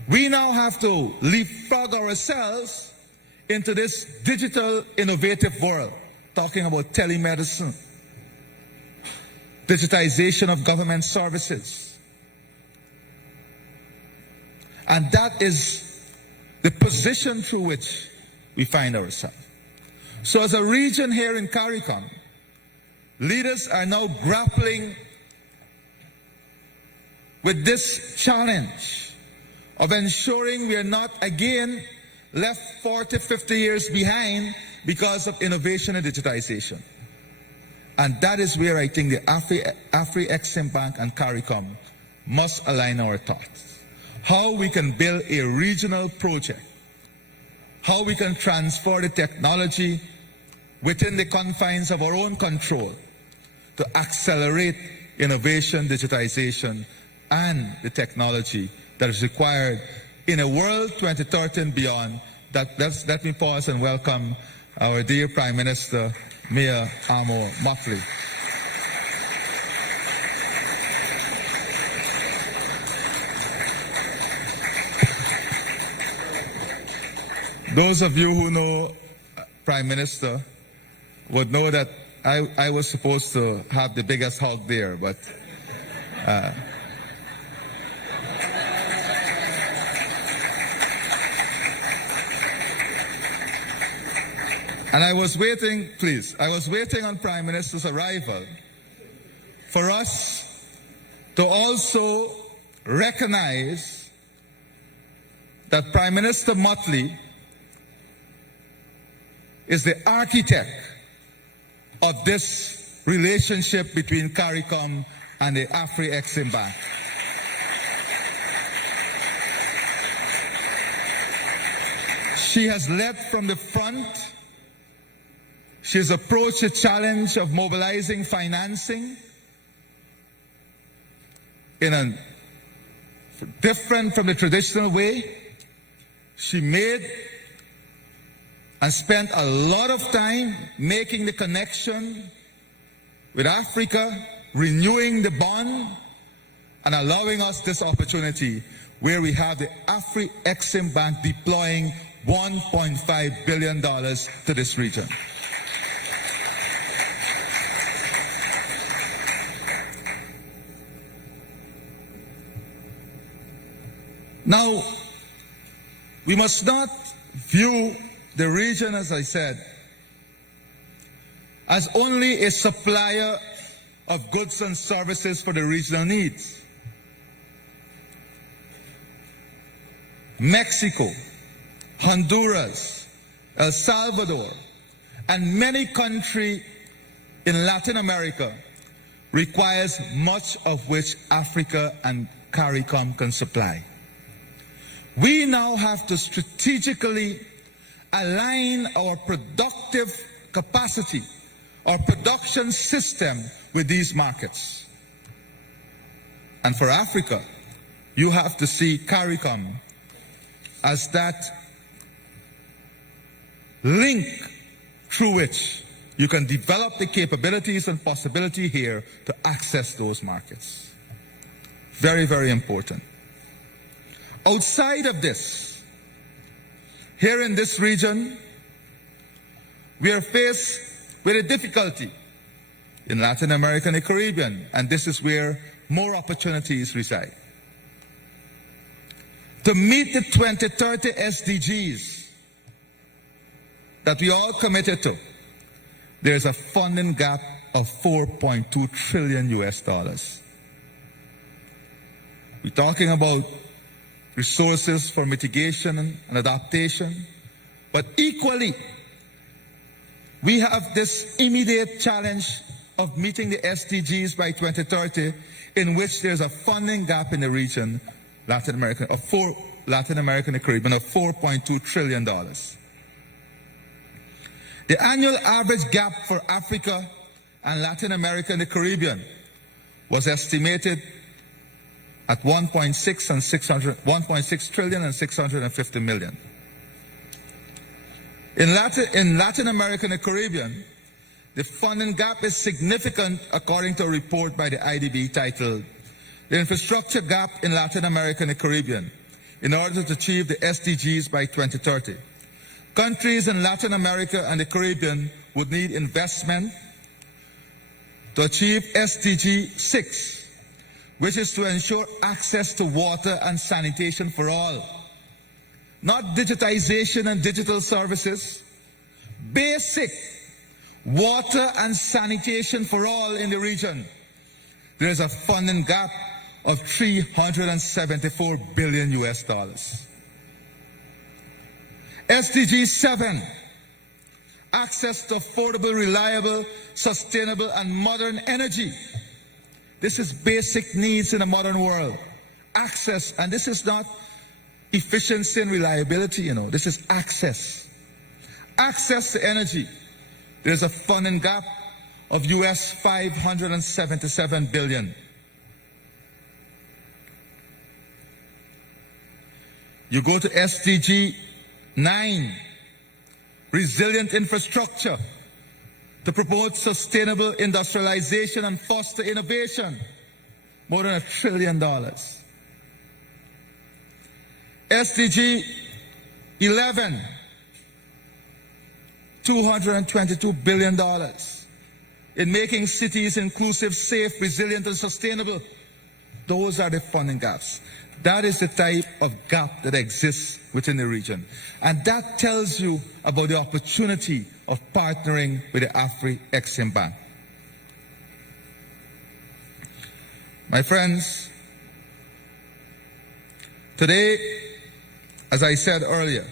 We now have to leapfrog ourselves into this digital innovative world, talking about telemedicine, digitization of government services. And that is the position through which we find ourselves. So as a region here in CARICOM, leaders are now grappling with this challenge of ensuring we are not again left 40, 50 years behind because of innovation and digitization. And that is where I think the AfriExim Bank and CARICOM must align our thoughts. How we can build a regional project, how we can transfer the technology within the confines of our own control to accelerate innovation, digitization, and the technology that is required in a world 2030 and beyond. Let me pause and welcome our dear Prime Minister, Mayor Amo Motley. Those of you who know Prime Minister would know that I was supposed to have the biggest hug there, but and I was waiting, please, I was waiting on Prime Minister's arrival for us to also recognize that Prime Minister Motley is the architect of this relationship between CARICOM and the AfriExim Bank. She has led from the front. She has approached the challenge of mobilizing financing in a different from the traditional way. She made and spent a lot of time making the connection with Africa, renewing the bond, and allowing us this opportunity where we have the AfriExim Bank deploying $1.5 billion to this region. Now, we must not view the region, as I said, as only a supplier of goods and services for the regional needs. Mexico, Honduras, El Salvador, and many countries in Latin America requires much of which Africa and CARICOM can supply. We now have to strategically align our productive capacity, our production system with these markets. And for Africa, you have to see CARICOM as that link through which you can develop the capabilities and possibility here to access those markets. Very, very important. Outside of this, here in this region, we are faced with a difficulty in Latin America and the Caribbean, and this is where more opportunities reside. To meet the 2030 SDGs that we all committed to, there's a funding gap of $4.2 trillion US. We're talking about resources for mitigation and adaptation, but equally, we have this immediate challenge of meeting the SDGs by 2030, in which there's a funding gap in the region, Latin America and the Caribbean, of $4.2 trillion. The annual average gap for Africa and Latin America and the Caribbean was estimated at 1.6 trillion and 650 million. In Latin America and the Caribbean, the funding gap is significant according to a report by the IDB titled The Infrastructure Gap in Latin America and the Caribbean in order to achieve the SDGs by 2030. Countries in Latin America and the Caribbean would need investment to achieve SDG 6, which is to ensure access to water and sanitation for all. Not digitization and digital services. Basic water and sanitation for all in the region. There is a funding gap of $374 billion US. SDG 7, access to affordable, reliable, sustainable, and modern energy. This is basic needs in a modern world. Access, and this is not efficiency and reliability, this is access. Access to energy. There's a funding gap of US $577 billion. You go to SDG 9, resilient infrastructure to promote sustainable industrialization and foster innovation, more than $1 trillion. SDG 11, $222 billion in making cities inclusive, safe, resilient, and sustainable. Those are the funding gaps. That is the type of gap that exists within the region. And that tells you about the opportunity of partnering with the AfriExim Bank. My friends, today, as I said earlier,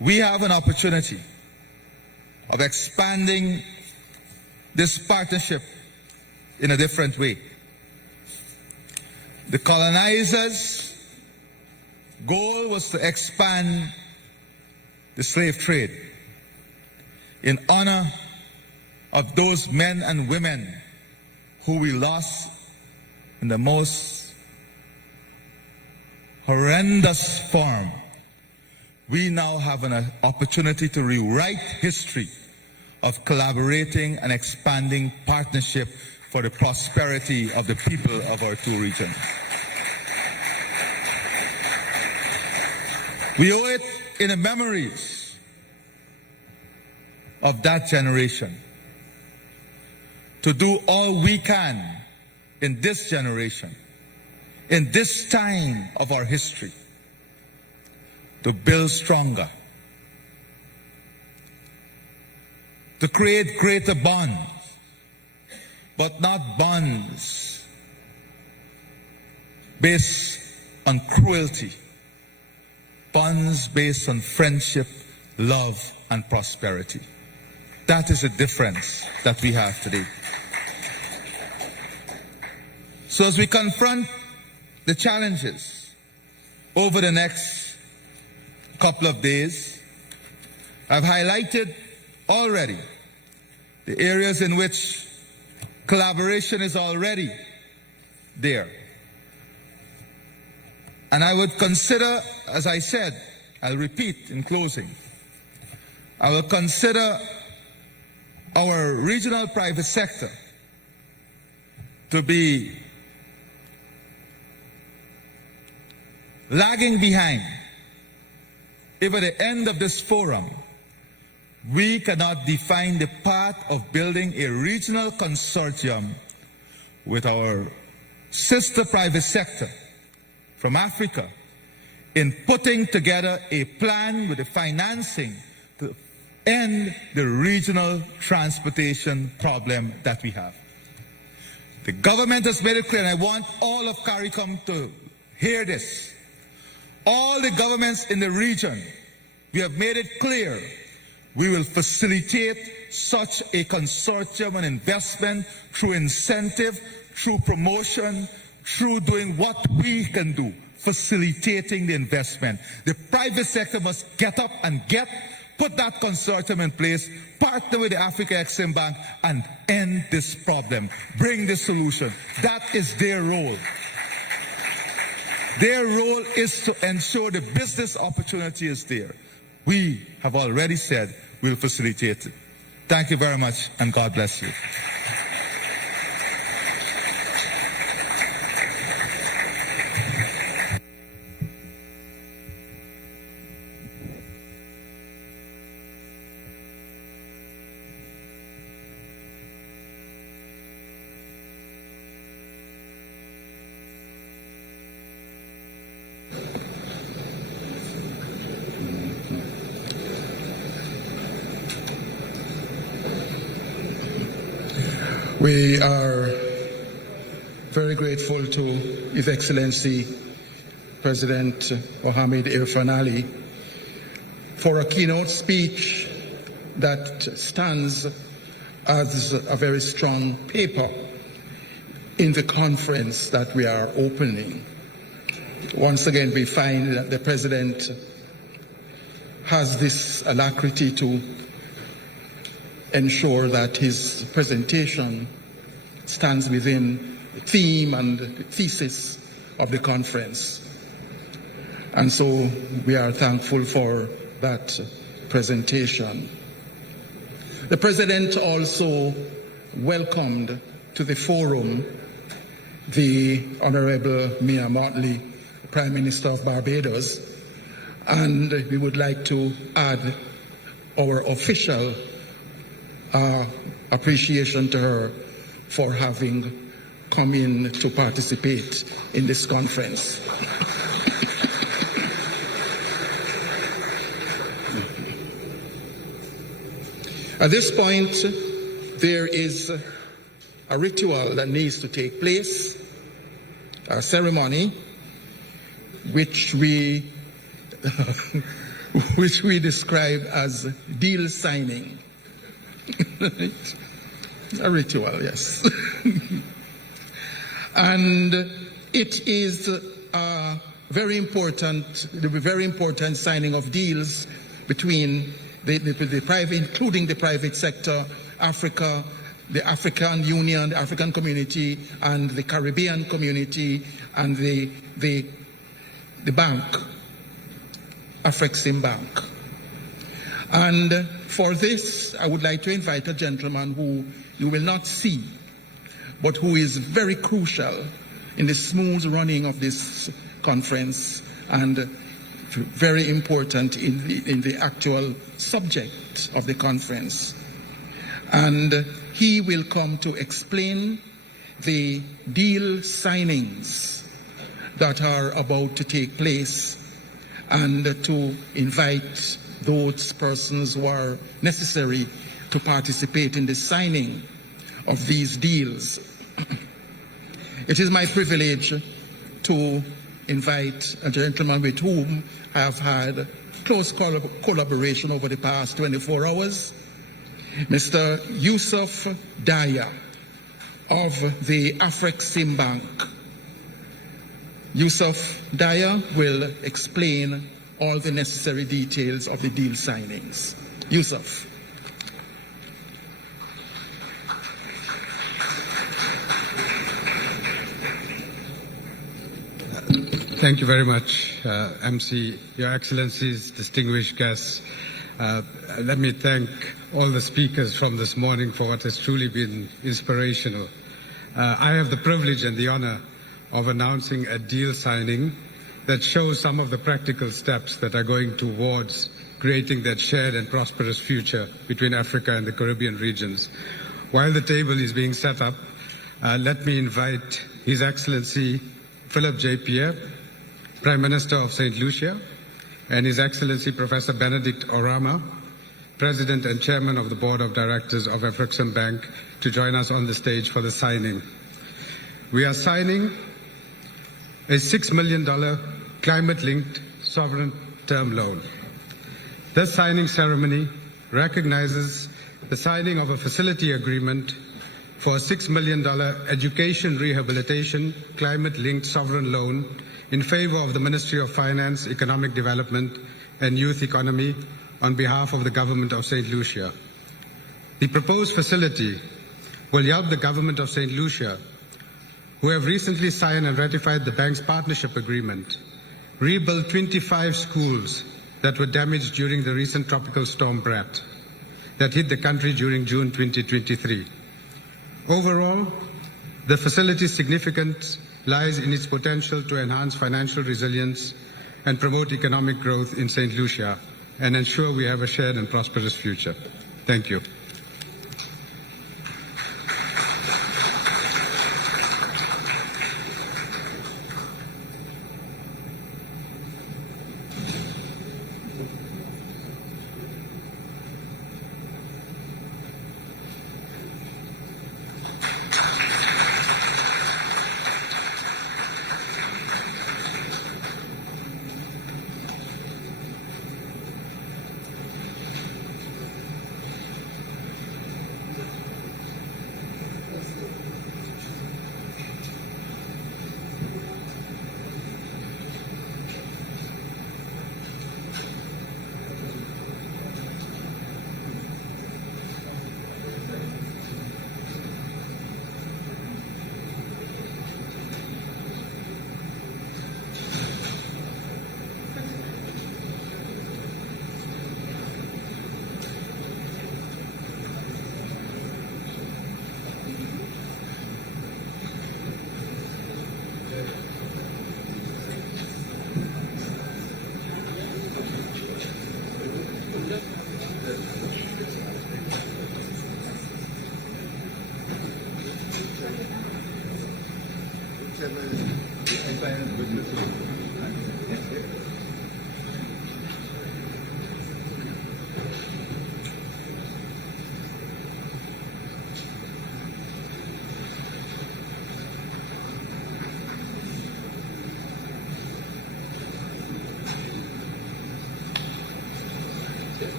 we have an opportunity of expanding this partnership in a different way. The colonizers' goal was to expand the slave trade, in honor of those men and women who we lost in the most horrendous form, we now have an opportunity to rewrite history of collaborating and expanding partnership for the prosperity of the people of our two regions. We owe it in the memories of that generation to do all we can in this generation, in this time of our history, to build stronger, to create greater bonds, but not bonds based on cruelty, bonds based on friendship, love, and prosperity. That is the difference that we have today. So as we confront the challenges over the next couple of days, I've highlighted already the areas in which collaboration is already there. And I would consider, as I said, I'll repeat in closing, I will consider our regional private sector to be lagging behind. If at the end of this forum, we cannot define the path of building a regional consortium with our sister private sector from Africa in putting together a plan with the financing to end the regional transportation problem that we have. The government has made it clear, and I want all of CARICOM to hear this. All the governments in the region, we have made it clear we will facilitate such a consortium and investment through incentive, through promotion, through doing what we can do, facilitating the investment. The private sector must get up and put that consortium in place, partner with the Africa Exim Bank, and end this problem. Bring the solution. That is their role. Their role is to ensure the business opportunity is there. We have already said we'll facilitate it. Thank you very much, and God bless you. We are very grateful to His Excellency President Mohammed Irfan Ali for a keynote speech that stands as a very strong paper in the conference that we are opening. Once again, we find that the President has this alacrity to ensure that his presentation stands within the theme and the thesis of the conference. And so we are thankful for that presentation. The President also welcomed to the forum the Honorable Mia Mottley, Prime Minister of Barbados, and we would like to add our official appreciation to her for having come in to participate in this conference. At this point, there is a ritual that needs to take place, a ceremony which we describe as deal signing. A ritual, yes. And it is a very important signing of deals between the private, including the private sector, Africa, the African Union, the African community, and the Caribbean community, and the bank, AfriCaribbean Bank. And for this, I would like to invite a gentleman who you will not see, but who is very crucial in the smooth running of this conference and very important in the actual subject of the conference. And he will come to explain the deal signings that are about to take place and to invite those persons who are necessary to participate in the signing of these deals. It is my privilege to invite a gentleman with whom I have had close collaboration over the past 24 hours, Mr. Yusuf Daya of the AfriCaribbean Bank. Yusuf Daya will explain all the necessary details of the deal signings. Yusuf. Thank you very much, MC, Your Excellencies, distinguished guests. Let me thank all the speakers from this morning for what has truly been inspirational. I have the privilege and the honor of announcing a deal signing that shows some of the practical steps that are going towards creating that shared and prosperous future between Africa and the Caribbean regions. While the table is being set up, let me invite His Excellency Philip J. Pierre, Prime Minister of St. Lucia, and His Excellency Professor Benedict Orama, President and Chairman of the Board of Directors of AfriCaribbean Bank, to join us on the stage for the signing. We are signing a $6 million climate-linked sovereign term loan. This signing ceremony recognizes the signing of a facility agreement for a $6 million education rehabilitation climate-linked sovereign loan in favor of the Ministry of Finance, Economic Development and Youth Economy on behalf of the Government of St. Lucia. The proposed facility will help the Government of St. Lucia, who have recently signed and ratified the bank's partnership agreement, rebuild 25 schools that were damaged during the recent tropical storm Brat that hit the country during June 2023. Overall, the facility's significance lies in its potential to enhance financial resilience and promote economic growth in St. Lucia and ensure we have a shared and prosperous future. Thank you.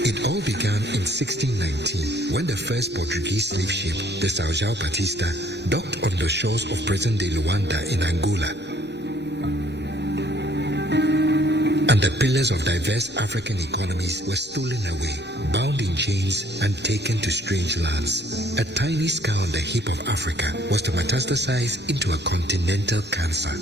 It all began in 1619 when the first Portuguese slave ship, the São João Batista, docked on the shores of present-day Luanda in Angola. And the pillars of diverse African economies were stolen away, bound in chains and taken to strange lands. A tiny scar on the hip of Africa was to metastasize into a continental cancer.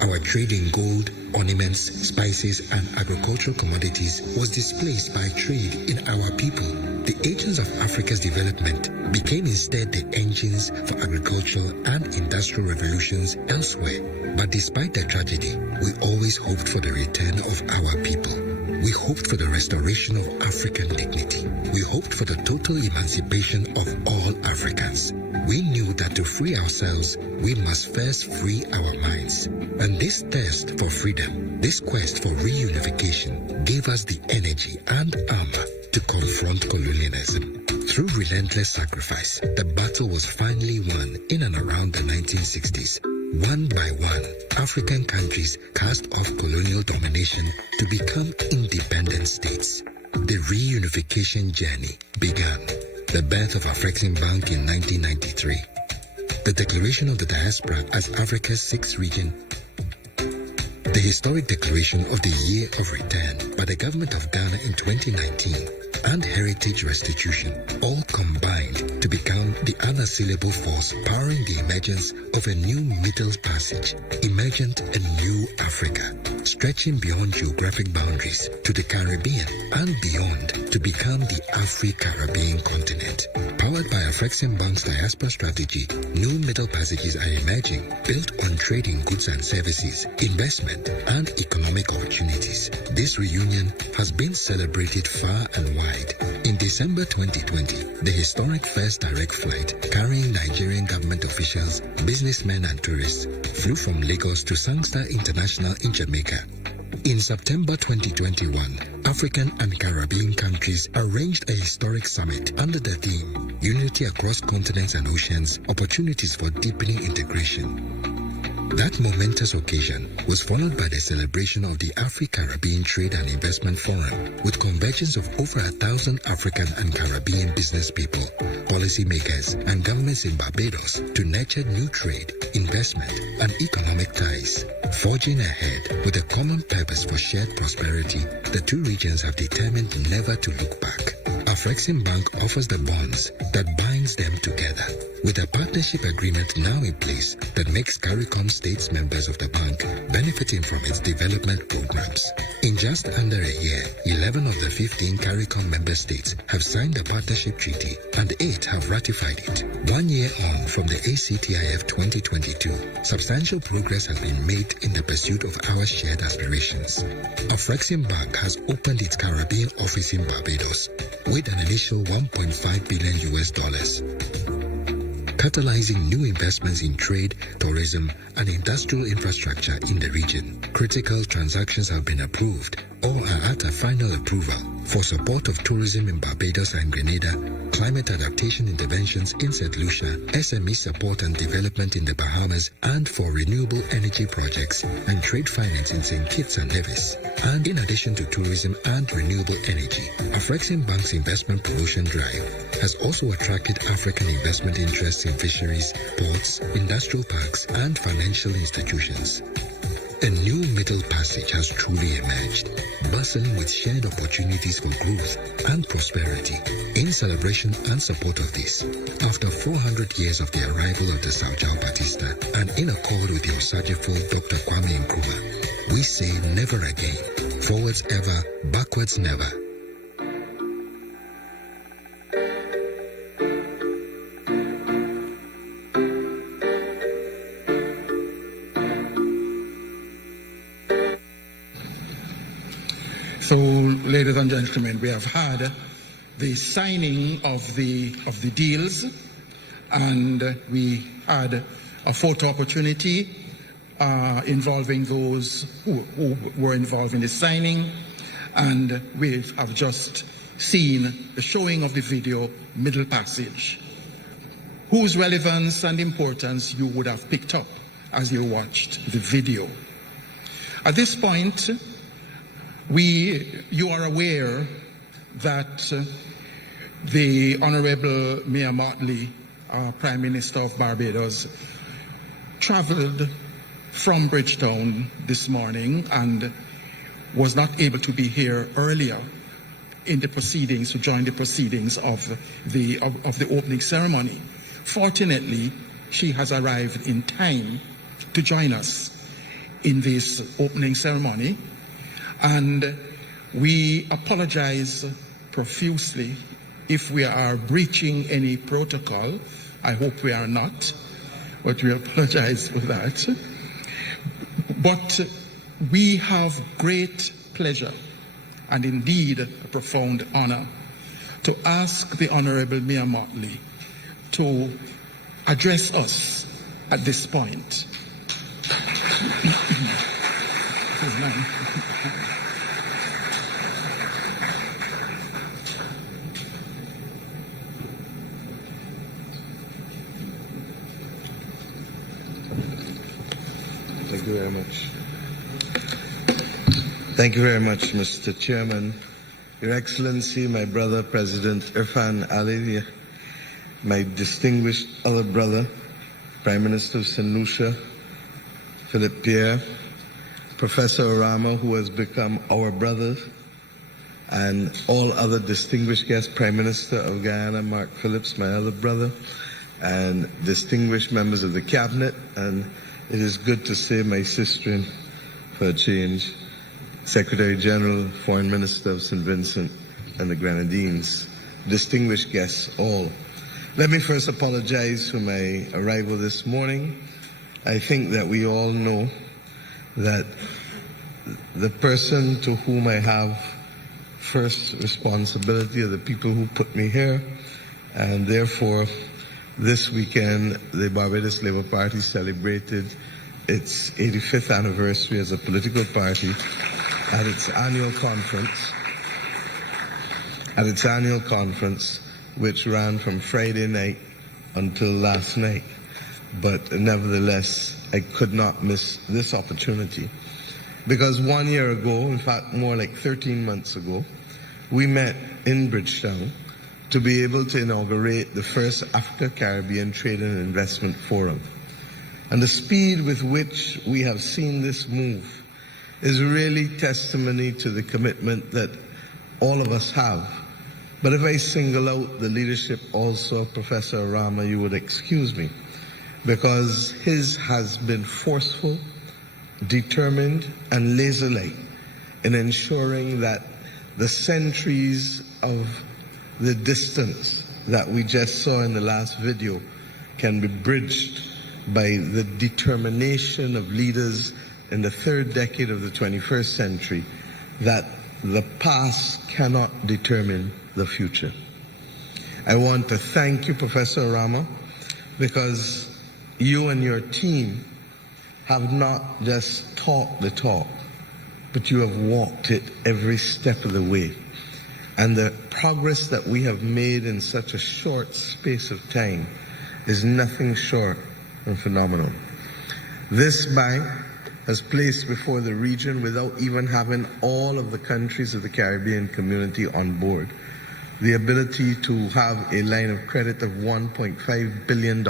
Our trade in gold, ornaments, spices, and agricultural commodities was displaced by trade in our people. The agents of Africa's development became instead the engines for agricultural and industrial revolutions elsewhere. But despite the tragedy, we always hoped for the return of our people. We hoped for the restoration of African dignity. We hoped for the total emancipation of all Africans. We knew that to free ourselves, we must first free our minds. And this thirst for freedom, this quest for reunification, gave us the energy and armor to confront colonialism. Through relentless sacrifice, the battle was finally won in and around the 1960s. One by one, African countries cast off colonial domination to become independent states. The reunification journey began. The birth of AfriCaribbean in 1993. The declaration of the diaspora as Africa's sixth region. The historic declaration of the Year of Return by the government of Ghana in 2019 and heritage restitution all combined to become the unassailable force powering the emergence of a new Middle Passage, emergent a new Africa, stretching beyond geographic boundaries to the Caribbean and beyond to become the AfriCaribbean continent. Powered by AfriCaribbean's diaspora strategy, new Middle Passages are emerging, built on trade in goods and services, investment, and economic opportunities. This reunion has been celebrated far and wide. In December 2020, the historic first direct flight carrying Nigerian government officials, businessmen, and tourists flew from Lagos to Sangster International in Jamaica. In September 2021, African and Caribbean countries arranged a historic summit under the theme Unity Across Continents and Oceans, Opportunities for Deepening Integration. That momentous occasion was followed by the celebration of the AfriCaribbean Trade and Investment Forum, with convergence of over 1,000 African and Caribbean business people, policymakers, and governments in Barbados to nurture new trade, investment, and economic ties. Forging ahead with a common purpose for shared prosperity, the two regions have determined never to look back. AfriCaribbean offers the bonds that binds them together, with a partnership agreement now in place that makes CARICOM states members of the bank benefiting from its development programs. In just under a year, 11 of the 15 CARICOM member states have signed the partnership treaty and 8 have ratified it. 1 year on from the ACTIF 2022, substantial progress has been made in the pursuit of our shared aspirations. AfriCaribbean has opened its Caribbean office in Barbados with an initial $1.5 billion, catalyzing new investments in trade, tourism, and industrial infrastructure in the region. Critical transactions have been approved or are at a final approval for support of tourism in Barbados and Grenada, climate adaptation interventions in St. Lucia, SME support and development in the Bahamas, and for renewable energy projects and trade finance in St. Kitts and Nevis. And in addition to tourism and renewable energy, AfriCaribbean's investment promotion drive has also attracted African investment interests in fisheries, ports, industrial parks, and financial institutions. A new Middle Passage has truly emerged, bustling with shared opportunities for growth and prosperity. In celebration and support of this, after 400 years of the arrival of the São João Batista, and in accord with the Osagefo Dr. Kwame Nkrumah, we say never again, forwards ever, backwards never. So, ladies and gentlemen, we have had the signing of the deals, and we had a photo opportunity involving those who were involved in the signing, and we have just seen the showing of the video, Middle Passage, whose relevance and importance you would have picked up as you watched the video. At this point, you are aware that the Honorable Mia Mottley, Prime Minister of Barbados, traveled from Bridgetown this morning and was not able to be here earlier in the proceedings, to join the proceedings of the opening ceremony. Fortunately, she has arrived in time to join us in this opening ceremony, and we apologize profusely if we are breaching any protocol. I hope we are not, but we apologize for that. But we have great pleasure and indeed a profound honor to ask the Honorable Mia Mottley to address us at this point. Thank you very much. Thank you very much, Mr. Chairman. Your Excellency, my brother, President Irfan Ali, my distinguished other brother, Prime Minister of St. Lucia, Philip Pierre, Professor Arama, who has become our brother, and all other distinguished guests, Prime Minister of Guyana, Mark Phillips, my other brother, and distinguished members of the Cabinet, and it is good to see my sister for a change, Secretary General, Foreign Minister of St. Vincent and the Grenadines, distinguished guests all. Let me first apologize for my arrival this morning. I think that we all know that the person to whom I have first responsibility are the people who put me here, and therefore this weekend the Barbados Labour Party celebrated its 85th anniversary as a political party at its annual conference, which ran from Friday night until last night. But nevertheless, I could not miss this opportunity, because 1 year ago, in fact more like 13 months ago, we met in Bridgetown to be able to inaugurate the first Africa-Caribbean Trade and Investment Forum. And the speed with which we have seen this move is really testimony to the commitment that all of us have. But if I single out the leadership also of Professor Arama, you would excuse me, because his has been forceful, determined, and laser-like in ensuring that the centuries of the distance that we just saw in the last video can be bridged by the determination of leaders in the third decade of the 21st century, that the past cannot determine the future. I want to thank you, Professor Arama, because you and your team have not just talked the talk, but you have walked it every step of the way. And the progress that we have made in such a short space of time is nothing short of phenomenal. This bank has placed before the region, without even having all of the countries of the Caribbean community on board, the ability to have a line of credit of $1.5 billion,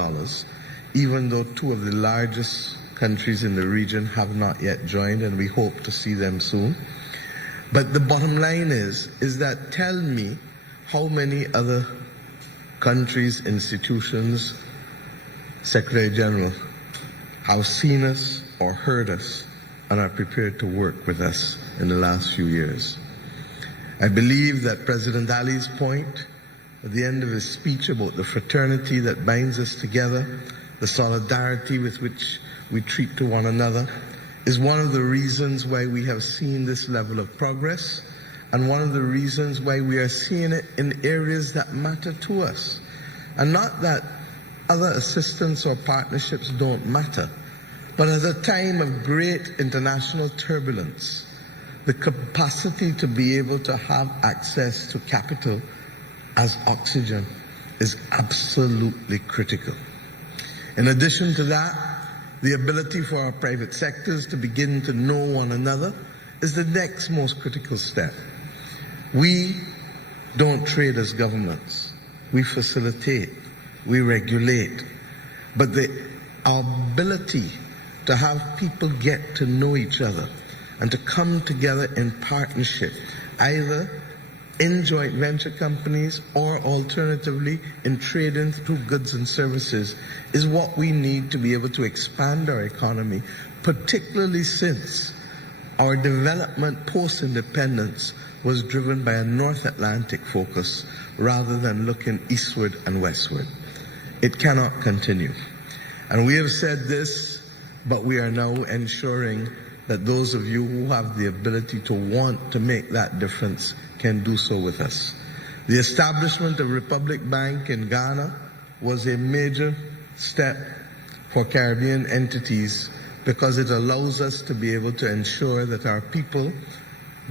even though two of the largest countries in the region have not yet joined, and we hope to see them soon. But the bottom line is that tell me how many other countries, institutions, Secretary General, have seen us or heard us and are prepared to work with us in the last few years. I believe that President Ali's point at the end of his speech about the fraternity that binds us together, the solidarity with which we treat to one another, is one of the reasons why we have seen this level of progress and one of the reasons why we are seeing it in areas that matter to us. And not that other assistance or partnerships don't matter, but at a time of great international turbulence, the capacity to be able to have access to capital as oxygen is absolutely critical. In addition to that, the ability for our private sectors to begin to know one another is the next most critical step. We don't trade as governments. We facilitate, we regulate. But our ability to have people get to know each other and to come together in partnership, either in joint venture companies or alternatively in trading through goods and services, is what we need to be able to expand our economy, particularly since our development post-independence was driven by a North Atlantic focus rather than looking eastward and westward. It cannot continue. And we have said this, but we are now ensuring that those of you who have the ability to want to make that difference can do so with us. The establishment of Republic Bank in Ghana was a major step for Caribbean entities because it allows us to be able to ensure that our people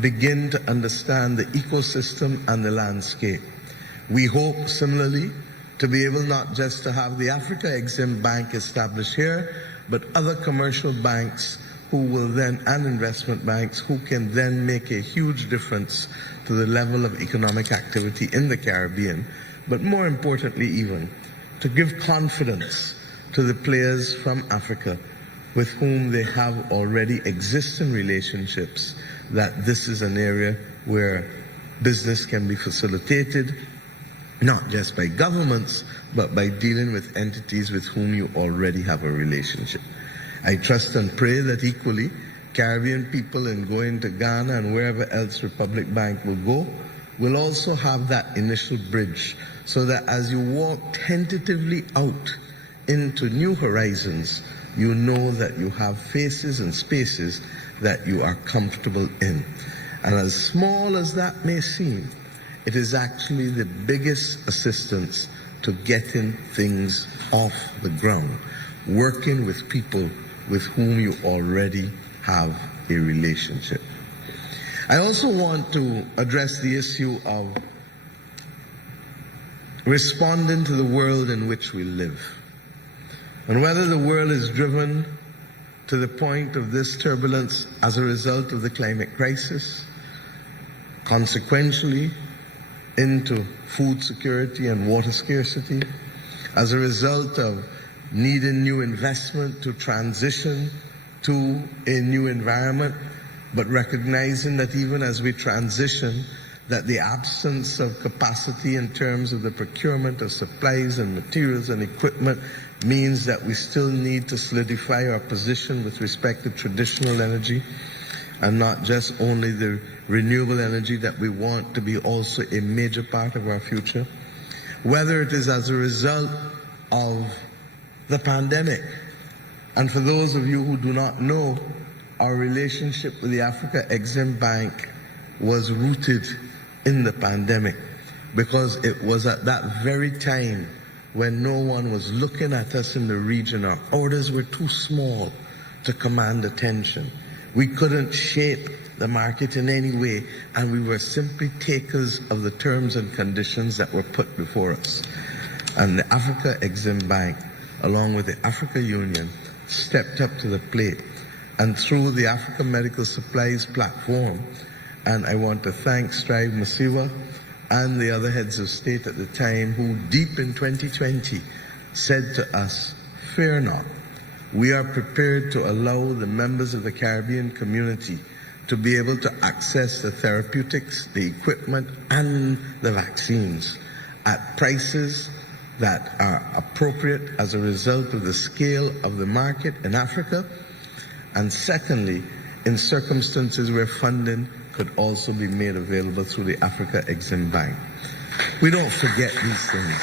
begin to understand the ecosystem and the landscape. We hope similarly to be able not just to have the Africa Exim Bank established here, but other commercial banks who will then, and investment banks, who can then make a huge difference to the level of economic activity in the Caribbean, but more importantly even, to give confidence to the players from Africa with whom they have already existing relationships, that this is an area where business can be facilitated, not just by governments, but by dealing with entities with whom you already have a relationship. I trust and pray that equally, Caribbean people in going to Ghana and wherever else Republic Bank will go, will also have that initial bridge, so that as you walk tentatively out into new horizons, you know that you have faces and spaces that you are comfortable in. And as small as that may seem, it is actually the biggest assistance to getting things off the ground, working with people with whom you already have a relationship. I also want to address the issue of responding to the world in which we live. And whether the world is driven to the point of this turbulence as a result of the climate crisis, consequentially into food security and water scarcity, as a result of needing new investment to transition to a new environment, but recognizing that even as we transition, that the absence of capacity in terms of the procurement of supplies and materials and equipment means that we still need to solidify our position with respect to traditional energy, and not just only the renewable energy that we want to be also a major part of our future. Whether it is as a result of the pandemic, and for those of you who do not know, our relationship with the Africa Exim Bank was rooted in the pandemic, because it was at that very time when no one was looking at us in the region. Our orders were too small to command attention. We couldn't shape the market in any way, and we were simply takers of the terms and conditions that were put before us. And the Africa Exim Bank, along with the Africa Union, stepped up to the plate. And through the Africa Medical Supplies platform, and I want to thank Strive Masiwa and the other heads of state at the time, who deep in 2020 said to us, "Fear not, we are prepared to allow the members of the Caribbean community to be able to access the therapeutics, the equipment, and the vaccines at prices that are appropriate as a result of the scale of the market in Africa, and secondly, in circumstances where funding could also be made available through the Africa Exim Bank." We don't forget these things.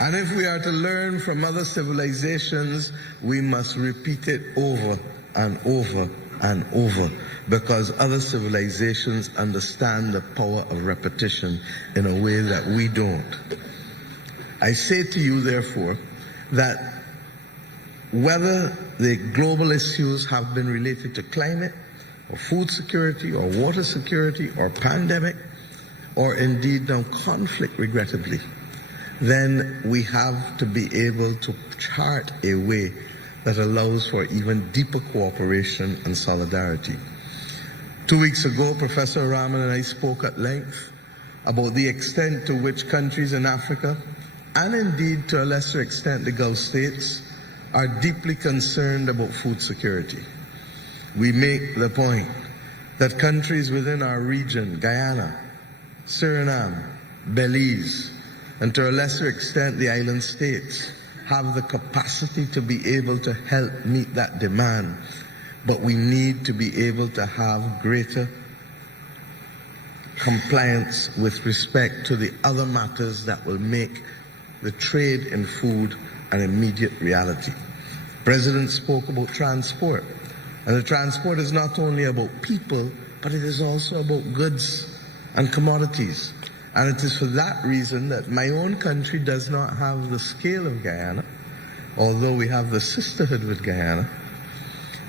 And if we are to learn from other civilizations, we must repeat it over and over and over, because other civilizations understand the power of repetition in a way that we don't. I say to you, therefore, that whether the global issues have been related to climate, or food security, or water security, or pandemic, or indeed now conflict, regrettably, then we have to be able to chart a way that allows for even deeper cooperation and solidarity. 2 weeks ago, Professor Rahman and I spoke at length about the extent to which countries in Africa, and indeed to a lesser extent the Gulf states, are deeply concerned about food security. We make the point that countries within our region, Guyana, Suriname, Belize, and to a lesser extent the island states, have the capacity to be able to help meet that demand. But we need to be able to have greater compliance with respect to the other matters that will make the trade in food an immediate reality. The President spoke about transport. And the transport is not only about people, but it is also about goods and commodities. And it is for that reason that my own country does not have the scale of Guyana, although we have the sisterhood with Guyana.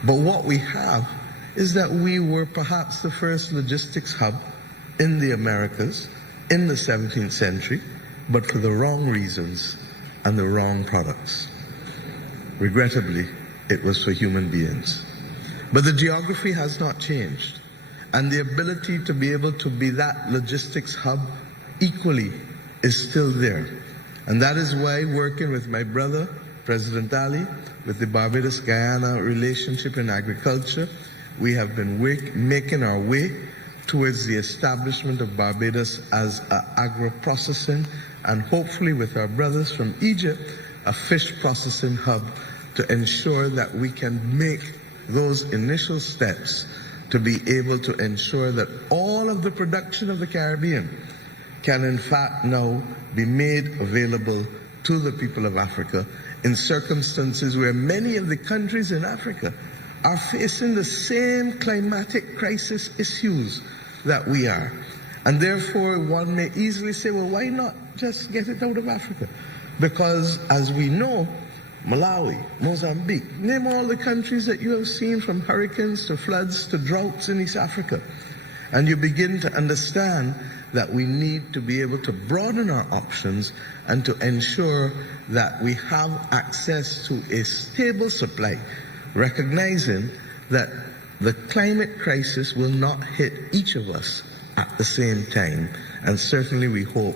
But what we have is that we were perhaps the first logistics hub in the Americas in the 17th century, but for the wrong reasons and the wrong products. Regrettably, it was for human beings. But the geography has not changed, and the ability to be able to be that logistics hub equally is still there. And that is why, working with my brother, President Ali, with the Barbados-Guyana relationship in agriculture, we have been making our way towards the establishment of Barbados as an agro-processing, and hopefully with our brothers from Egypt, a fish processing hub, to ensure that we can make those initial steps to be able to ensure that all of the production of the Caribbean can in fact now be made available to the people of Africa in circumstances where many of the countries in Africa are facing the same climatic crisis issues that we are. And therefore one may easily say, well, why not just get it out of Africa? Because as we know, Malawi, Mozambique, name all the countries that you have seen, from hurricanes to floods to droughts in East Africa. And you begin to understand that we need to be able to broaden our options and to ensure that we have access to a stable supply, recognizing that the climate crisis will not hit each of us at the same time, and certainly we hope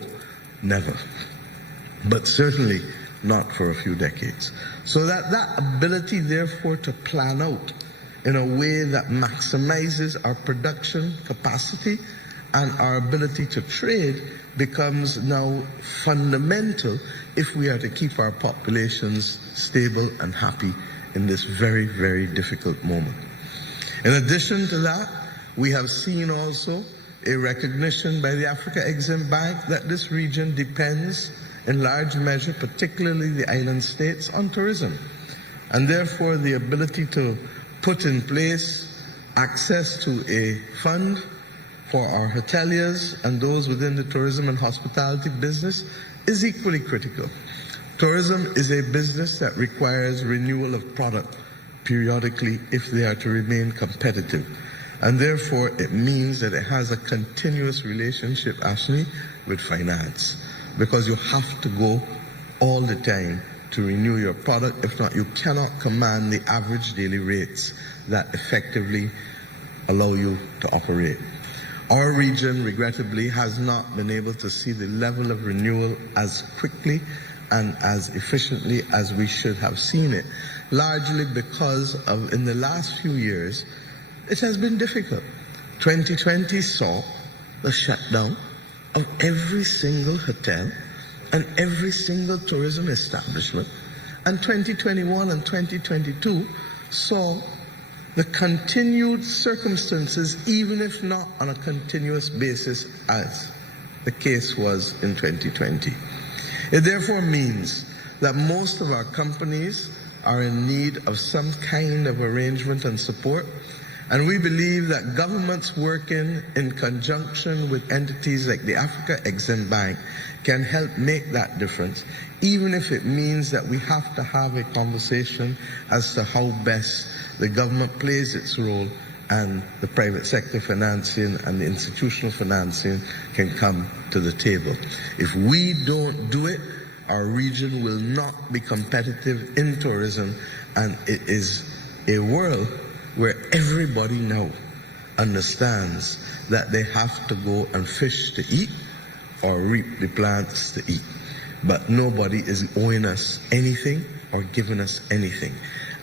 never, but certainly not for a few decades. So that ability, therefore, to plan out in a way that maximizes our production capacity and our ability to trade becomes now fundamental if we are to keep our populations stable and happy in this very, very difficult moment. In addition to that, we have seen also a recognition by the Africa Exim Bank that this region depends in large measure, particularly the island states, on tourism. And therefore the ability to put in place access to a fund for our hoteliers and those within the tourism and hospitality business is equally critical. Tourism is a business that requires renewal of product periodically if they are to remain competitive. And therefore it means that it has a continuous relationship, Ashley, with finance, because you have to go all the time to renew your product. If not, you cannot command the average daily rates that effectively allow you to operate. Our region, regrettably, has not been able to see the level of renewal as quickly and as efficiently as we should have seen it, largely because of, in the last few years, it has been difficult. 2020 saw the shutdown of every single hotel and every single tourism establishment, and 2021 and 2022 saw the continued circumstances, even if not on a continuous basis as the case was in 2020. It therefore means that most of our companies are in need of some kind of arrangement and support. And we believe that governments working in conjunction with entities like the Africa Exim Bank can help make that difference, even if it means that we have to have a conversation as to how best the government plays its role and the private sector financing and the institutional financing can come to the table. If we don't do it, our region will not be competitive in tourism, and it is a world where everybody now understands that they have to go and fish to eat or reap the plants to eat. But nobody is owing us anything or giving us anything.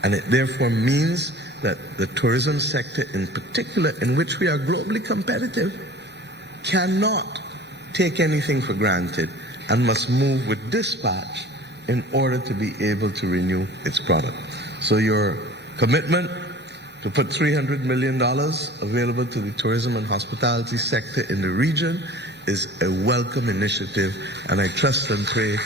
And it therefore means that the tourism sector in particular, in which we are globally competitive, cannot take anything for granted and must move with dispatch in order to be able to renew its product. So your commitment to put $300 million available to the tourism and hospitality sector in the region is a welcome initiative, and I trust and pray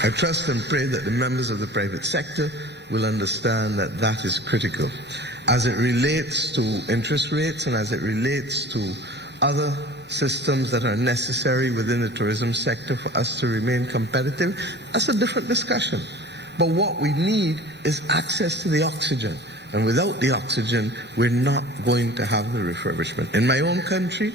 that the members of the private sector will understand that that is critical. As it relates to interest rates and as it relates to other systems that are necessary within the tourism sector for us to remain competitive, that's a different discussion. But what we need is access to the oxygen. And without the oxygen, we're not going to have the refurbishment. In my own country,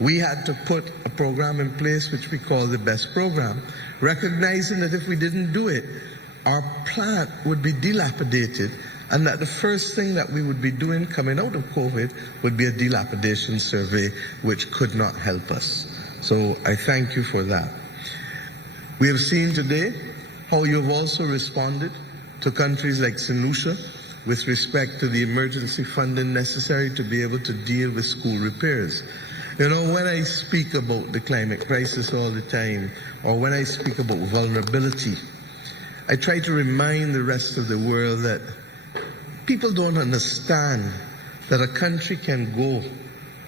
we had to put a program in place which we call the BEST program, recognizing that if we didn't do it, our plant would be dilapidated, and that the first thing that we would be doing coming out of COVID would be a dilapidation survey, which could not help us. So I thank you for that. We have seen today how you have also responded to countries like St. Lucia with respect to the emergency funding necessary to be able to deal with school repairs. You know, when I speak about the climate crisis all the time, or when I speak about vulnerability, I try to remind the rest of the world that people don't understand that a country can go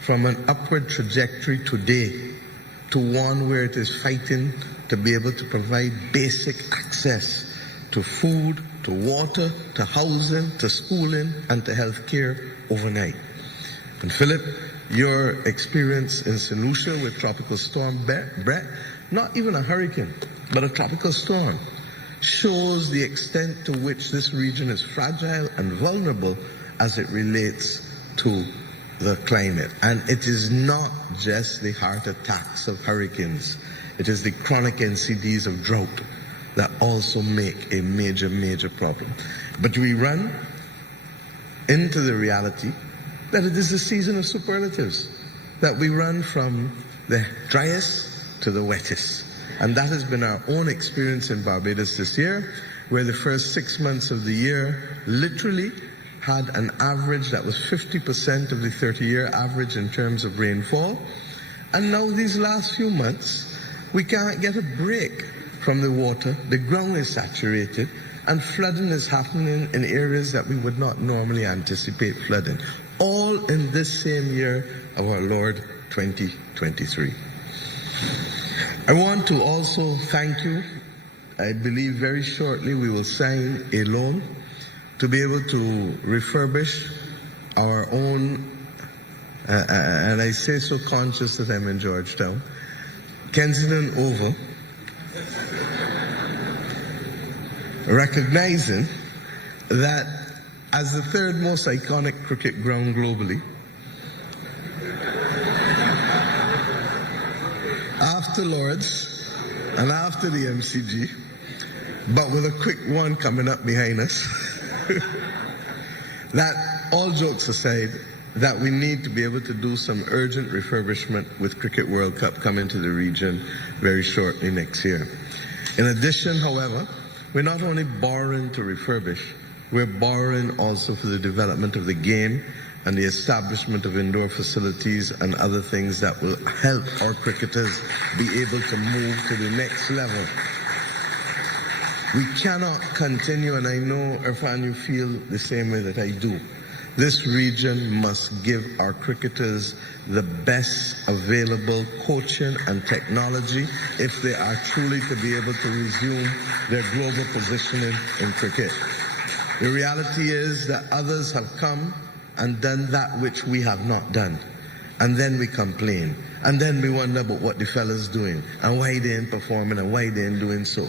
from an upward trajectory today to one where it is fighting to be able to provide basic access to food, to water, to housing, to schooling, and to health care overnight. And Philip, your experience in St. Lucia with Tropical Storm Brett, not even a hurricane, but a tropical storm, shows the extent to which this region is fragile and vulnerable as it relates to the climate. And it is not just the heart attacks of hurricanes. It is the chronic NCDs of drought that also make a major, major problem. But we run into the reality that it is a season of superlatives, that we run from the driest to the wettest. And that has been our own experience in Barbados this year, where the first 6 months of the year literally had an average that was 50% of the 30-year average in terms of rainfall. And now these last few months, we can't get a break from the water. The ground is saturated, and flooding is happening in areas that we would not normally anticipate flooding. All in this same year of our Lord 2023. I want to also thank you. I believe very shortly we will sign a loan to be able to refurbish our own, and I say so conscious that I'm in Georgetown, Kensington Oval, recognizing that as the third most iconic cricket ground globally, after Lord's and after the MCG, but with a quick one coming up behind us, that all jokes aside, that we need to be able to do some urgent refurbishment with Cricket World Cup coming to the region very shortly next year. In addition, however, we're not only borrowing to refurbish, we're borrowing also for the development of the game and the establishment of indoor facilities and other things that will help our cricketers be able to move to the next level. We cannot continue, and I know, Irfan, you feel the same way that I do, This region must give our cricketers the best available coaching and technology if they are truly to be able to resume their global positioning in cricket. The reality is that others have come and done that which we have not done. And then we complain. And then we wonder about what the fellas doing and why they ain't performing and why they ain't doing so.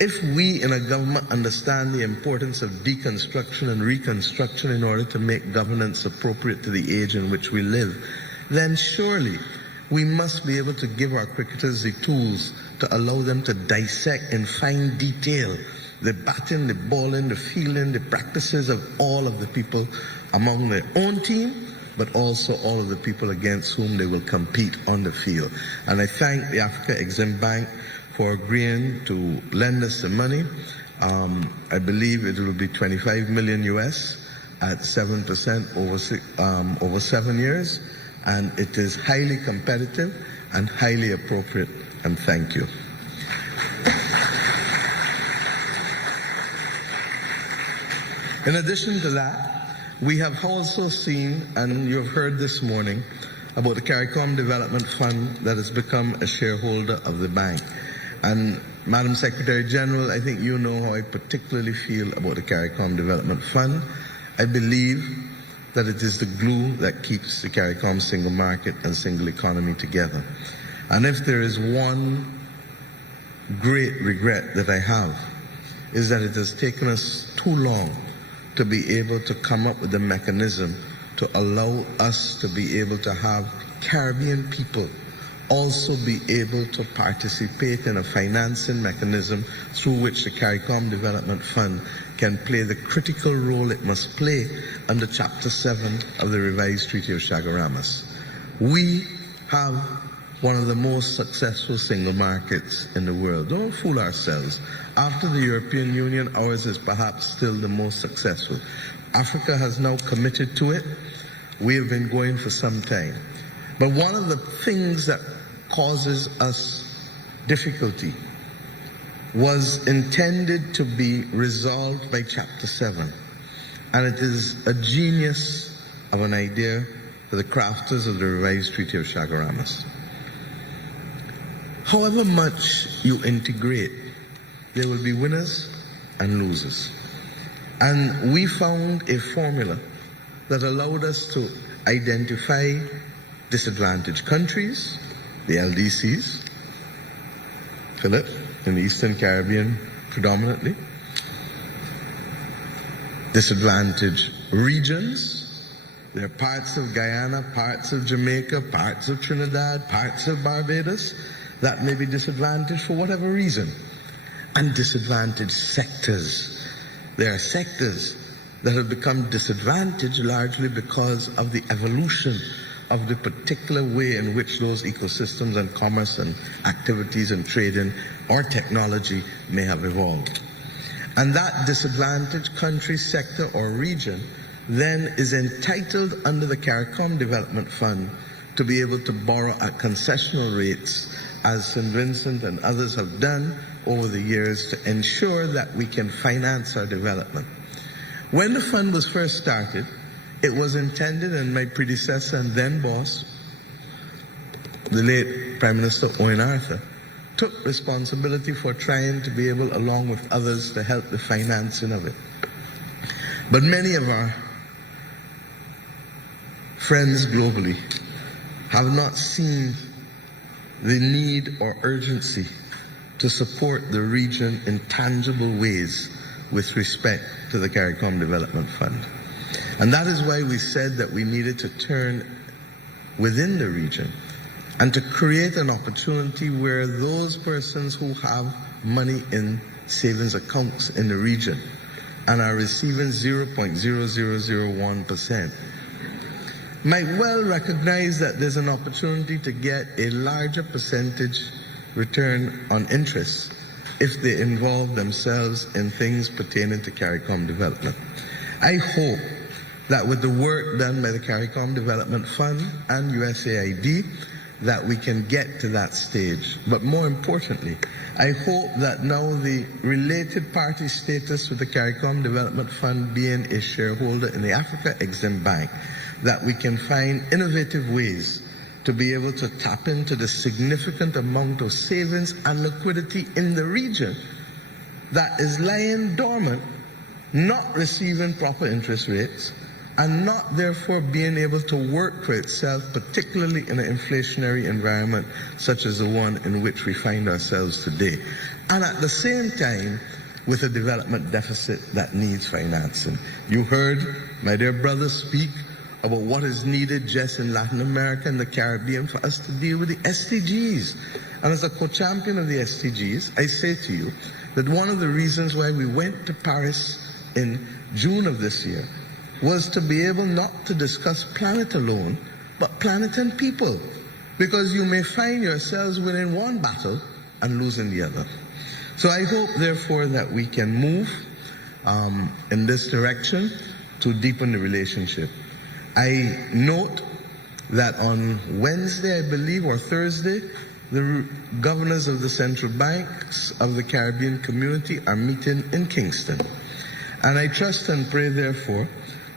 If we in a government understand the importance of deconstruction and reconstruction in order to make governance appropriate to the age in which we live, then surely we must be able to give our cricketers the tools to allow them to dissect in fine detail the batting, the bowling, the fielding, the practices of all of the people among their own team, but also all of the people against whom they will compete on the field. And I thank the Africa Exim Bank for agreeing to lend us the money. I believe it will be 25 million US at 7% over 7 years, and it is highly competitive and highly appropriate, and thank you. In addition to that, we have also seen, and you have heard this morning, about the CARICOM Development Fund that has become a shareholder of the bank. And Madam Secretary General, I think you know how I particularly feel about the CARICOM Development Fund. I believe that it is the glue that keeps the CARICOM single market and single economy together. And if there is one great regret that I have, is that it has taken us too long to be able to come up with a mechanism to allow us to be able to have Caribbean people also be able to participate in a financing mechanism through which the CARICOM Development Fund can play the critical role it must play under Chapter 7 of the revised Treaty of Chaguaramas. We have one of the most successful single markets in the world. Don't fool ourselves. After the European Union, ours is perhaps still the most successful. Africa has now committed to it. We have been going for some time. But one of the things that causes us difficulty was intended to be resolved by Chapter 7. And it is a genius of an idea for the crafters of the revised Treaty of Chaguaramas. However much you integrate, there will be winners and losers. And we found a formula that allowed us to identify disadvantaged countries, the LDCs, Philip, in the Eastern Caribbean predominantly, disadvantaged regions. There are parts of Guyana, parts of Jamaica, parts of Trinidad, parts of Barbados that may be disadvantaged for whatever reason. And disadvantaged sectors. There are sectors that have become disadvantaged largely because of the evolution of the particular way in which those ecosystems and commerce and activities and trading or technology may have evolved. And that disadvantaged country, sector or region then is entitled under the CARICOM Development Fund to be able to borrow at concessional rates, as St. Vincent and others have done over the years, to ensure that we can finance our development. When the fund was first started, it was intended, and my predecessor and then boss, the late Prime Minister Owen Arthur, took responsibility for trying to be able, along with others, to help the financing of it. But many of our friends globally have not seen the need or urgency to support the region in tangible ways with respect to the CARICOM Development Fund. And that is why we said that we needed to turn within the region and to create an opportunity where those persons who have money in savings accounts in the region and are receiving 0.0001% might well recognize that there's an opportunity to get a larger percentage return on interest if they involve themselves in things pertaining to CARICOM development. I hope that with the work done by the CARICOM Development Fund and USAID, that we can get to that stage. But more importantly, I hope that now the related party status with the CARICOM Development Fund being a shareholder in the Africa Exim Bank, that we can find innovative ways to be able to tap into the significant amount of savings and liquidity in the region that is lying dormant, not receiving proper interest rates, and not therefore being able to work for itself, particularly in an inflationary environment such as the one in which we find ourselves today. And at the same time, with a development deficit that needs financing. You heard my dear brother speak about what is needed just in Latin America and the Caribbean for us to deal with the SDGs. And as a co-champion of the SDGs, I say to you that one of the reasons why we went to Paris in June of this year was to be able not to discuss planet alone, but planet and people. Because you may find yourselves winning one battle and losing the other. So I hope, therefore, that we can move in this direction to deepen the relationship. I note that on Wednesday, I believe, or Thursday, the governors of the central banks of the Caribbean community are meeting in Kingston. And I trust and pray, therefore,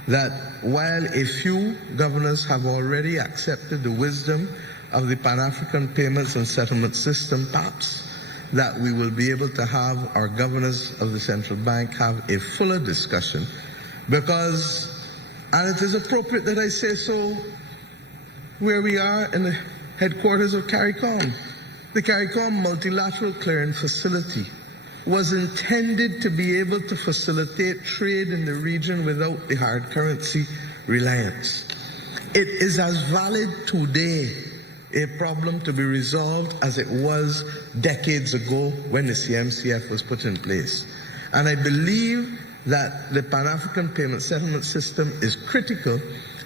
that while a few governors have already accepted the wisdom of the Pan-African Payments and Settlement System, PAPS, that we will be able to have our governors of the central bank have a fuller discussion. Because, and it is appropriate that I say so, where we are in the headquarters of CARICOM. The CARICOM Multilateral Clearing Facility was intended to be able to facilitate trade in the region without the hard currency reliance. It is as valid today, a problem to be resolved, as it was decades ago when the CMCF was put in place. And I believe that the Pan-African Payment Settlement System is critical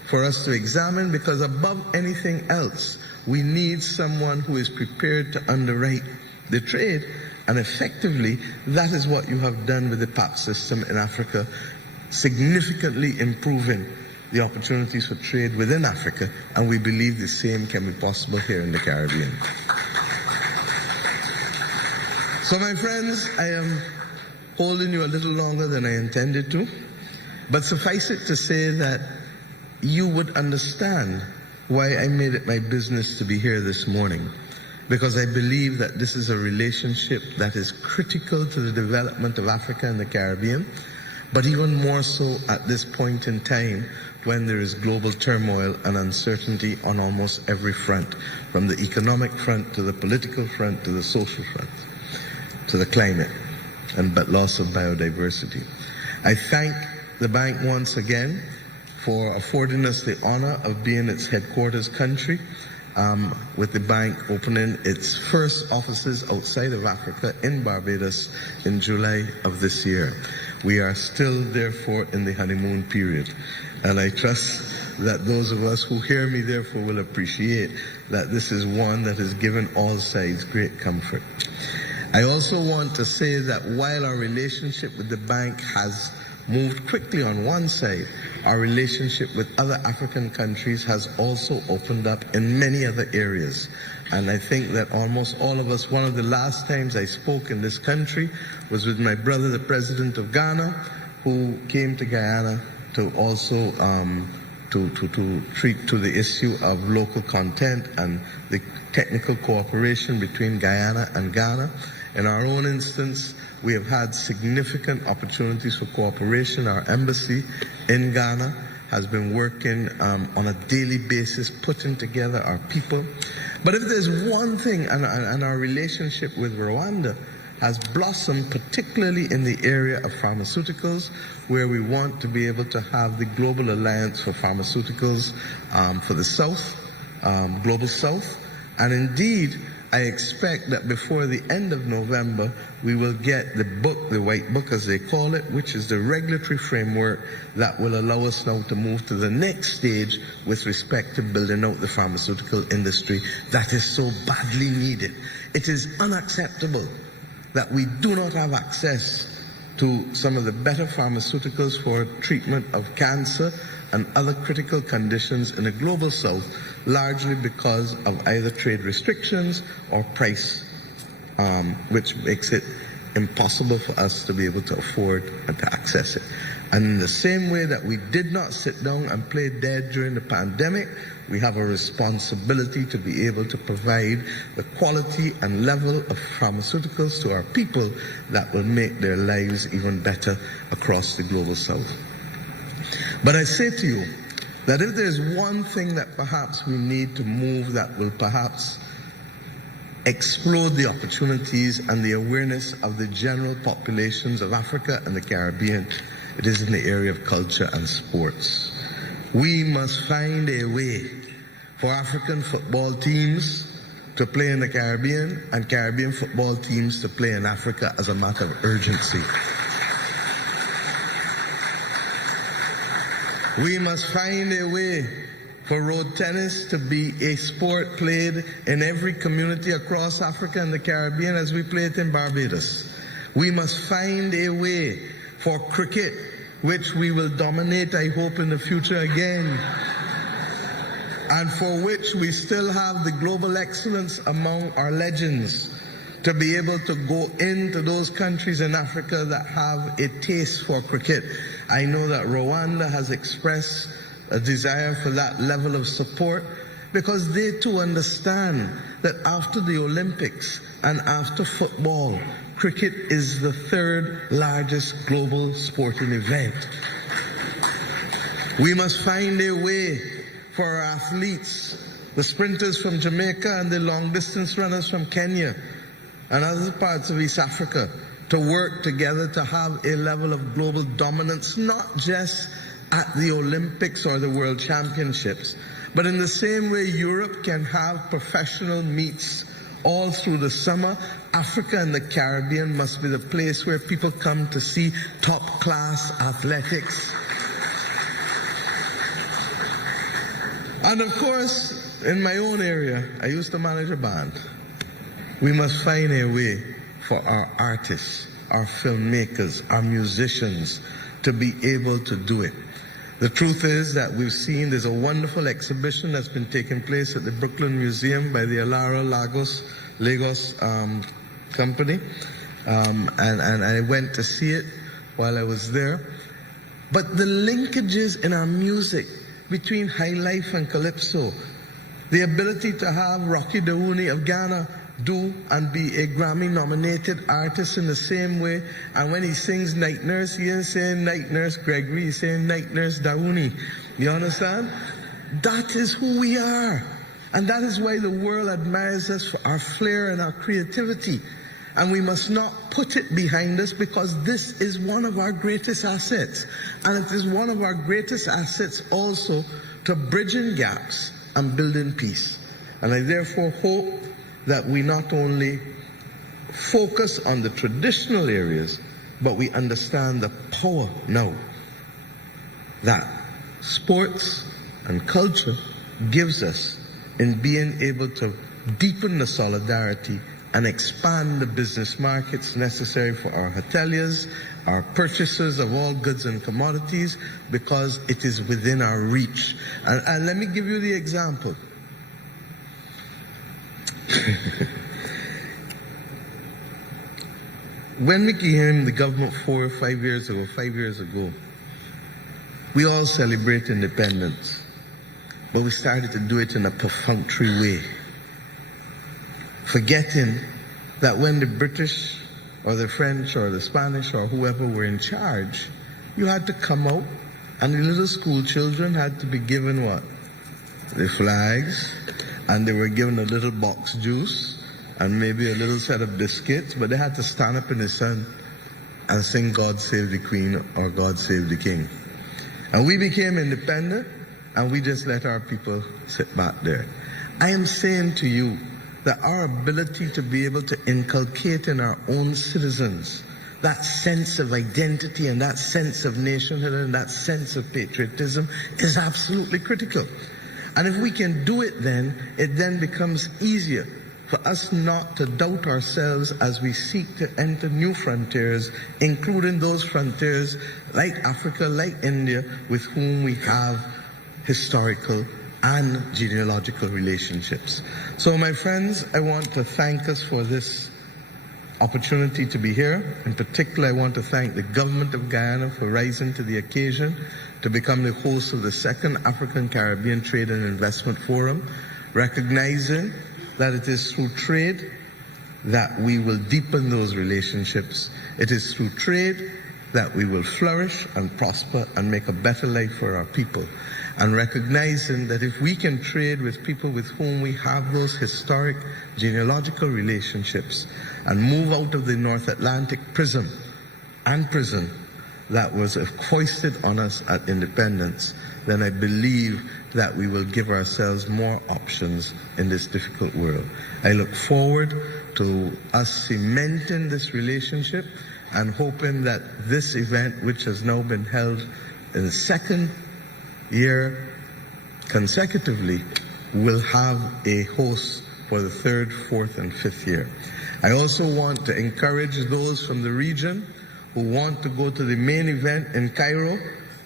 for us to examine, because above anything else, we need someone who is prepared to underwrite the trade. And effectively, that is what you have done with the PAP system in Africa, significantly improving the opportunities for trade within Africa, and we believe the same can be possible here in the Caribbean. So, my friends, I am holding you a little longer than I intended to, but suffice it to say that you would understand why I made it my business to be here this morning. Because I believe that this is a relationship that is critical to the development of Africa and the Caribbean, but even more so at this point in time when there is global turmoil and uncertainty on almost every front, from the economic front to the political front to the social front, to the climate, but loss of biodiversity. I thank the bank once again for affording us the honor of being its headquarters country, with the bank opening its first offices outside of Africa in Barbados in July of this year. We are still, therefore, in the honeymoon period. And I trust that those of us who hear me, therefore, will appreciate that this is one that has given all sides great comfort. I also want to say that while our relationship with the bank has moved quickly on one side, our relationship with other African countries has also opened up in many other areas. And I think that almost all of us, one of the last times I spoke in this country was with my brother, the President of Ghana, who came to Guyana to also to treat to the issue of local content and the technical cooperation between Guyana and Ghana. In our own instance, we have had significant opportunities for cooperation. Our embassy in Ghana has been working on a daily basis, putting together our people. But if there's one thing, and our relationship with Rwanda has blossomed, particularly in the area of pharmaceuticals, where we want to be able to have the Global Alliance for Pharmaceuticals for the South, Global South. And indeed, I expect that before the end of November, we will get the book, the white book as they call it, which is the regulatory framework that will allow us now to move to the next stage with respect to building out the pharmaceutical industry that is so badly needed. It is unacceptable that we do not have access to some of the better pharmaceuticals for treatment of cancer and other critical conditions in the global south, largely because of either trade restrictions or price, which makes it impossible for us to be able to afford and to access it. And in the same way that we did not sit down and play dead during the pandemic, we have a responsibility to be able to provide the quality and level of pharmaceuticals to our people that will make their lives even better across the global south. But I say to you that if there's one thing that perhaps we need to move that will perhaps explode the opportunities and the awareness of the general populations of Africa and the Caribbean, it is in the area of culture and sports. We must find a way for African football teams to play in the Caribbean and Caribbean football teams to play in Africa as a matter of urgency. We must find a way for road tennis to be a sport played in every community across Africa and the Caribbean as we play it in Barbados. We must find a way for cricket, which we will dominate, I hope, in the future again, and for which we still have the global excellence among our legends, to be able to go into those countries in Africa that have a taste for cricket. I know that Rwanda has expressed a desire for that level of support because they too understand that after the Olympics and after football, cricket is the third largest global sporting event. We must find a way for our athletes, the sprinters from Jamaica and the long distance runners from Kenya and other parts of East Africa, to work together to have a level of global dominance, not just at the Olympics or the World Championships, but in the same way Europe can have professional meets all through the summer, Africa and the Caribbean must be the place where people come to see top-class athletics. And of course, in my own area, I used to manage a band. We must find a way for our artists, our filmmakers, our musicians to be able to do it. The truth is that we've seen there's a wonderful exhibition that's been taking place at the Brooklyn Museum by the Alara Lagos company, and I went to see it while I was there. But the linkages in our music between high life and calypso, the ability to have Rocky Daouni of Ghana do and be a Grammy-nominated artist in the same way, and when he sings Night Nurse, he isn't saying Night Nurse Gregory, he's saying Night Nurse Daouni. You understand? That is who we are. And that is why the world admires us for our flair and our creativity. And we must not put it behind us, because this is one of our greatest assets. And it is one of our greatest assets also to bridging gaps and building peace. And I therefore hope that we not only focus on the traditional areas, but we understand the power now that sports and culture gives us in being able to deepen the solidarity and expand the business markets necessary for our hoteliers, our purchasers of all goods and commodities, because it is within our reach. And let me give you the example. When we came the government 4 or 5 years ago, we all celebrate independence, but we started to do it in a perfunctory way, forgetting that when the British or the French or the Spanish or whoever were in charge, you had to come out and the little school children had to be given what? The flags, and they were given a little box juice and maybe a little set of biscuits, but they had to stand up in the sun and sing God Save the Queen or God Save the King. And we became independent, and we just let our people sit back there. I am saying to you that our ability to be able to inculcate in our own citizens that sense of identity and that sense of nationhood and that sense of patriotism is absolutely critical. And if we can do it, then it then becomes easier for us not to doubt ourselves as we seek to enter new frontiers, including those frontiers like Africa, like India, with whom we have historical and genealogical relationships. So, my friends, I want to thank us for this opportunity to be here. In particular, I want to thank the government of Guyana for rising to the occasion to become the host of the second African-Caribbean Trade and Investment Forum, recognizing that it is through trade that we will deepen those relationships. It is through trade that we will flourish and prosper and make a better life for our people. And recognizing that if we can trade with people with whom we have those historic genealogical relationships and move out of the North Atlantic prison that was foisted on us at independence, then I believe that we will give ourselves more options in this difficult world. I look forward to us cementing this relationship and hoping that this event, which has now been held in the second year consecutively, will have a host for the third, fourth, and fifth year. I also want to encourage those from the region who want to go to the main event in Cairo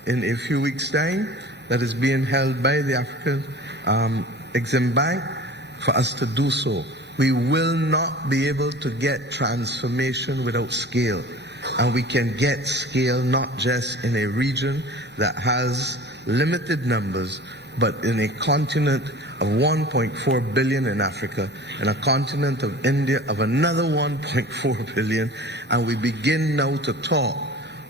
in a few weeks' time that is being held by the African Exim Bank for us to do so. We will not be able to get transformation without scale. And we can get scale not just in a region that has limited numbers, but in a continent of 1.4 billion in Africa, in a continent of India of another 1.4 billion, and we begin now to talk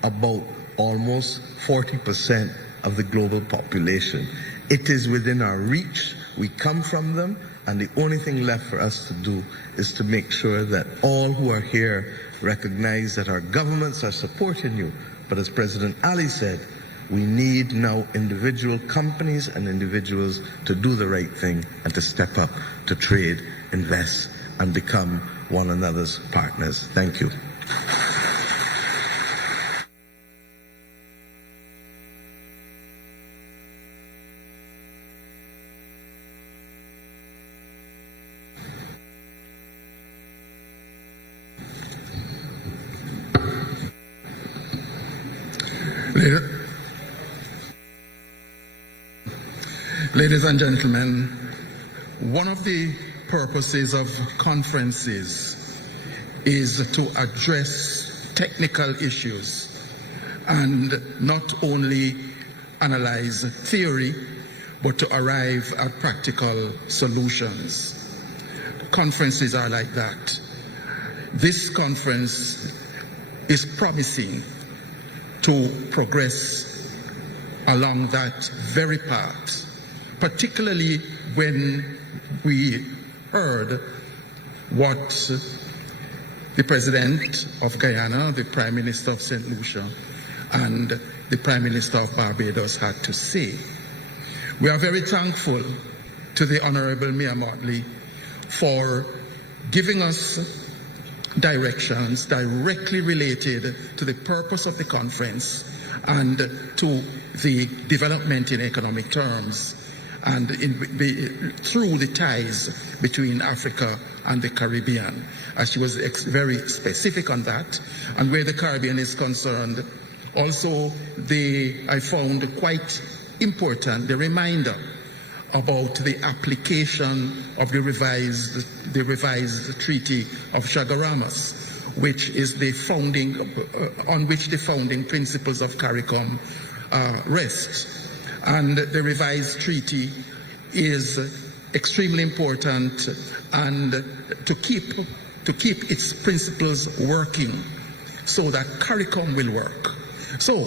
about almost 40% of the global population. It is within our reach. We come from them, and the only thing left for us to do is to make sure that all who are here recognize that our governments are supporting you. But as President Ali said, we need now individual companies and individuals to do the right thing and to step up, to trade, invest, and become one another's partners. Thank you. Ladies and gentlemen, one of the purposes of conferences is to address technical issues and not only analyze theory, but to arrive at practical solutions. Conferences are like that. This conference is promising to progress along that very path, particularly when we heard what the President of Guyana, the Prime Minister of St. Lucia, and the Prime Minister of Barbados had to say. We are very thankful to the Honorable Mia Motley for giving us directions directly related to the purpose of the conference and to the development in economic terms and through the ties between Africa and the Caribbean. As she was very specific on that, and where the Caribbean is concerned, also I found quite important the reminder about the application of the revised Treaty of Chaguaramas, which is the founding, on which the founding principles of CARICOM rest. And the revised treaty is extremely important, and to keep its principles working so that CARICOM will work. So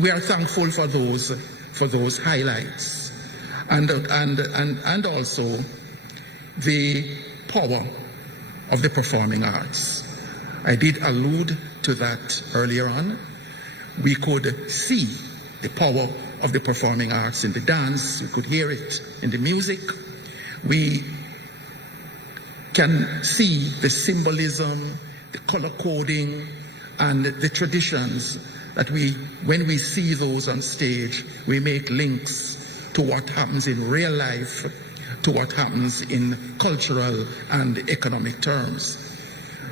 we are thankful for those highlights, and also the power of the performing arts. I did allude to that earlier on. We could see the power of the performing arts in the dance. We could hear it in the music. We can see the symbolism, the color coding, and the traditions that when we see those on stage, we make links to what happens in real life, to what happens in cultural and economic terms.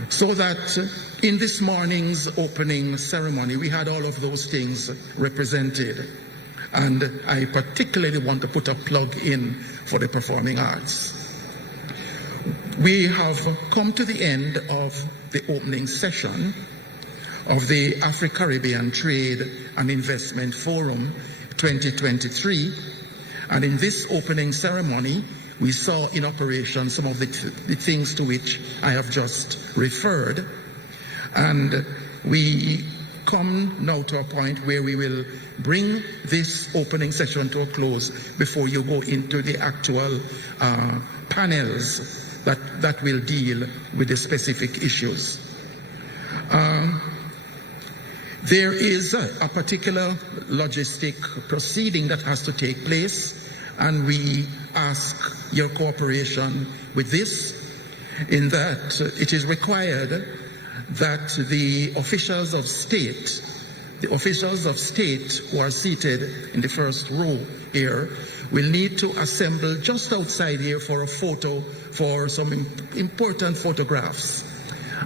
So that in this morning's opening ceremony, we had all of those things represented. And I particularly want to put a plug in for the performing arts. We have come to the end of the opening session of the AfriCaribbean Trade and Investment Forum 2023. And in this opening ceremony, we saw in operation some of the things to which I have just referred. And we come now to a point where we will bring this opening session to a close before you go into the actual panels that will deal with the specific issues. There is a particular logistic proceeding that has to take place, and we ask your cooperation with this, in that it is required that the officials of state who are seated in the first row here will need to assemble just outside here for a photo, for some important photographs.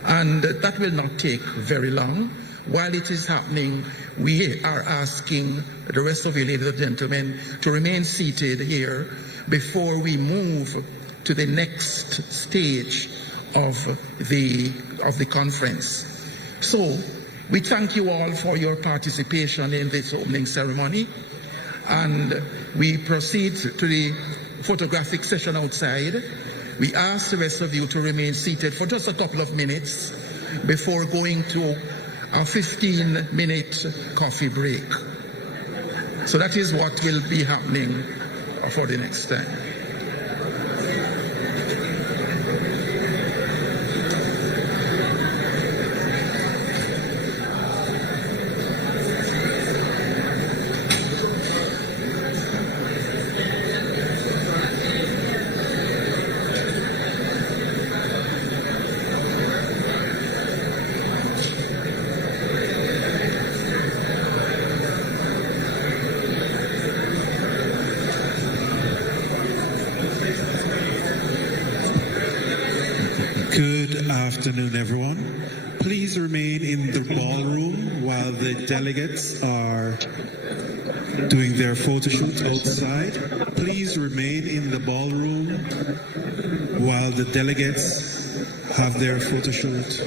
And that will not take very long. While it is happening, we are asking the rest of you, ladies and gentlemen, to remain seated here before we move to the next stage of the conference. So, we thank you all for your participation in this opening ceremony, and we proceed to the photographic session outside. We ask the rest of you to remain seated for just a couple of minutes before going to a 15-minute coffee break. So that is what will be happening for the next time. Good afternoon, everyone. Please remain in the ballroom while the delegates are doing their photo shoot outside. Please remain in the ballroom while the delegates have their photo shoot.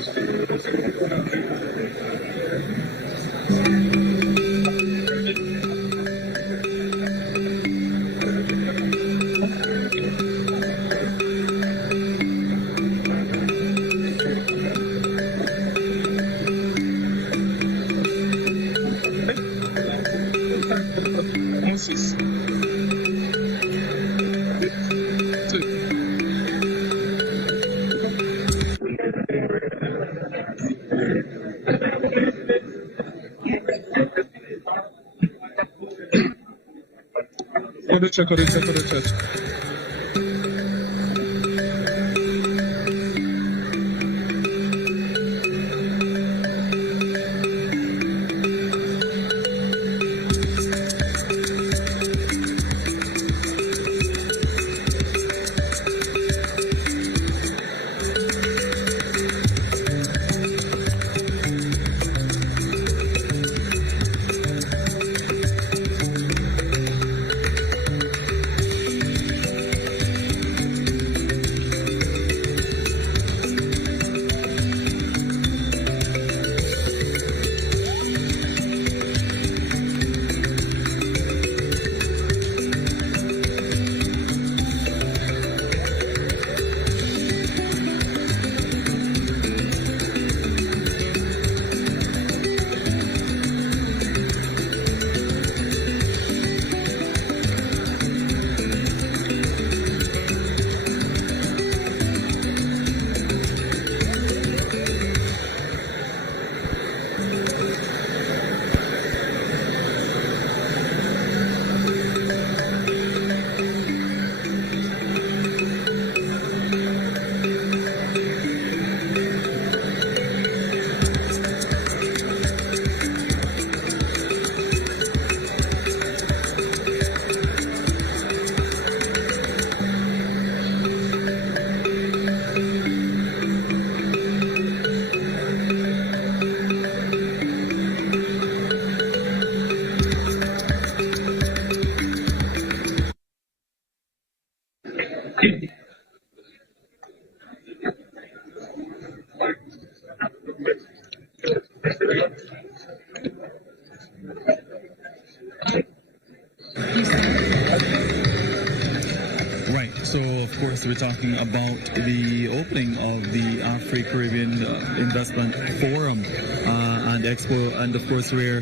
we're talking about the opening of the AfriCaribbean Investment Forum and Expo, and of course we're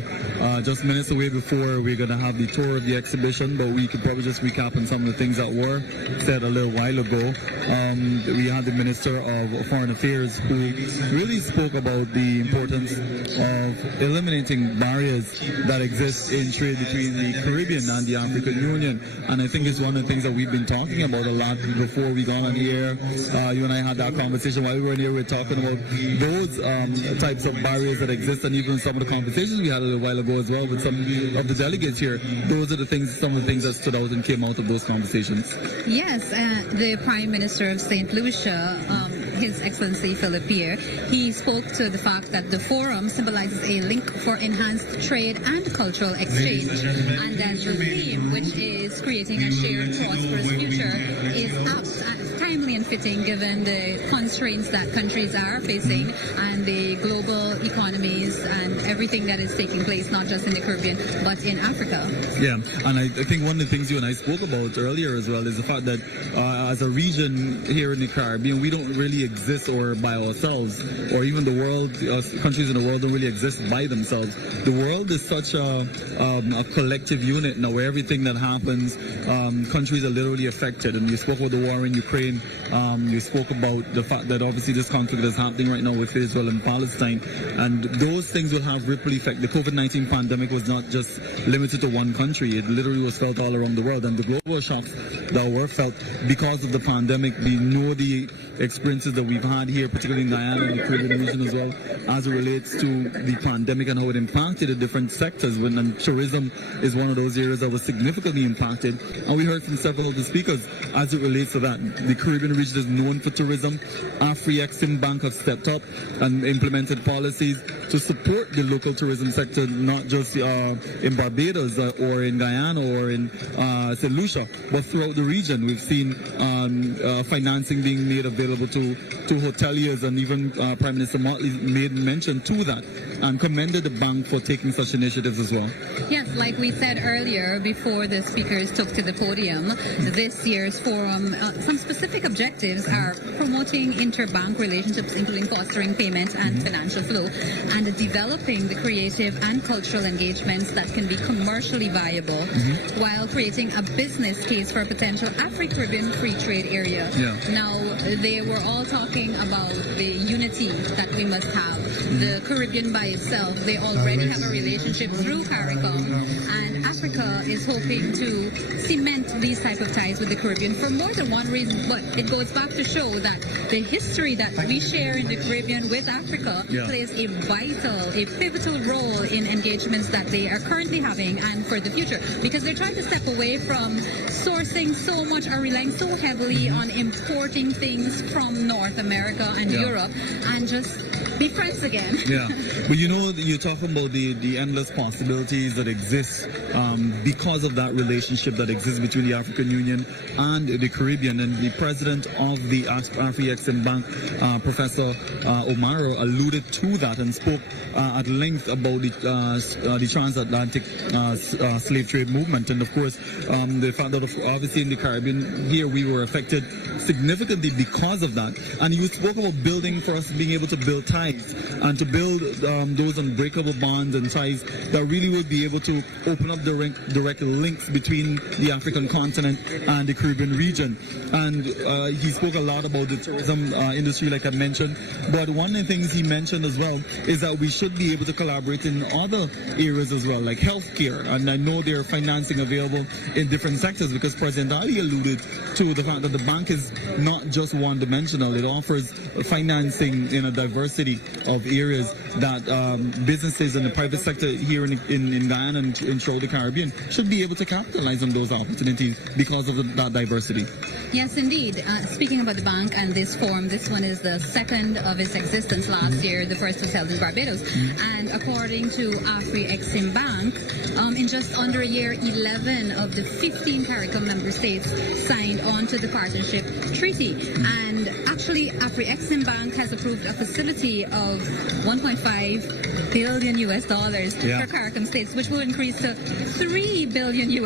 just minutes away before we're going to have the tour of the exhibition, but we could probably just recap on some of the things that were said a little while ago. We had the Minister of Foreign Affairs who really spoke about the importance of eliminating barriers that exist in trade between the Caribbean and the African Union, and I think it's one of the things that we've been talking about a lot before we got on air. You and I had that conversation while we were in here. We were talking about those types of barriers that exist, and even some of the conversations we had a little while ago as well with some of the delegates here. Those are the things, some of the things that stood out and came out of those conversations. Yes, the Prime Minister of St. Lucia, His Excellency Philip Pierre, he spoke to the fact that the forum symbolizes a link for enhanced trade and cultural exchange, and that the theme, which is creating a shared prosperous future, is timely and fitting given the constraints that countries are facing and the global economies and everything that is taking place, not just in the Caribbean, but in Africa. Yeah, and I think one of the things you and I spoke about earlier as well is the fact that as a region here in the Caribbean, we don't really exist or by ourselves, or even the world, countries in the world don't really exist by themselves. The world is such a collective unit now where everything that happens, countries are literally affected. And you spoke about the war in Ukraine, you spoke about the fact that obviously this conflict is happening right now with Israel and Palestine, and those things will have ripple effect. The COVID-19 pandemic was not just limited to one country, it literally was felt all around the world, and the global shocks that were felt because of the pandemic, we know the experiences that we've had here, particularly in Guyana and the Caribbean region as well, as it relates to the pandemic and how it impacted the different sectors. And tourism is one of those areas that was significantly impacted, and we heard from several of the speakers as it relates to that. The Caribbean region is known for tourism. AfriExim Bank have stepped up and implemented policies to support the local tourism sector, not just in Barbados or in Guyana or in St. Lucia, but throughout the region. We've seen financing being made available to hoteliers, and even Prime Minister Motley made mention to that and commended the bank for taking such initiatives as well. Yes, like we said earlier before the speakers took to the podium, this year's forum, some specific objectives are promoting interbank relationships, including fostering payment and financial flow, and developing the creative and cultural engagements that can be commercially viable, while creating a business case for a potential Afri-Caribbean free trade area. Now, they were all talking about the unity that we must have. The Caribbean by itself, they already have a relationship through CARICOM, and Africa is hoping to cement these type of ties with the Caribbean for more than one reason, but it goes back to show that the history that we share in the Caribbean with Africa plays a vital, a pivotal role in engagements that they are currently having and for the future, because they're trying to step away from sourcing so much or relying so heavily on importing things from North America and Europe, and just be friends again. Yeah, but you know, you're talking about the endless possibilities that exist because of that relationship that exists between the African Union and the Caribbean. And the president of the AfriExim Bank, Professor Omaro, alluded to that and spoke at length about the transatlantic slave trade movement. And of course, the fact that obviously in the Caribbean here we were affected significantly because of that. And you spoke about building, for us being able to build ties and to build those unbreakable bonds and ties that really will be able to open up direct links between the African continent and the Caribbean region. And he spoke a lot about the tourism industry, like I mentioned, but one of the things he mentioned as well is that we should be able to collaborate in other areas as well, like healthcare. And I know there are financing available in different sectors, because President Ali alluded to the fact that the bank is not just one-dimensional. It offers financing in a diversity of areas that businesses in the private sector here in Guyana and throughout the Caribbean should be able to capitalize on those opportunities because of that diversity. Yes, indeed. Speaking about the bank and this forum, this one is the second of its existence. Last year, the first was held in Barbados. And according to AfriExim Bank, in just under a year, 11 of the 15 CARICOM member states signed on to the partnership treaty. And actually, AfriExim Bank has approved a facility of $1.5 billion for CARICOM states, which will increase to $3 billion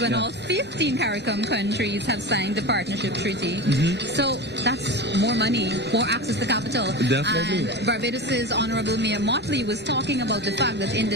when all 15 CARICOM countries have signed the partnership treaty. So that's more money, more access to capital. Definitely. And Barbados's Honorable Mayor Motley was talking about the fact that in the